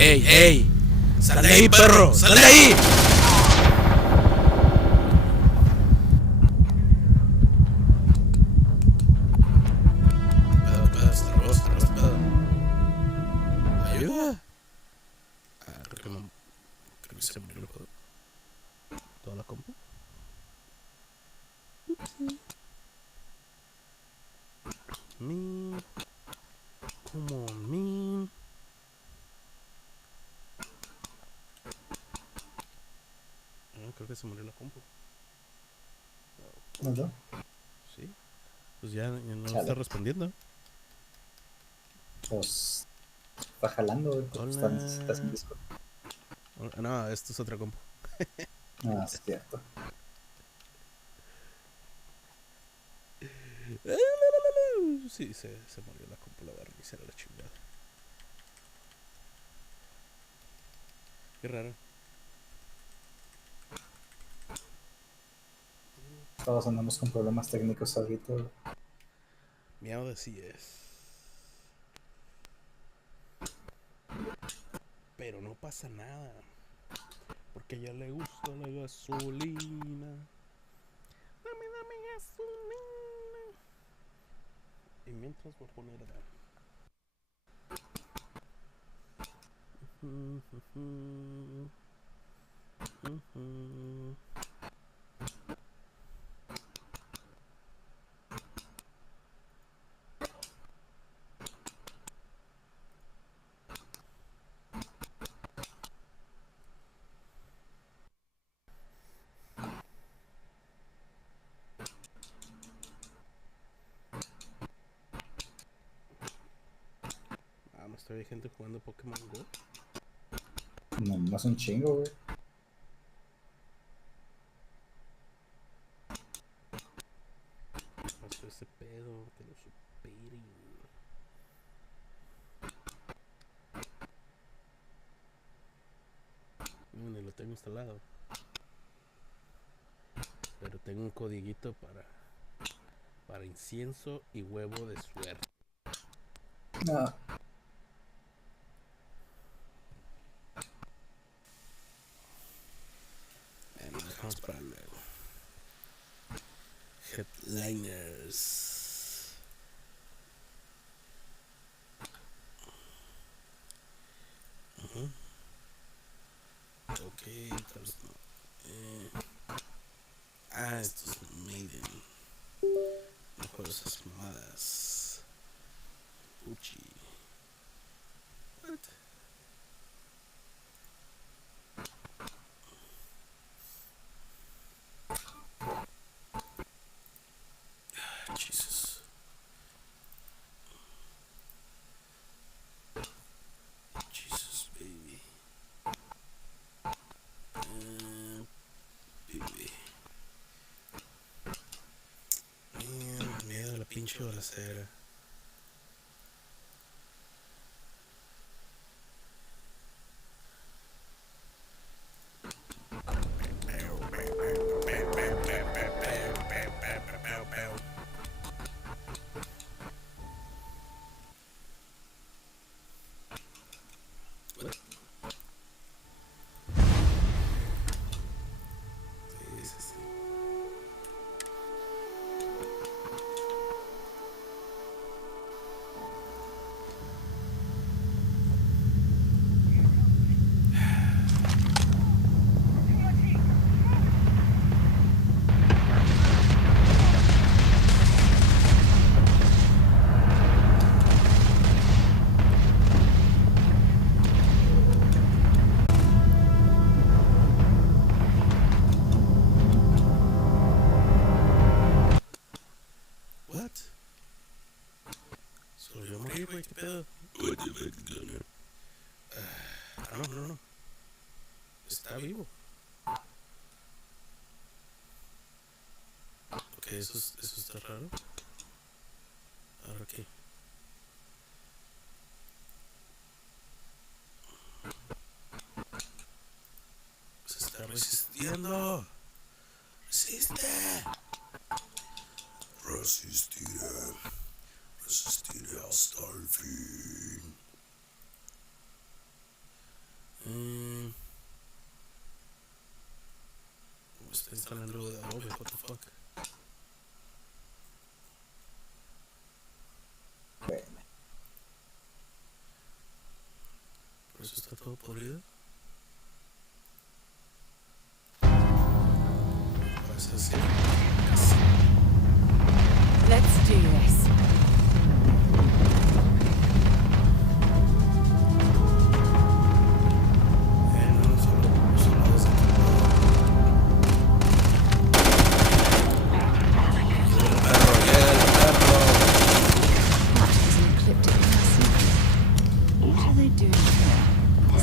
¡Ey, ey! ¡Sal de ahí, perro! ¡Sal de ahí! ¿Ayuda? Creo que se murió el juego. Toda la compu. Me. Come on, me. Creo que se murió la compu. ¿No? Sí. Pues ya no está respondiendo. Pues está jalando, porque estás en Discord. No, esto es otra compu. Ah, es cierto. Sí, se murió la compu, la voy a reiniciar a la chingada. Qué raro. Todos andamos con problemas técnicos ahorita. Miau de sí es. Pero no pasa nada. Porque a ella le gusta la gasolina. Dame gasolina. Y mientras voy a poner todavía hay gente jugando Pokémon Go. No, más un chingo, güey. Pasó ese pedo, que lo superen. Ni lo tengo instalado. Pero tengo un codiguito para incienso y huevo de suerte. No. Lo dejamos para luego. Headliners. Ok, tal vez no. Esto es Maiden. No juego esas mamadas. Uchi. What? Jesus. Jesus, baby. Baby. Miedo a la pinche balacera. ¿Qué pedo? No. Está vivo. Ok, eso está raro. Ahora qué. Se está resistiendo. Resiste. Resistiré hasta el fin. Está instalando algo de Adobe, what the fuck. Por eso está todo podrido. Parece así. Let's do this.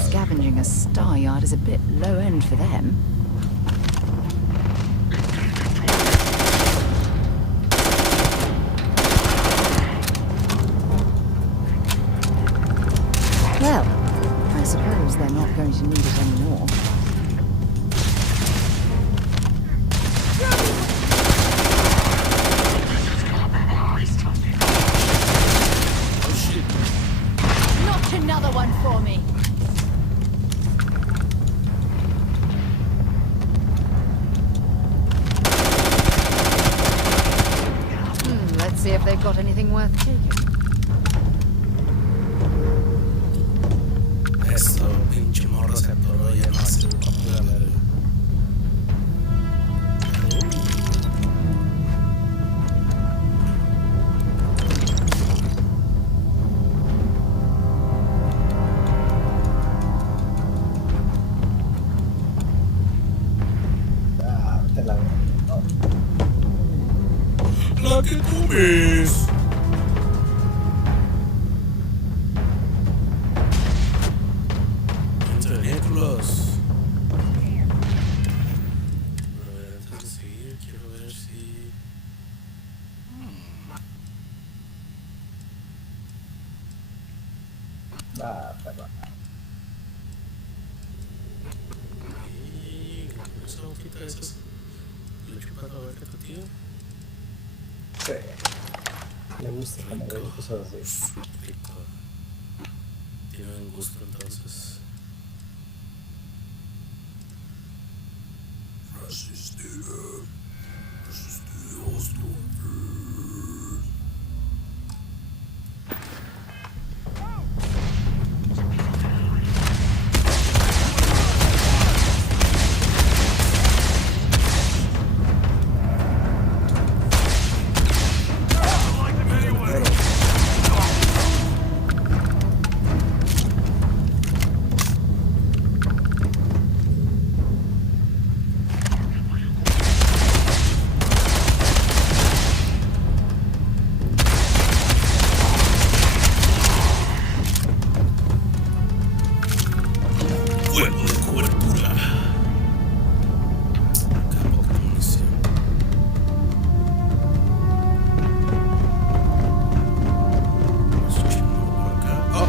Scavenging a star yard is a bit low end for them. Well, I suppose they're not going to need it anymore. Not another one for me. Let's see if they've got anything worth taking. Eso, pinche morro se atoró y ya no hace el papel de la verga. Te la veo. La que comes. Tenemos. A ver, antes de seguir, quiero ver si. Perdón. Y con esa hojita de esas. Le chupa a ver qué te tío. Sí. Le gusta como ver cosas así. Rico. Tiene buen gusto entonces. Resistiré. Resistiré hasta el fin. Fuego de cobertura. Acá poca munición. Vamos a echarlo por acá. ¡Oh!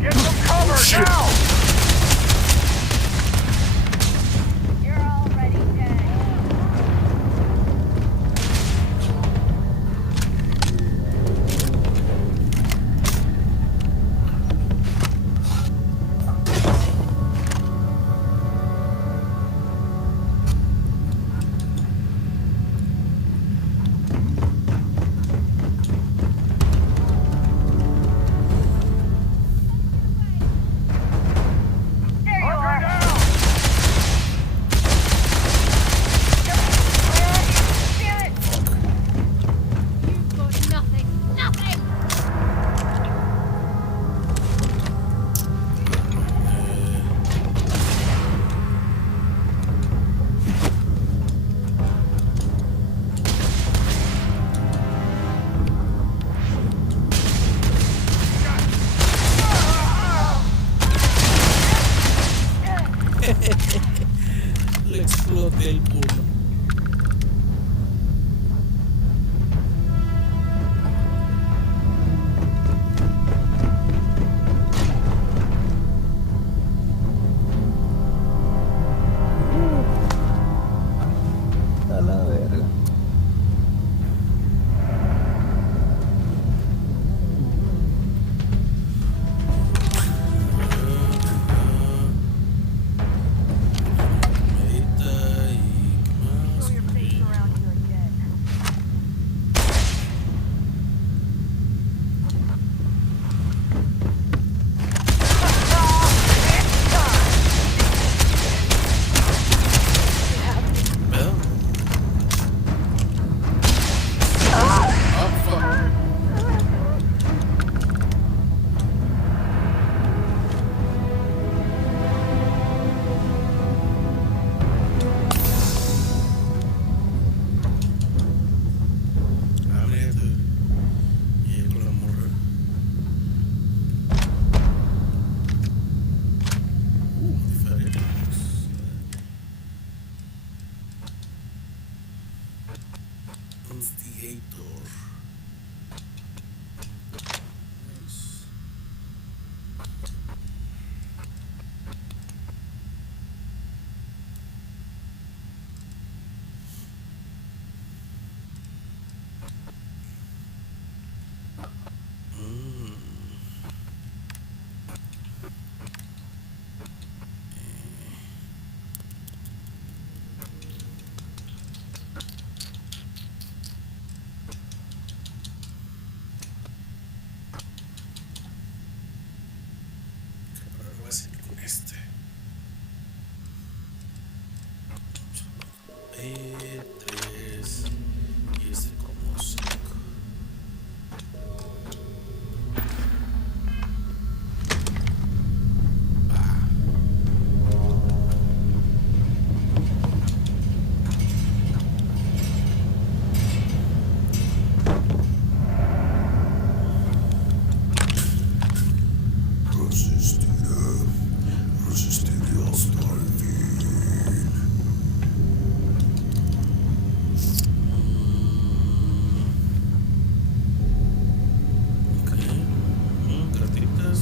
Get some cover now! Le exploté el culo. Navigator. E3 y este como 5. Resistiré hasta el fin. Cartitas.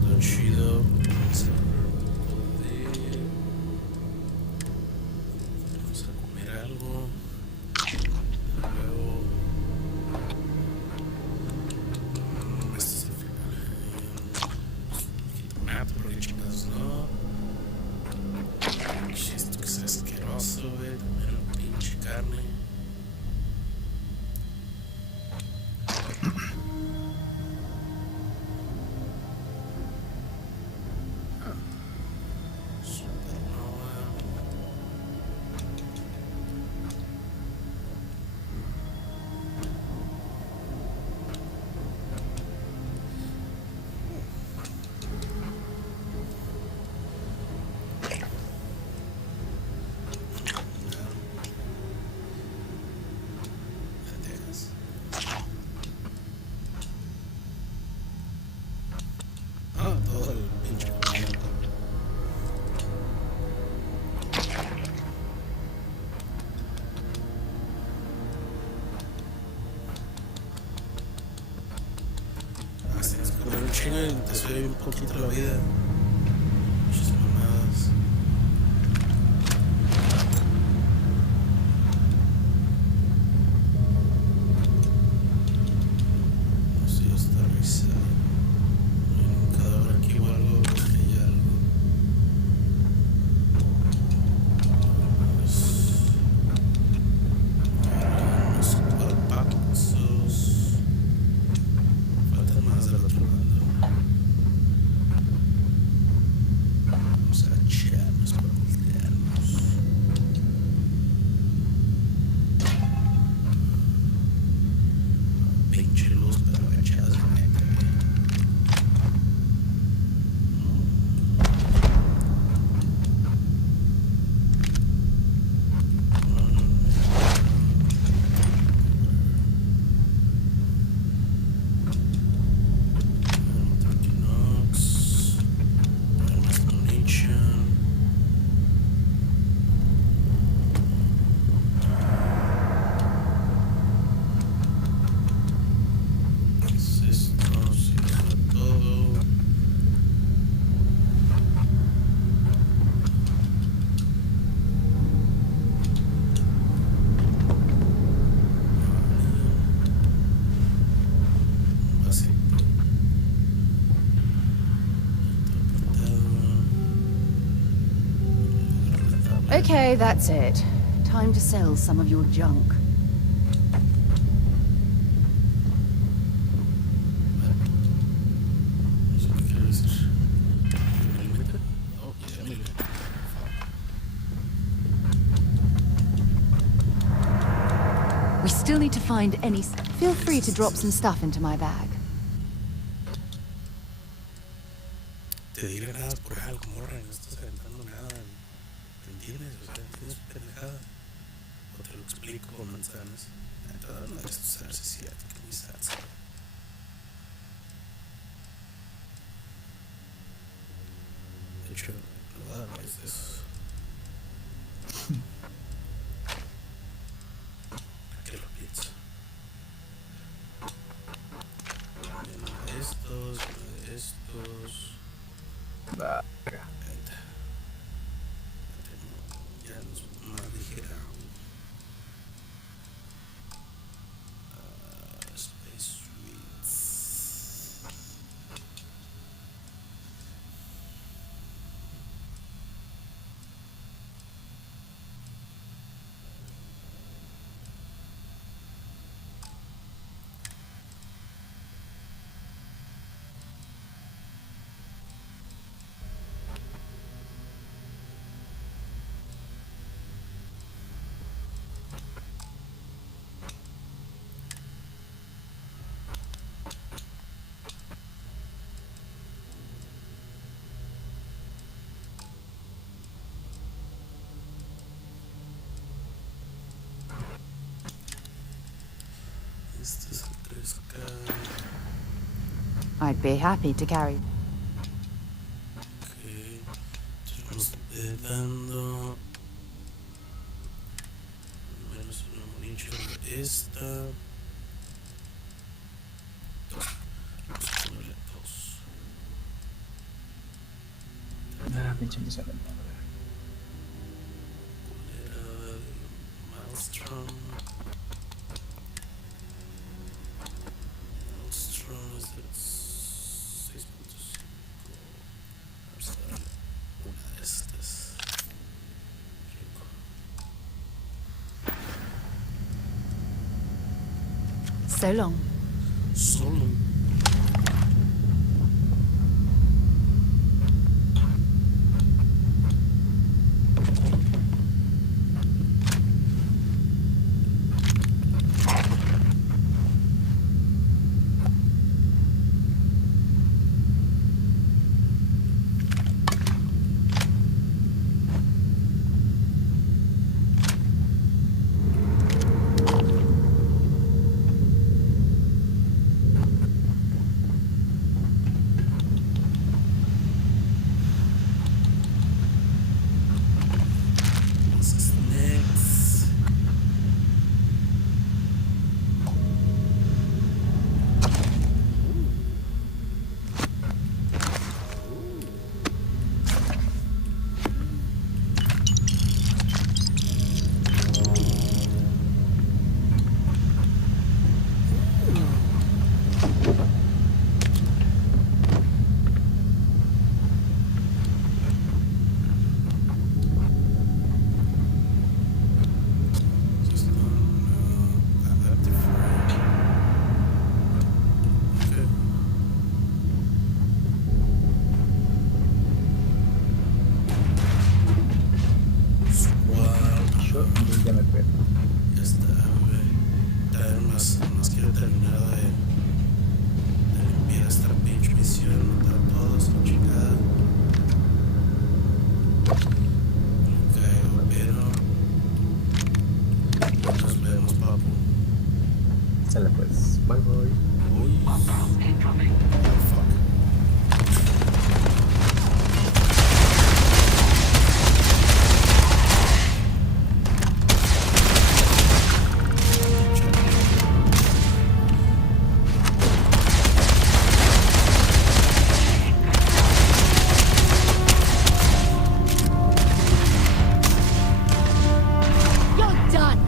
Está chido. Vamos a comer algo. Luego. Este es el final. Jitomate, pero qué chingados no. Esto que es asqueroso, güey. Comer la pinche carne. Todo el pinche comida. Tienes que comer un chingo y te sube un poquito la vida. Muchas mamadas. No sé, ya está revisado. Hay un cadáver aquí o algo. Hay algo. Unos papaxos. Faltan más del otro lado. Vamos a agacharnos para voltearnos. Pinche luz, pero agachados, neta. Okay, that's it. Time to sell some of your junk. We still need to find any... Feel free to drop some stuff into my bag. Te diré nada por algo, morra, no estás aventando nada. ¿Me entiendes? O sea, tienes pendejada. O te lo explico con manzanas. Toda una de estas es cierto. That's de hecho, no voy a dar más de eso. ¿Qué lo pienso? Uno de estos, uno de estos. Va. Ya nos más ligera. Space Suites. Este es el 3K. I'd be happy to carry. Ok. Entonces vamos dando. Menos una munición de esta. Dos. Vamos a ponerle dos. Ah, pinche misión de madre. Era de Maelstrom. Maelstrom es de 6.5. Vamos a darle una de estas. Rico. So long. Solo. Ya está, güey. También más quiero terminar de limpiar esta pinche misión, matar a todos, la chingada. Ok, pero nos vemos, papu. Sale pues. Bye bye. Uy. Fuck. You're done.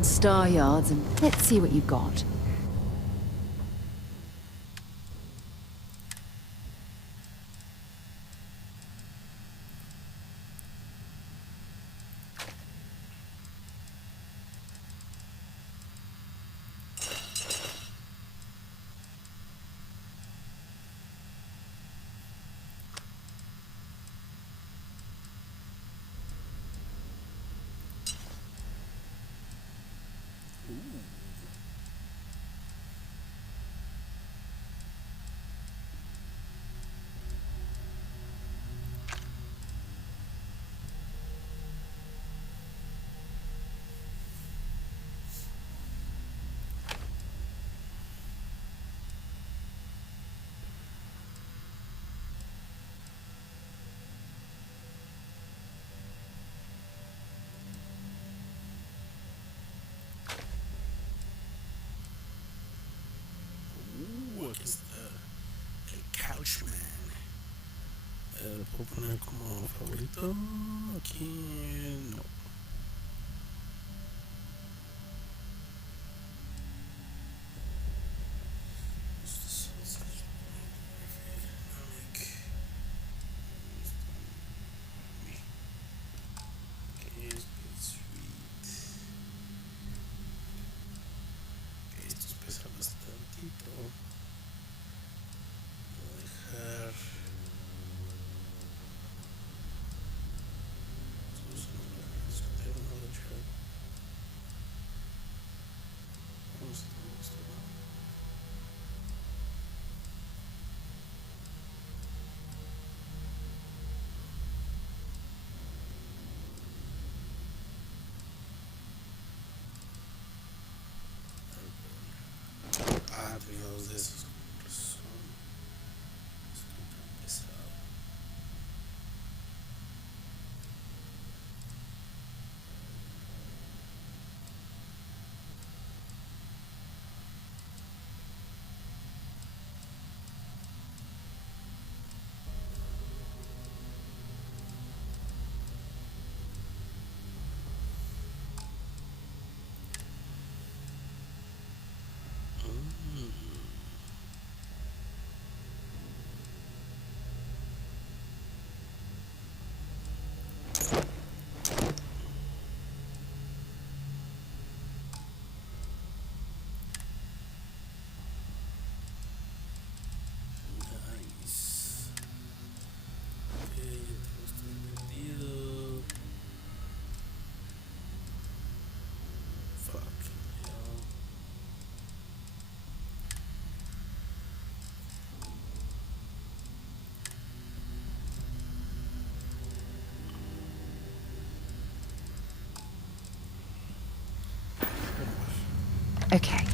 old star yards and let's see what you've got. Aquí está el Couchman. ¿Lo puedo poner como favorito? Aquí no. Estos pesan bastantito. Tenía dos de esos. Estoy tan pesado. Okay.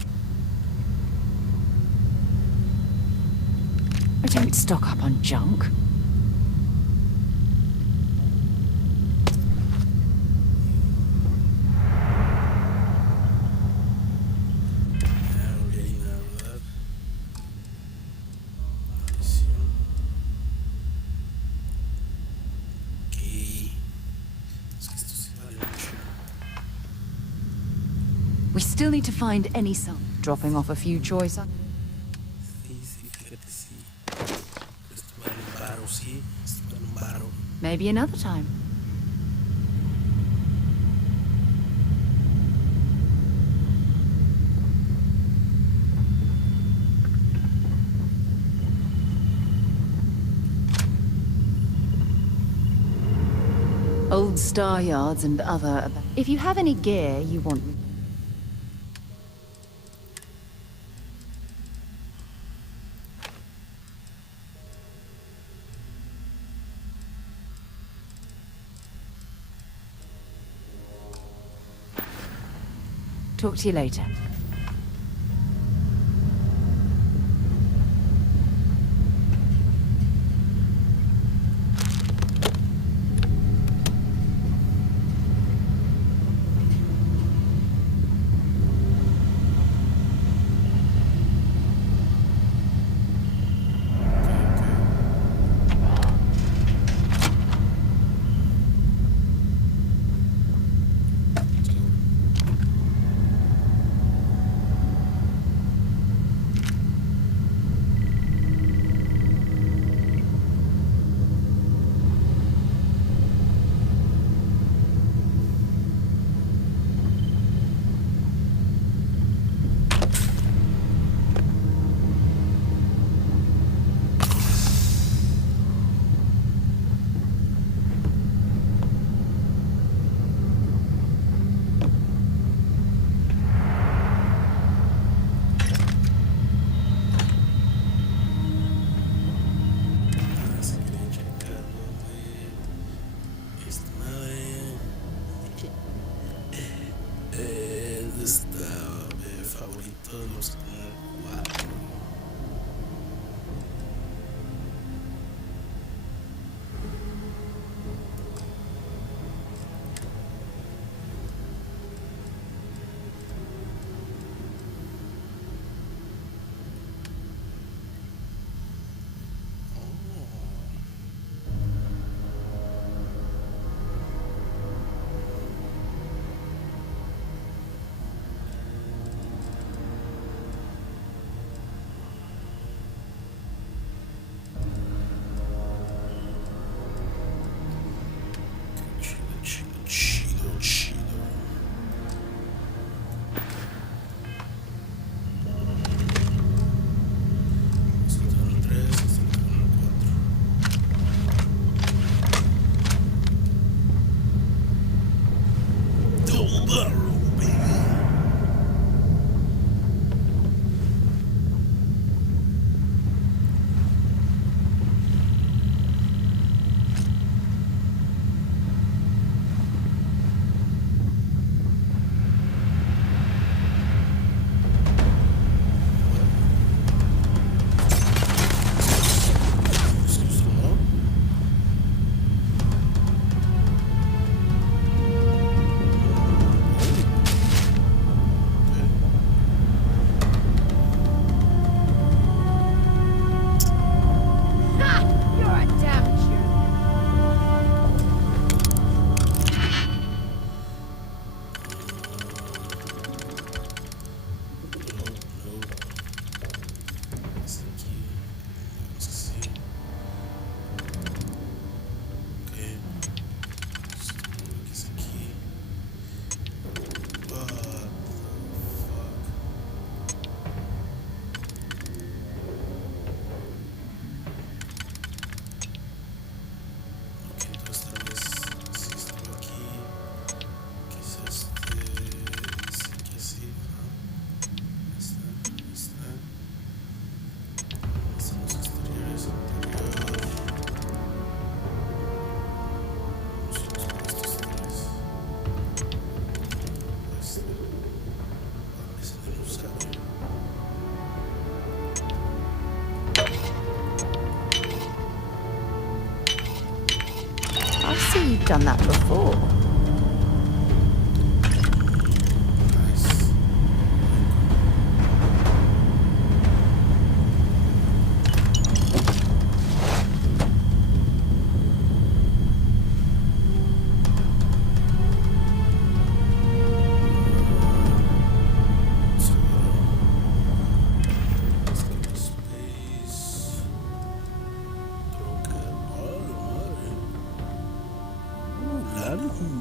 I don't stock up on junk. We still need to find any sum. Dropping off a few choice. Maybe another time. Old star yards and other. If you have any gear you want. Talk to you later. favoritos, los que tengo 4. You've done that before. Largo.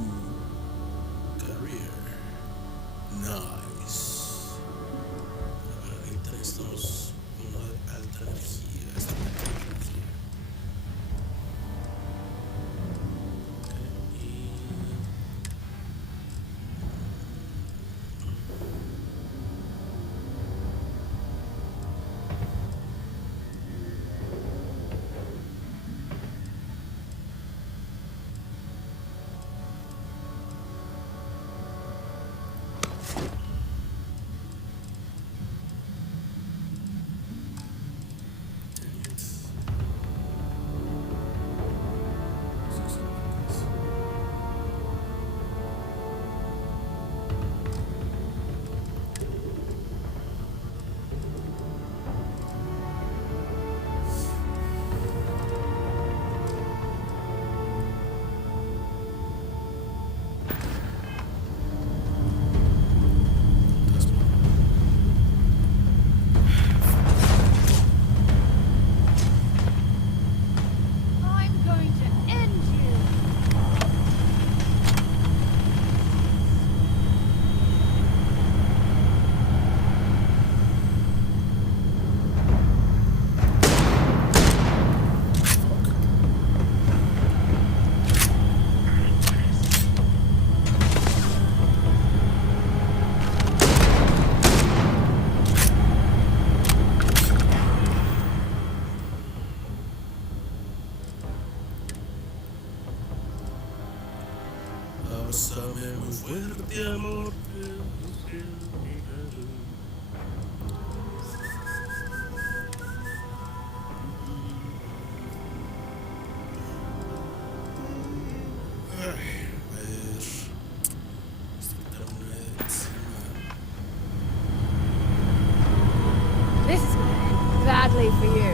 This is gonna end badly for you.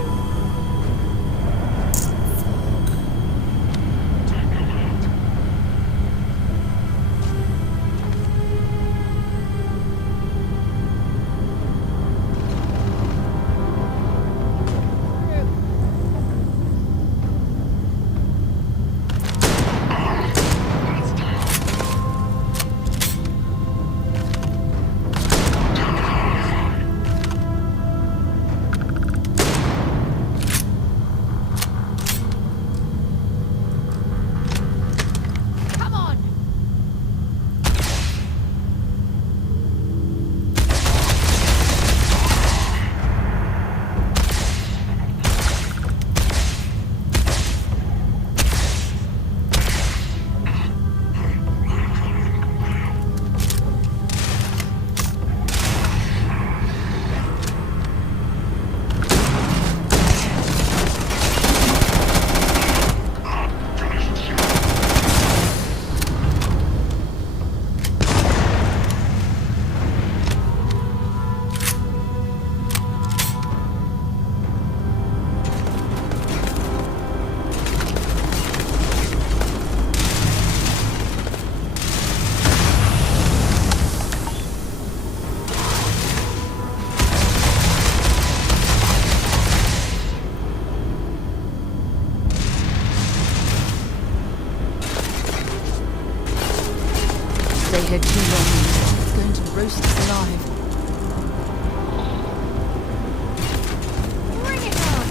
Stay here too long, it's going to roast us alive. Bring it on!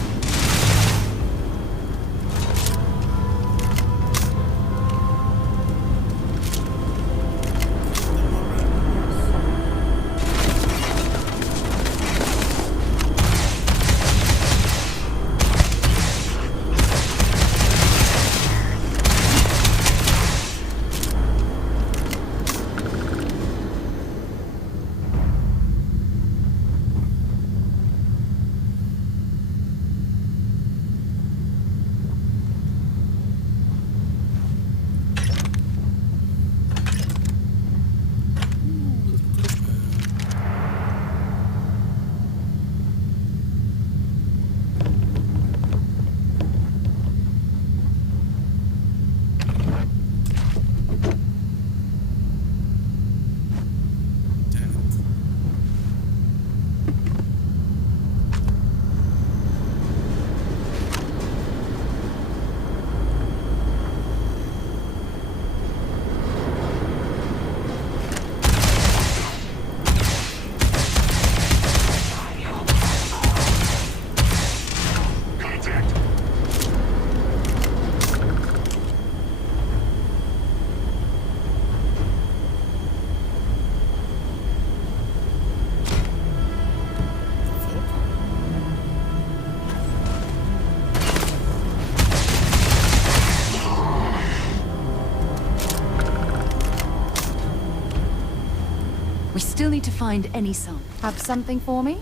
We still need to find any sign. Have something for me?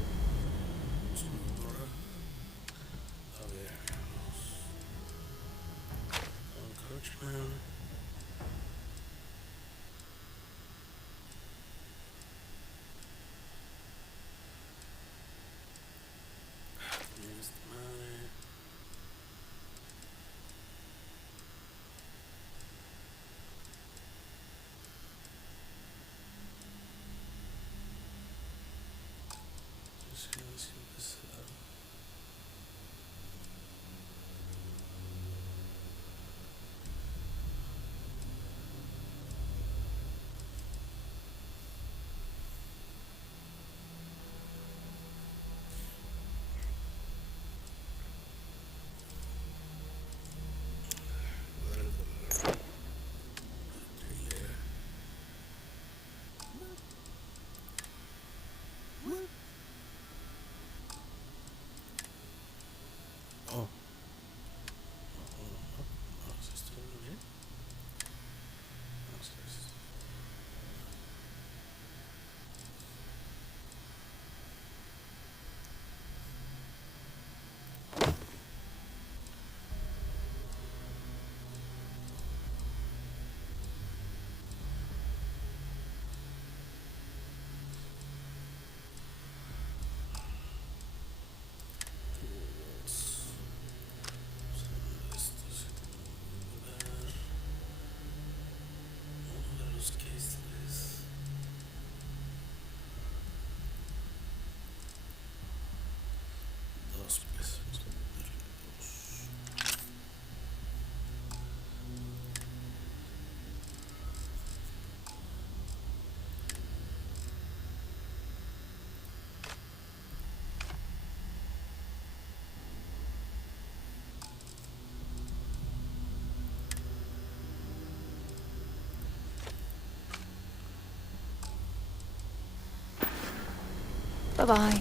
Bye-bye.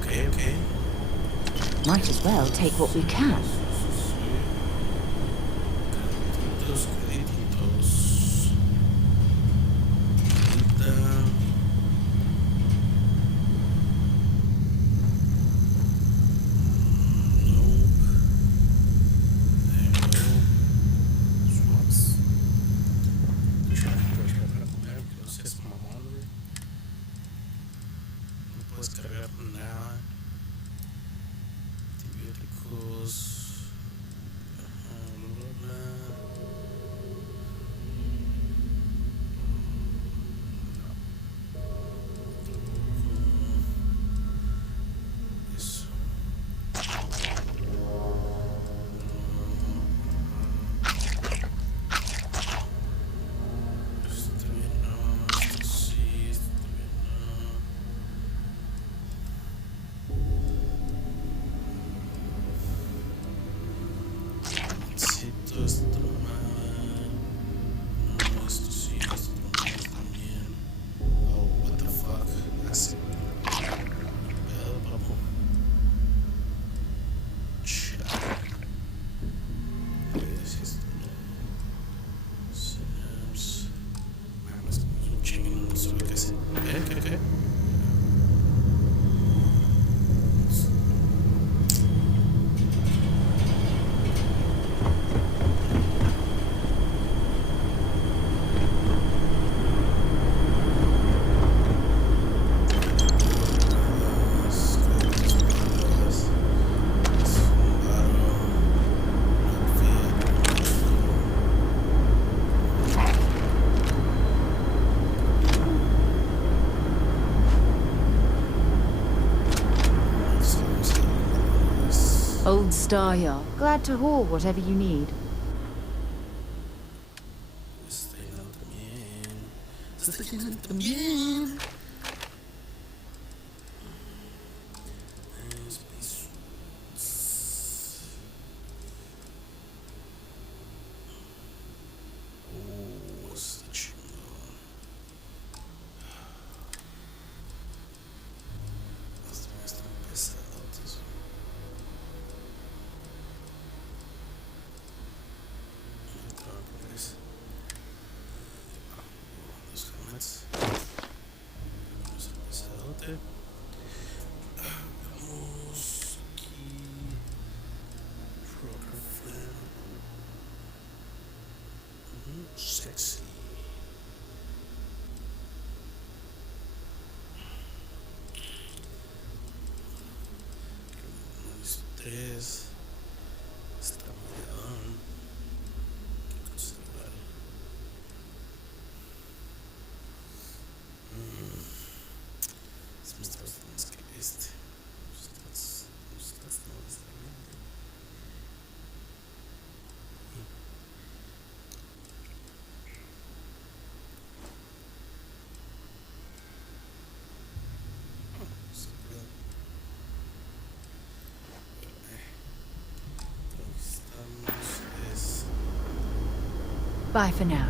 Okay. Might as well take what we can. Los créditos. No puedes cargar nada. Antibióticos. Bla, bla, bla. Eso. Esto bien no, esto sí, esto bien no. Necesito esto más. No, esto sí, esto más también. Oh, what the fuck. Así. Pedo, papu. Es esto. Snaps. Mames, es un chingo, no sé lo que hace. ¿Qué? Old Star Yard. Glad to haul whatever you need. Está llenando también. Se está llenando también. Está chingón. Están pesados. Dos helmets. Vamos a pesadote. Vamos aquí. Rocker flare. Sexy. Tres. Está muy que conservar. Es más más que este. Los stats no están bien. Bye for now.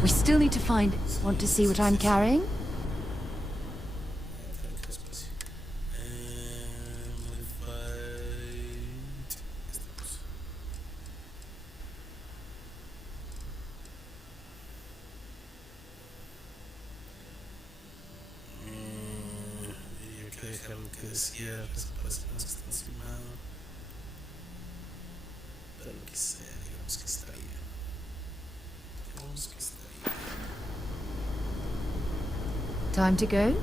We still need to find... Want to see what I'm carrying? Dejar lo que decía, las que está encimado. Pero lo que sea, digamos que está bien. Digamos que está bien. Time to go?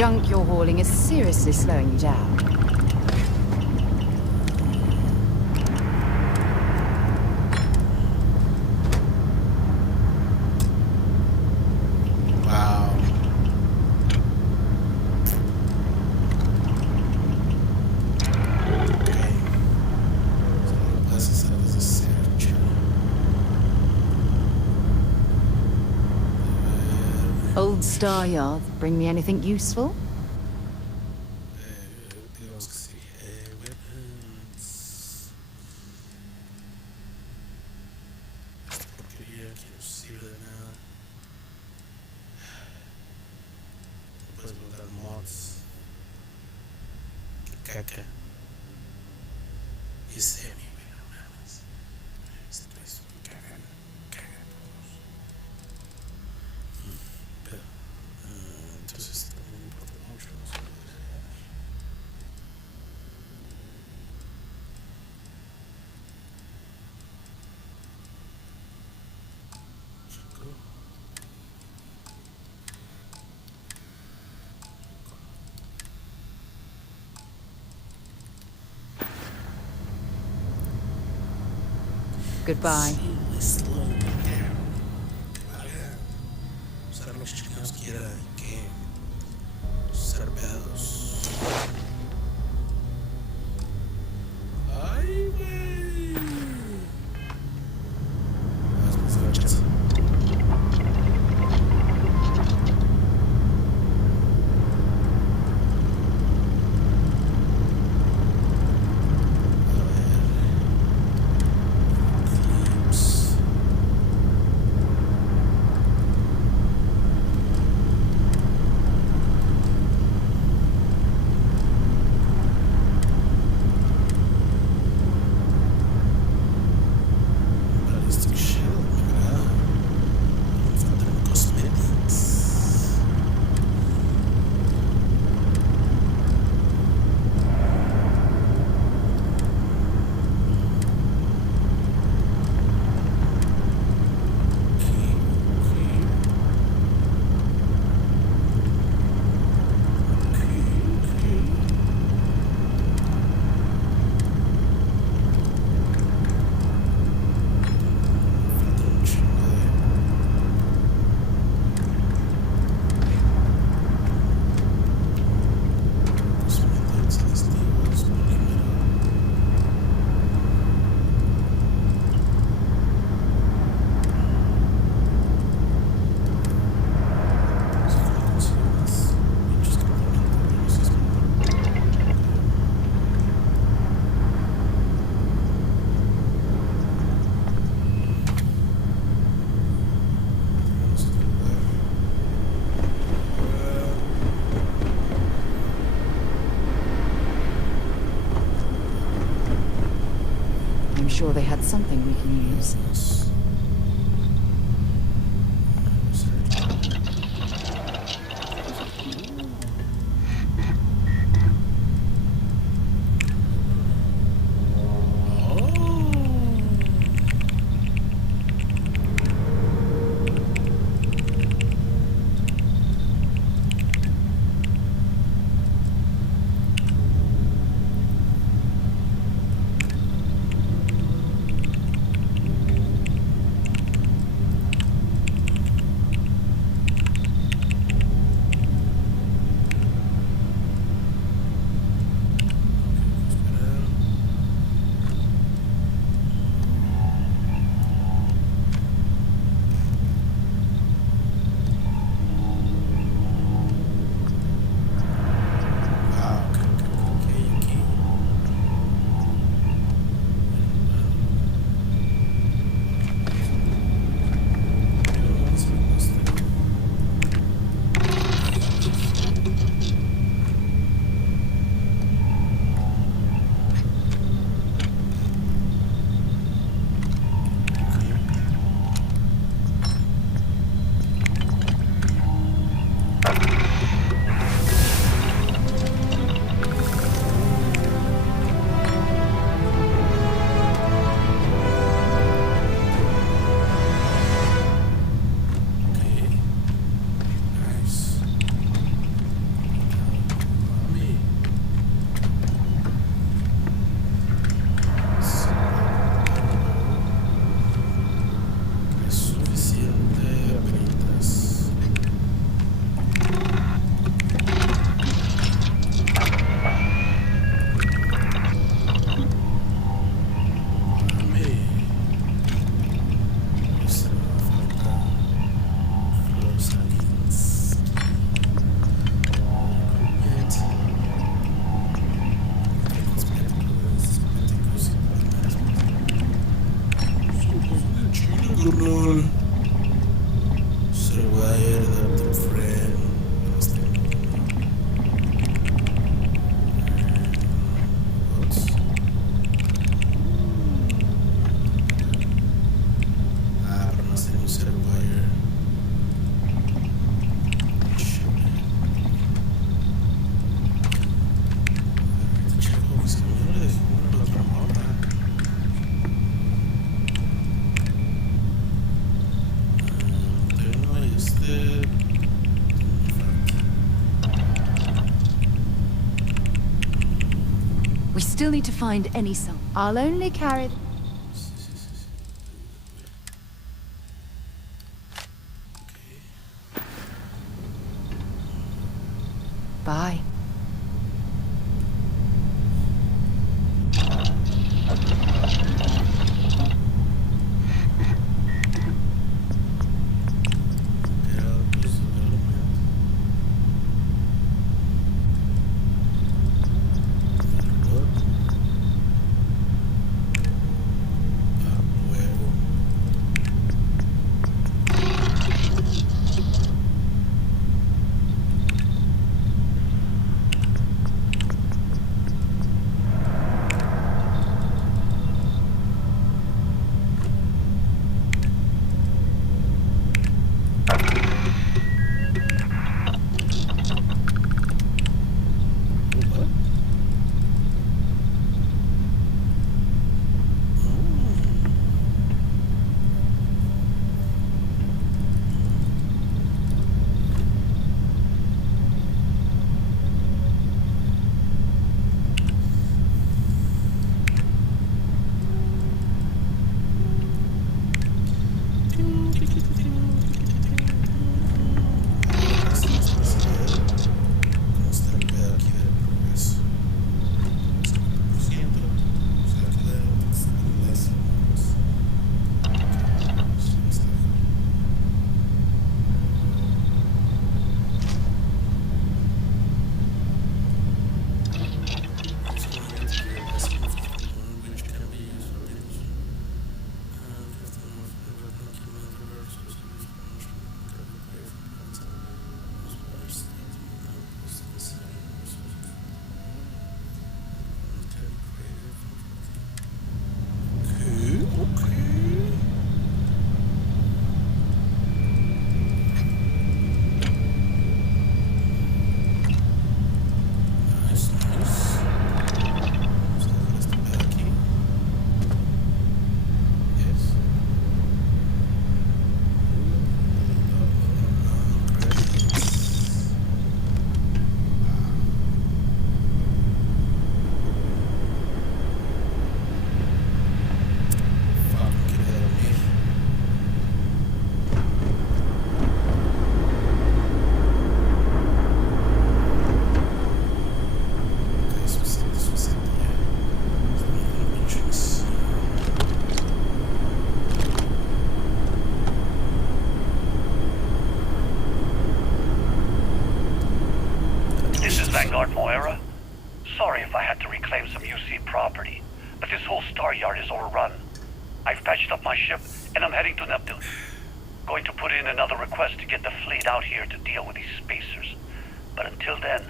junk you're hauling is seriously slowing you down. Wow. Okay. So puedes hacer desde search. Old Star Yard, bring me anything useful? Digamos que sí. Weapons. Esta porquería que no sirve de nada. No puedes botar mods. Qué caca. Y semi, güey, no mames. Esto es cagan todos. Pero, entonces también me importa mucho, no sé. Goodbye. Usar los chinos quiera que usar pedos. Ay, güey. Vas a ver, chance. Ballistic shield, me agrada. Me faltan cosmetics. I'm sure they had something we can use. tunnel. Surveyor, adaptive frame. Pero no tengo un surveyor. We still need to find any song. I'll only carry... Bye. Vanguard Moira. Sorry if I had to reclaim some UC property, but this whole star yard is overrun. I've patched up my ship, and I'm heading to Neptune. Going to put in another request to get the fleet out here to deal with these spacers. But until then,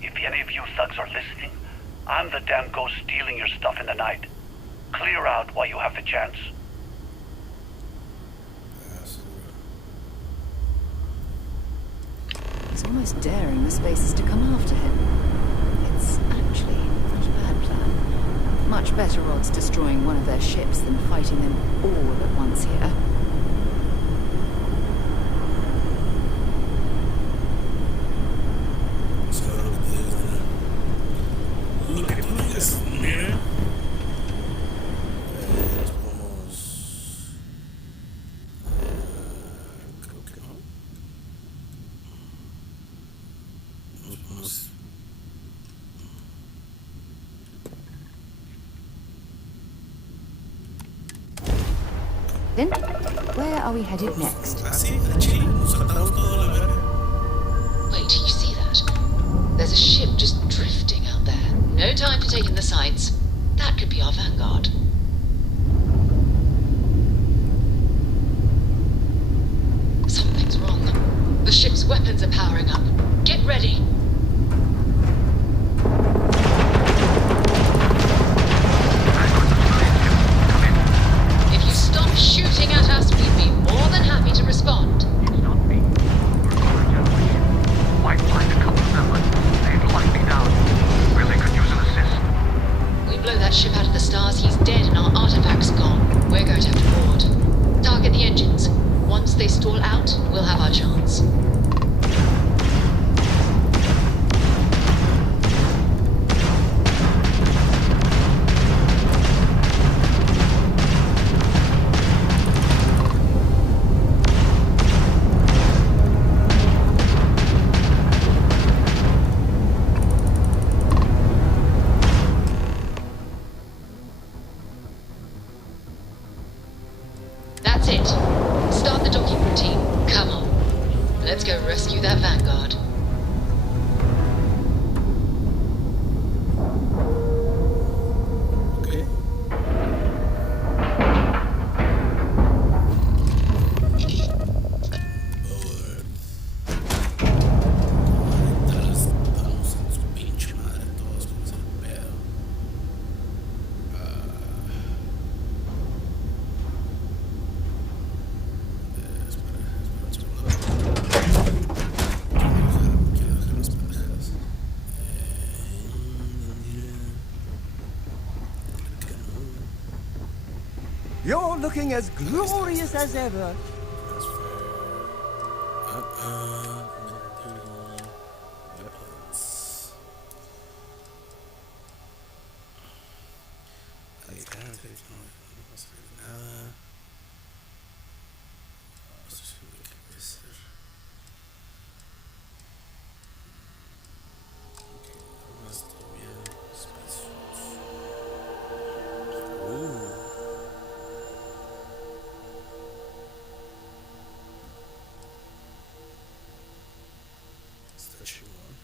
if any of you thugs are listening, I'm the damn ghost stealing your stuff in the night. Clear out while you have the chance. He's almost daring the spacers to come after him. It's actually not a bad plan. Much better odds destroying one of their ships than fighting them all at once here. Then, where are we headed next? Wait, you see that? There's a ship just drifting out there. No time for taking the sights. That could be our vanguard. are powering up. Get ready. If you stop shooting at us, we'd be more than happy to respond. It's not me. Might find a couple of them, but they'd lock me down. Really could use an assist. We blow that ship out of the stars, he's dead and our artifacts gone. We're going to have to board. Target the engines. Once they stall out, we'll have our chance. That's it. Start the docking routine. Come on. Let's go rescue that Vanguard. Okay. Estamos en su pinche madre todos con ese pedo. You're looking as glorious as ever. Weapons. Ahí está, no vas a ver nada. Esto es lo que puede ser. Ok, armas todavía. Spacesuits. Está chingón.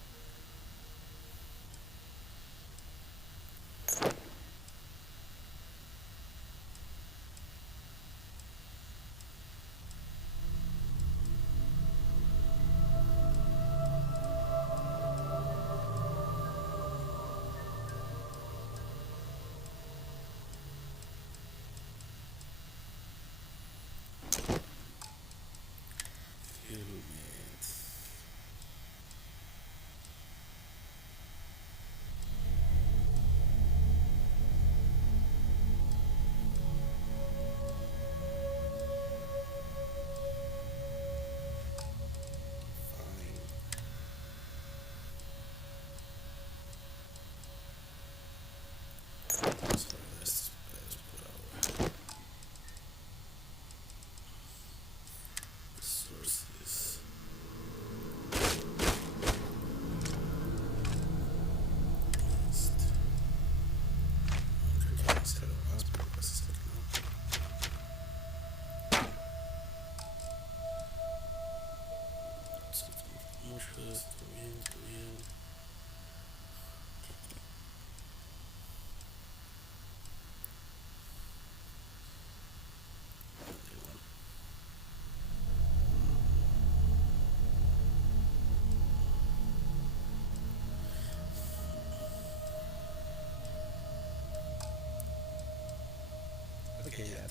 Okay, yeah,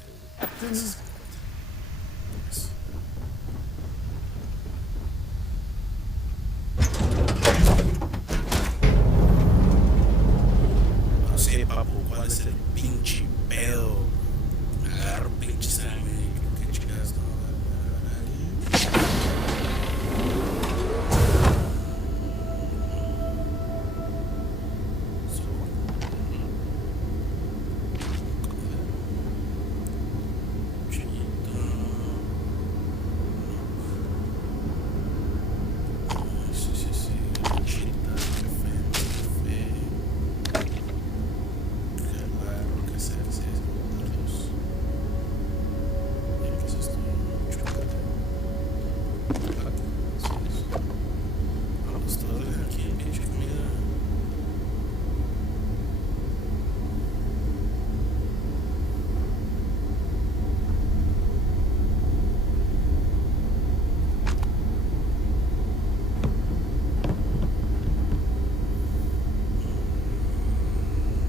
no sé, papu, cuál es el pinche pedo. Agarro pinche sangre. ¿Qué chingados no?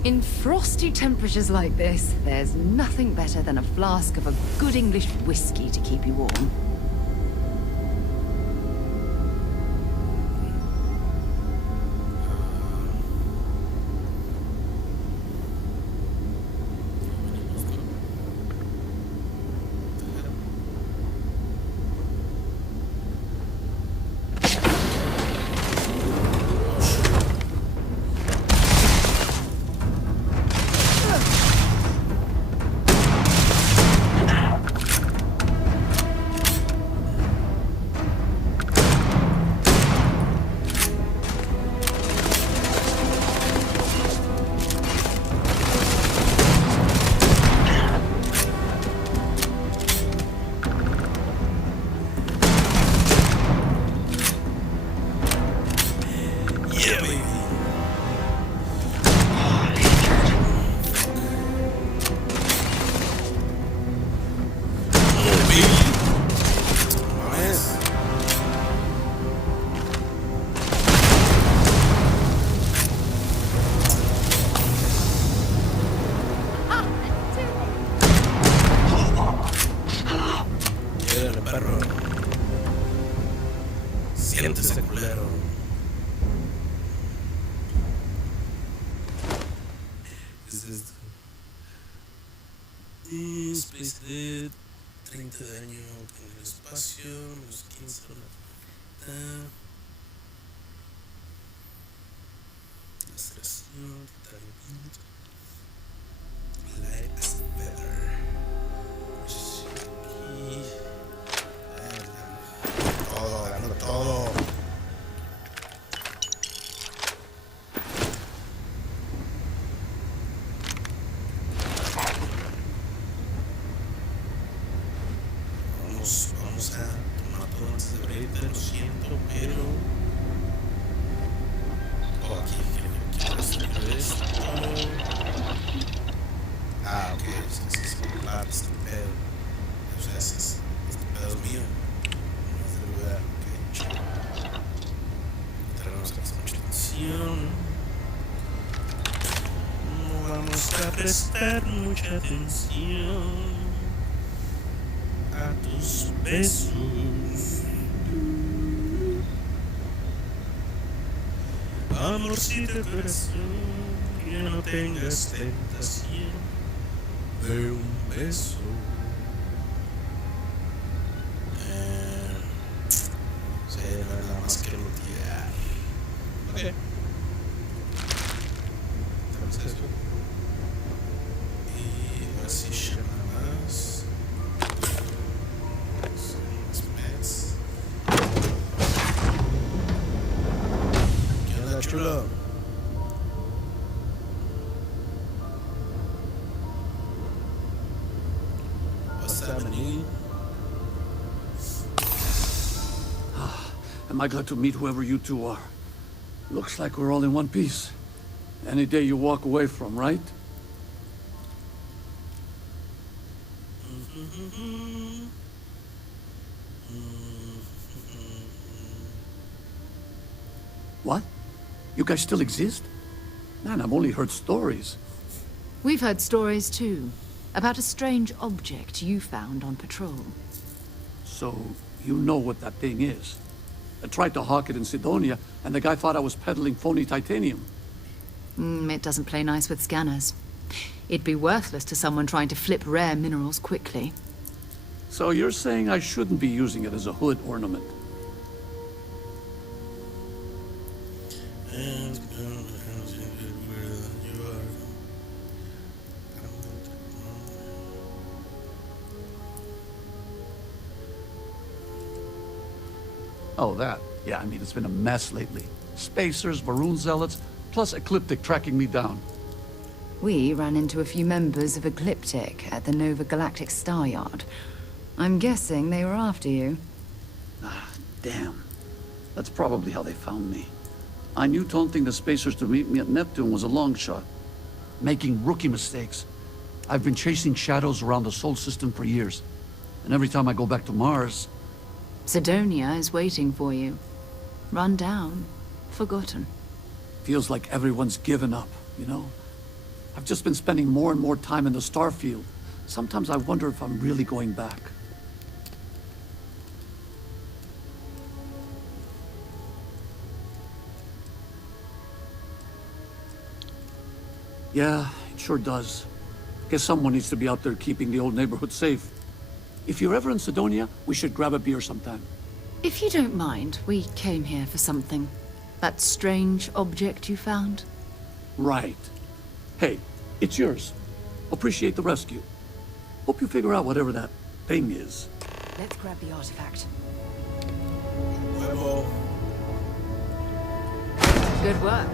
In frosty temperatures like this, there's nothing better than a flask of a good English whiskey to keep you warm. Siéntese, culero. Space Dead, 30 de daño en el espacio, menos 15 la mitad. Aceleración, timing. Light is better. Aquí. Todo, ganando todo. Vamos a tomar todo antes de abrirte, lo siento, pero... Oh, aquí quiero esto. Ah, ok, es claro, este pedo. O sea, este pedo es mío. No es del lugar, ok, chido. Tenemos que hacer mucha atención. No vamos a prestar mucha atención a tus besos, amorcito de corazón, que no tengas tentación de un beso. Sí, no hay nada más que lootear. Ok. Tenemos eso. Y ahora sí, nada más. Chulo. What's happening? Am I glad to meet whoever you two are? Looks like we're all in one piece. Any day you walk away from, right? What? You guys still exist? Man, I've only heard stories. We've heard stories too, about a strange object you found on patrol. So, you know what that thing is? I tried to hawk it in Sidonia, and the guy thought I was peddling phony titanium. It doesn't play nice with scanners. It'd be worthless to someone trying to flip rare minerals quickly. So you're saying I shouldn't be using it as a hood ornament? Oh, that. Yeah, I mean, it's been a mess lately. Spacers, Varun zealots, plus Ecliptic tracking me down. We ran into a few members of Ecliptic at the Nova Galactic Star Yard. I'm guessing they were after you. Ah, damn. That's probably how they found me. I knew taunting the Spacers to meet me at Neptune was a long shot. Making rookie mistakes. I've been chasing shadows around the Sol system for years. And every time I go back to Mars... Sidonia is waiting for you. Run down. Forgotten. Feels like everyone's given up, you know? I've just been spending more and more time in the StarField. Sometimes I wonder if I'm really going back. Yeah, it sure does. Guess someone needs to be out there keeping the old neighborhood safe. If you're ever in Sidonia, we should grab a beer sometime. If you don't mind, we came here for something. That strange object you found? Right. Hey, it's yours. Appreciate the rescue. Hope you figure out whatever that thing is. Let's grab the artifact. Good work.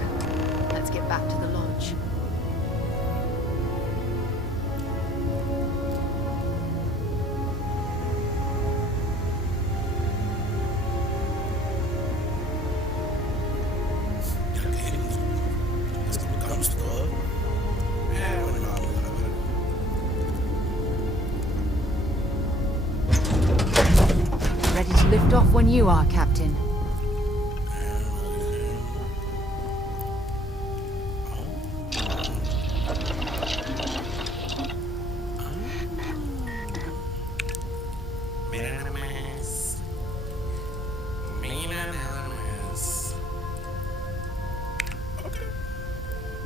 Let's get back to the lodge. Ready to lift off when you are, Captain.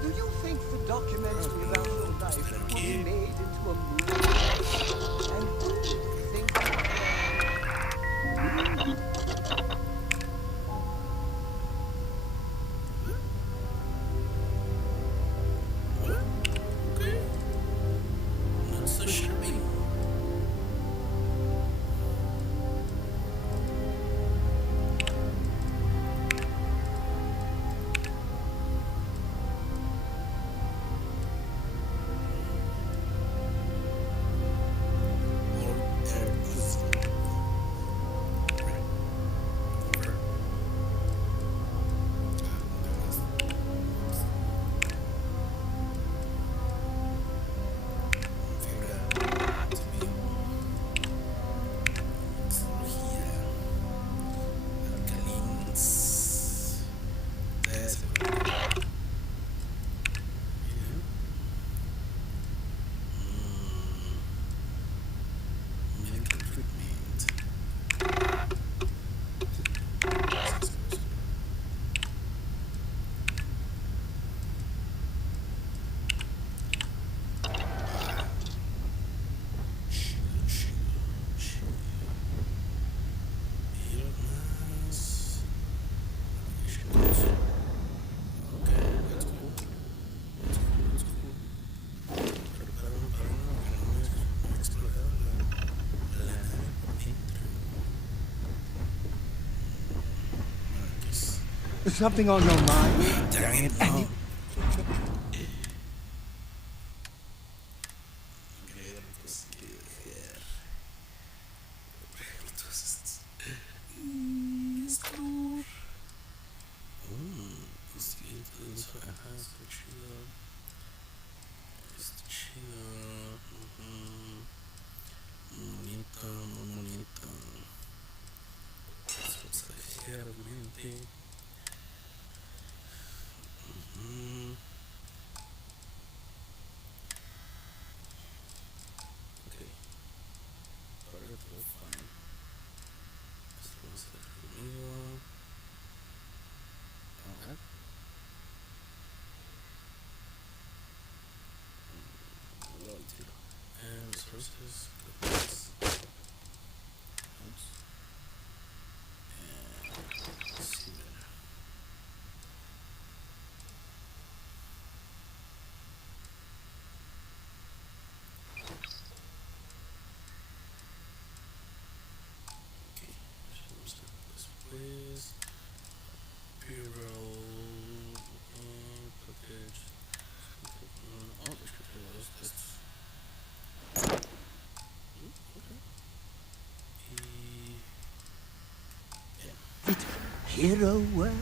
Do you think the documentary about your life will be made into a movie? And do you think Not so shabby. There's something on your mind? Dang it. And resources. Después, bureau, package. Oh, ich kriege was das. hero work?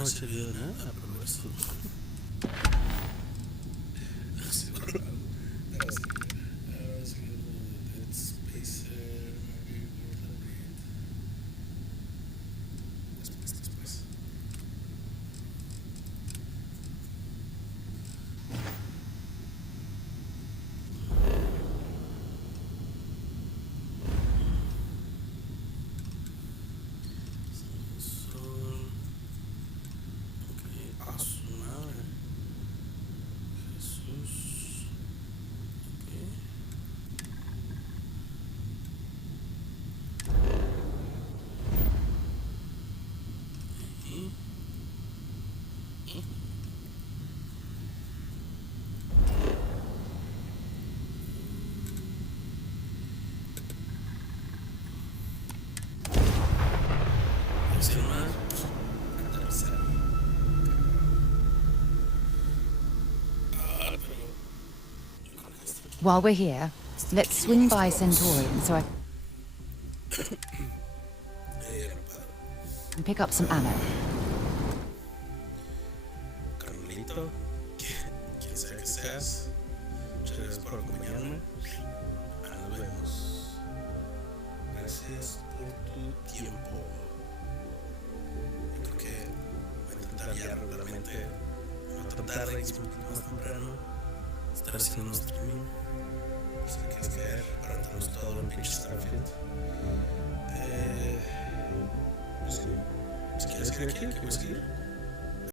no me ha servido de nada, pero eso. While we're here, let's swing by Centaurian so I can pick up some ammo. Carlito, quien sea que seas, muchas gracias por acompañarme. Nos vemos. Gracias por tu tiempo. Yo creo que voy a intentar ya regularmente, no tan tarde, quizás un poquito más temprano, estar haciendo un streaming. Si me quieres caer, para tenemos todo el pinche StarField. Pues sí, si quieres seguir aquí, que voy a seguir.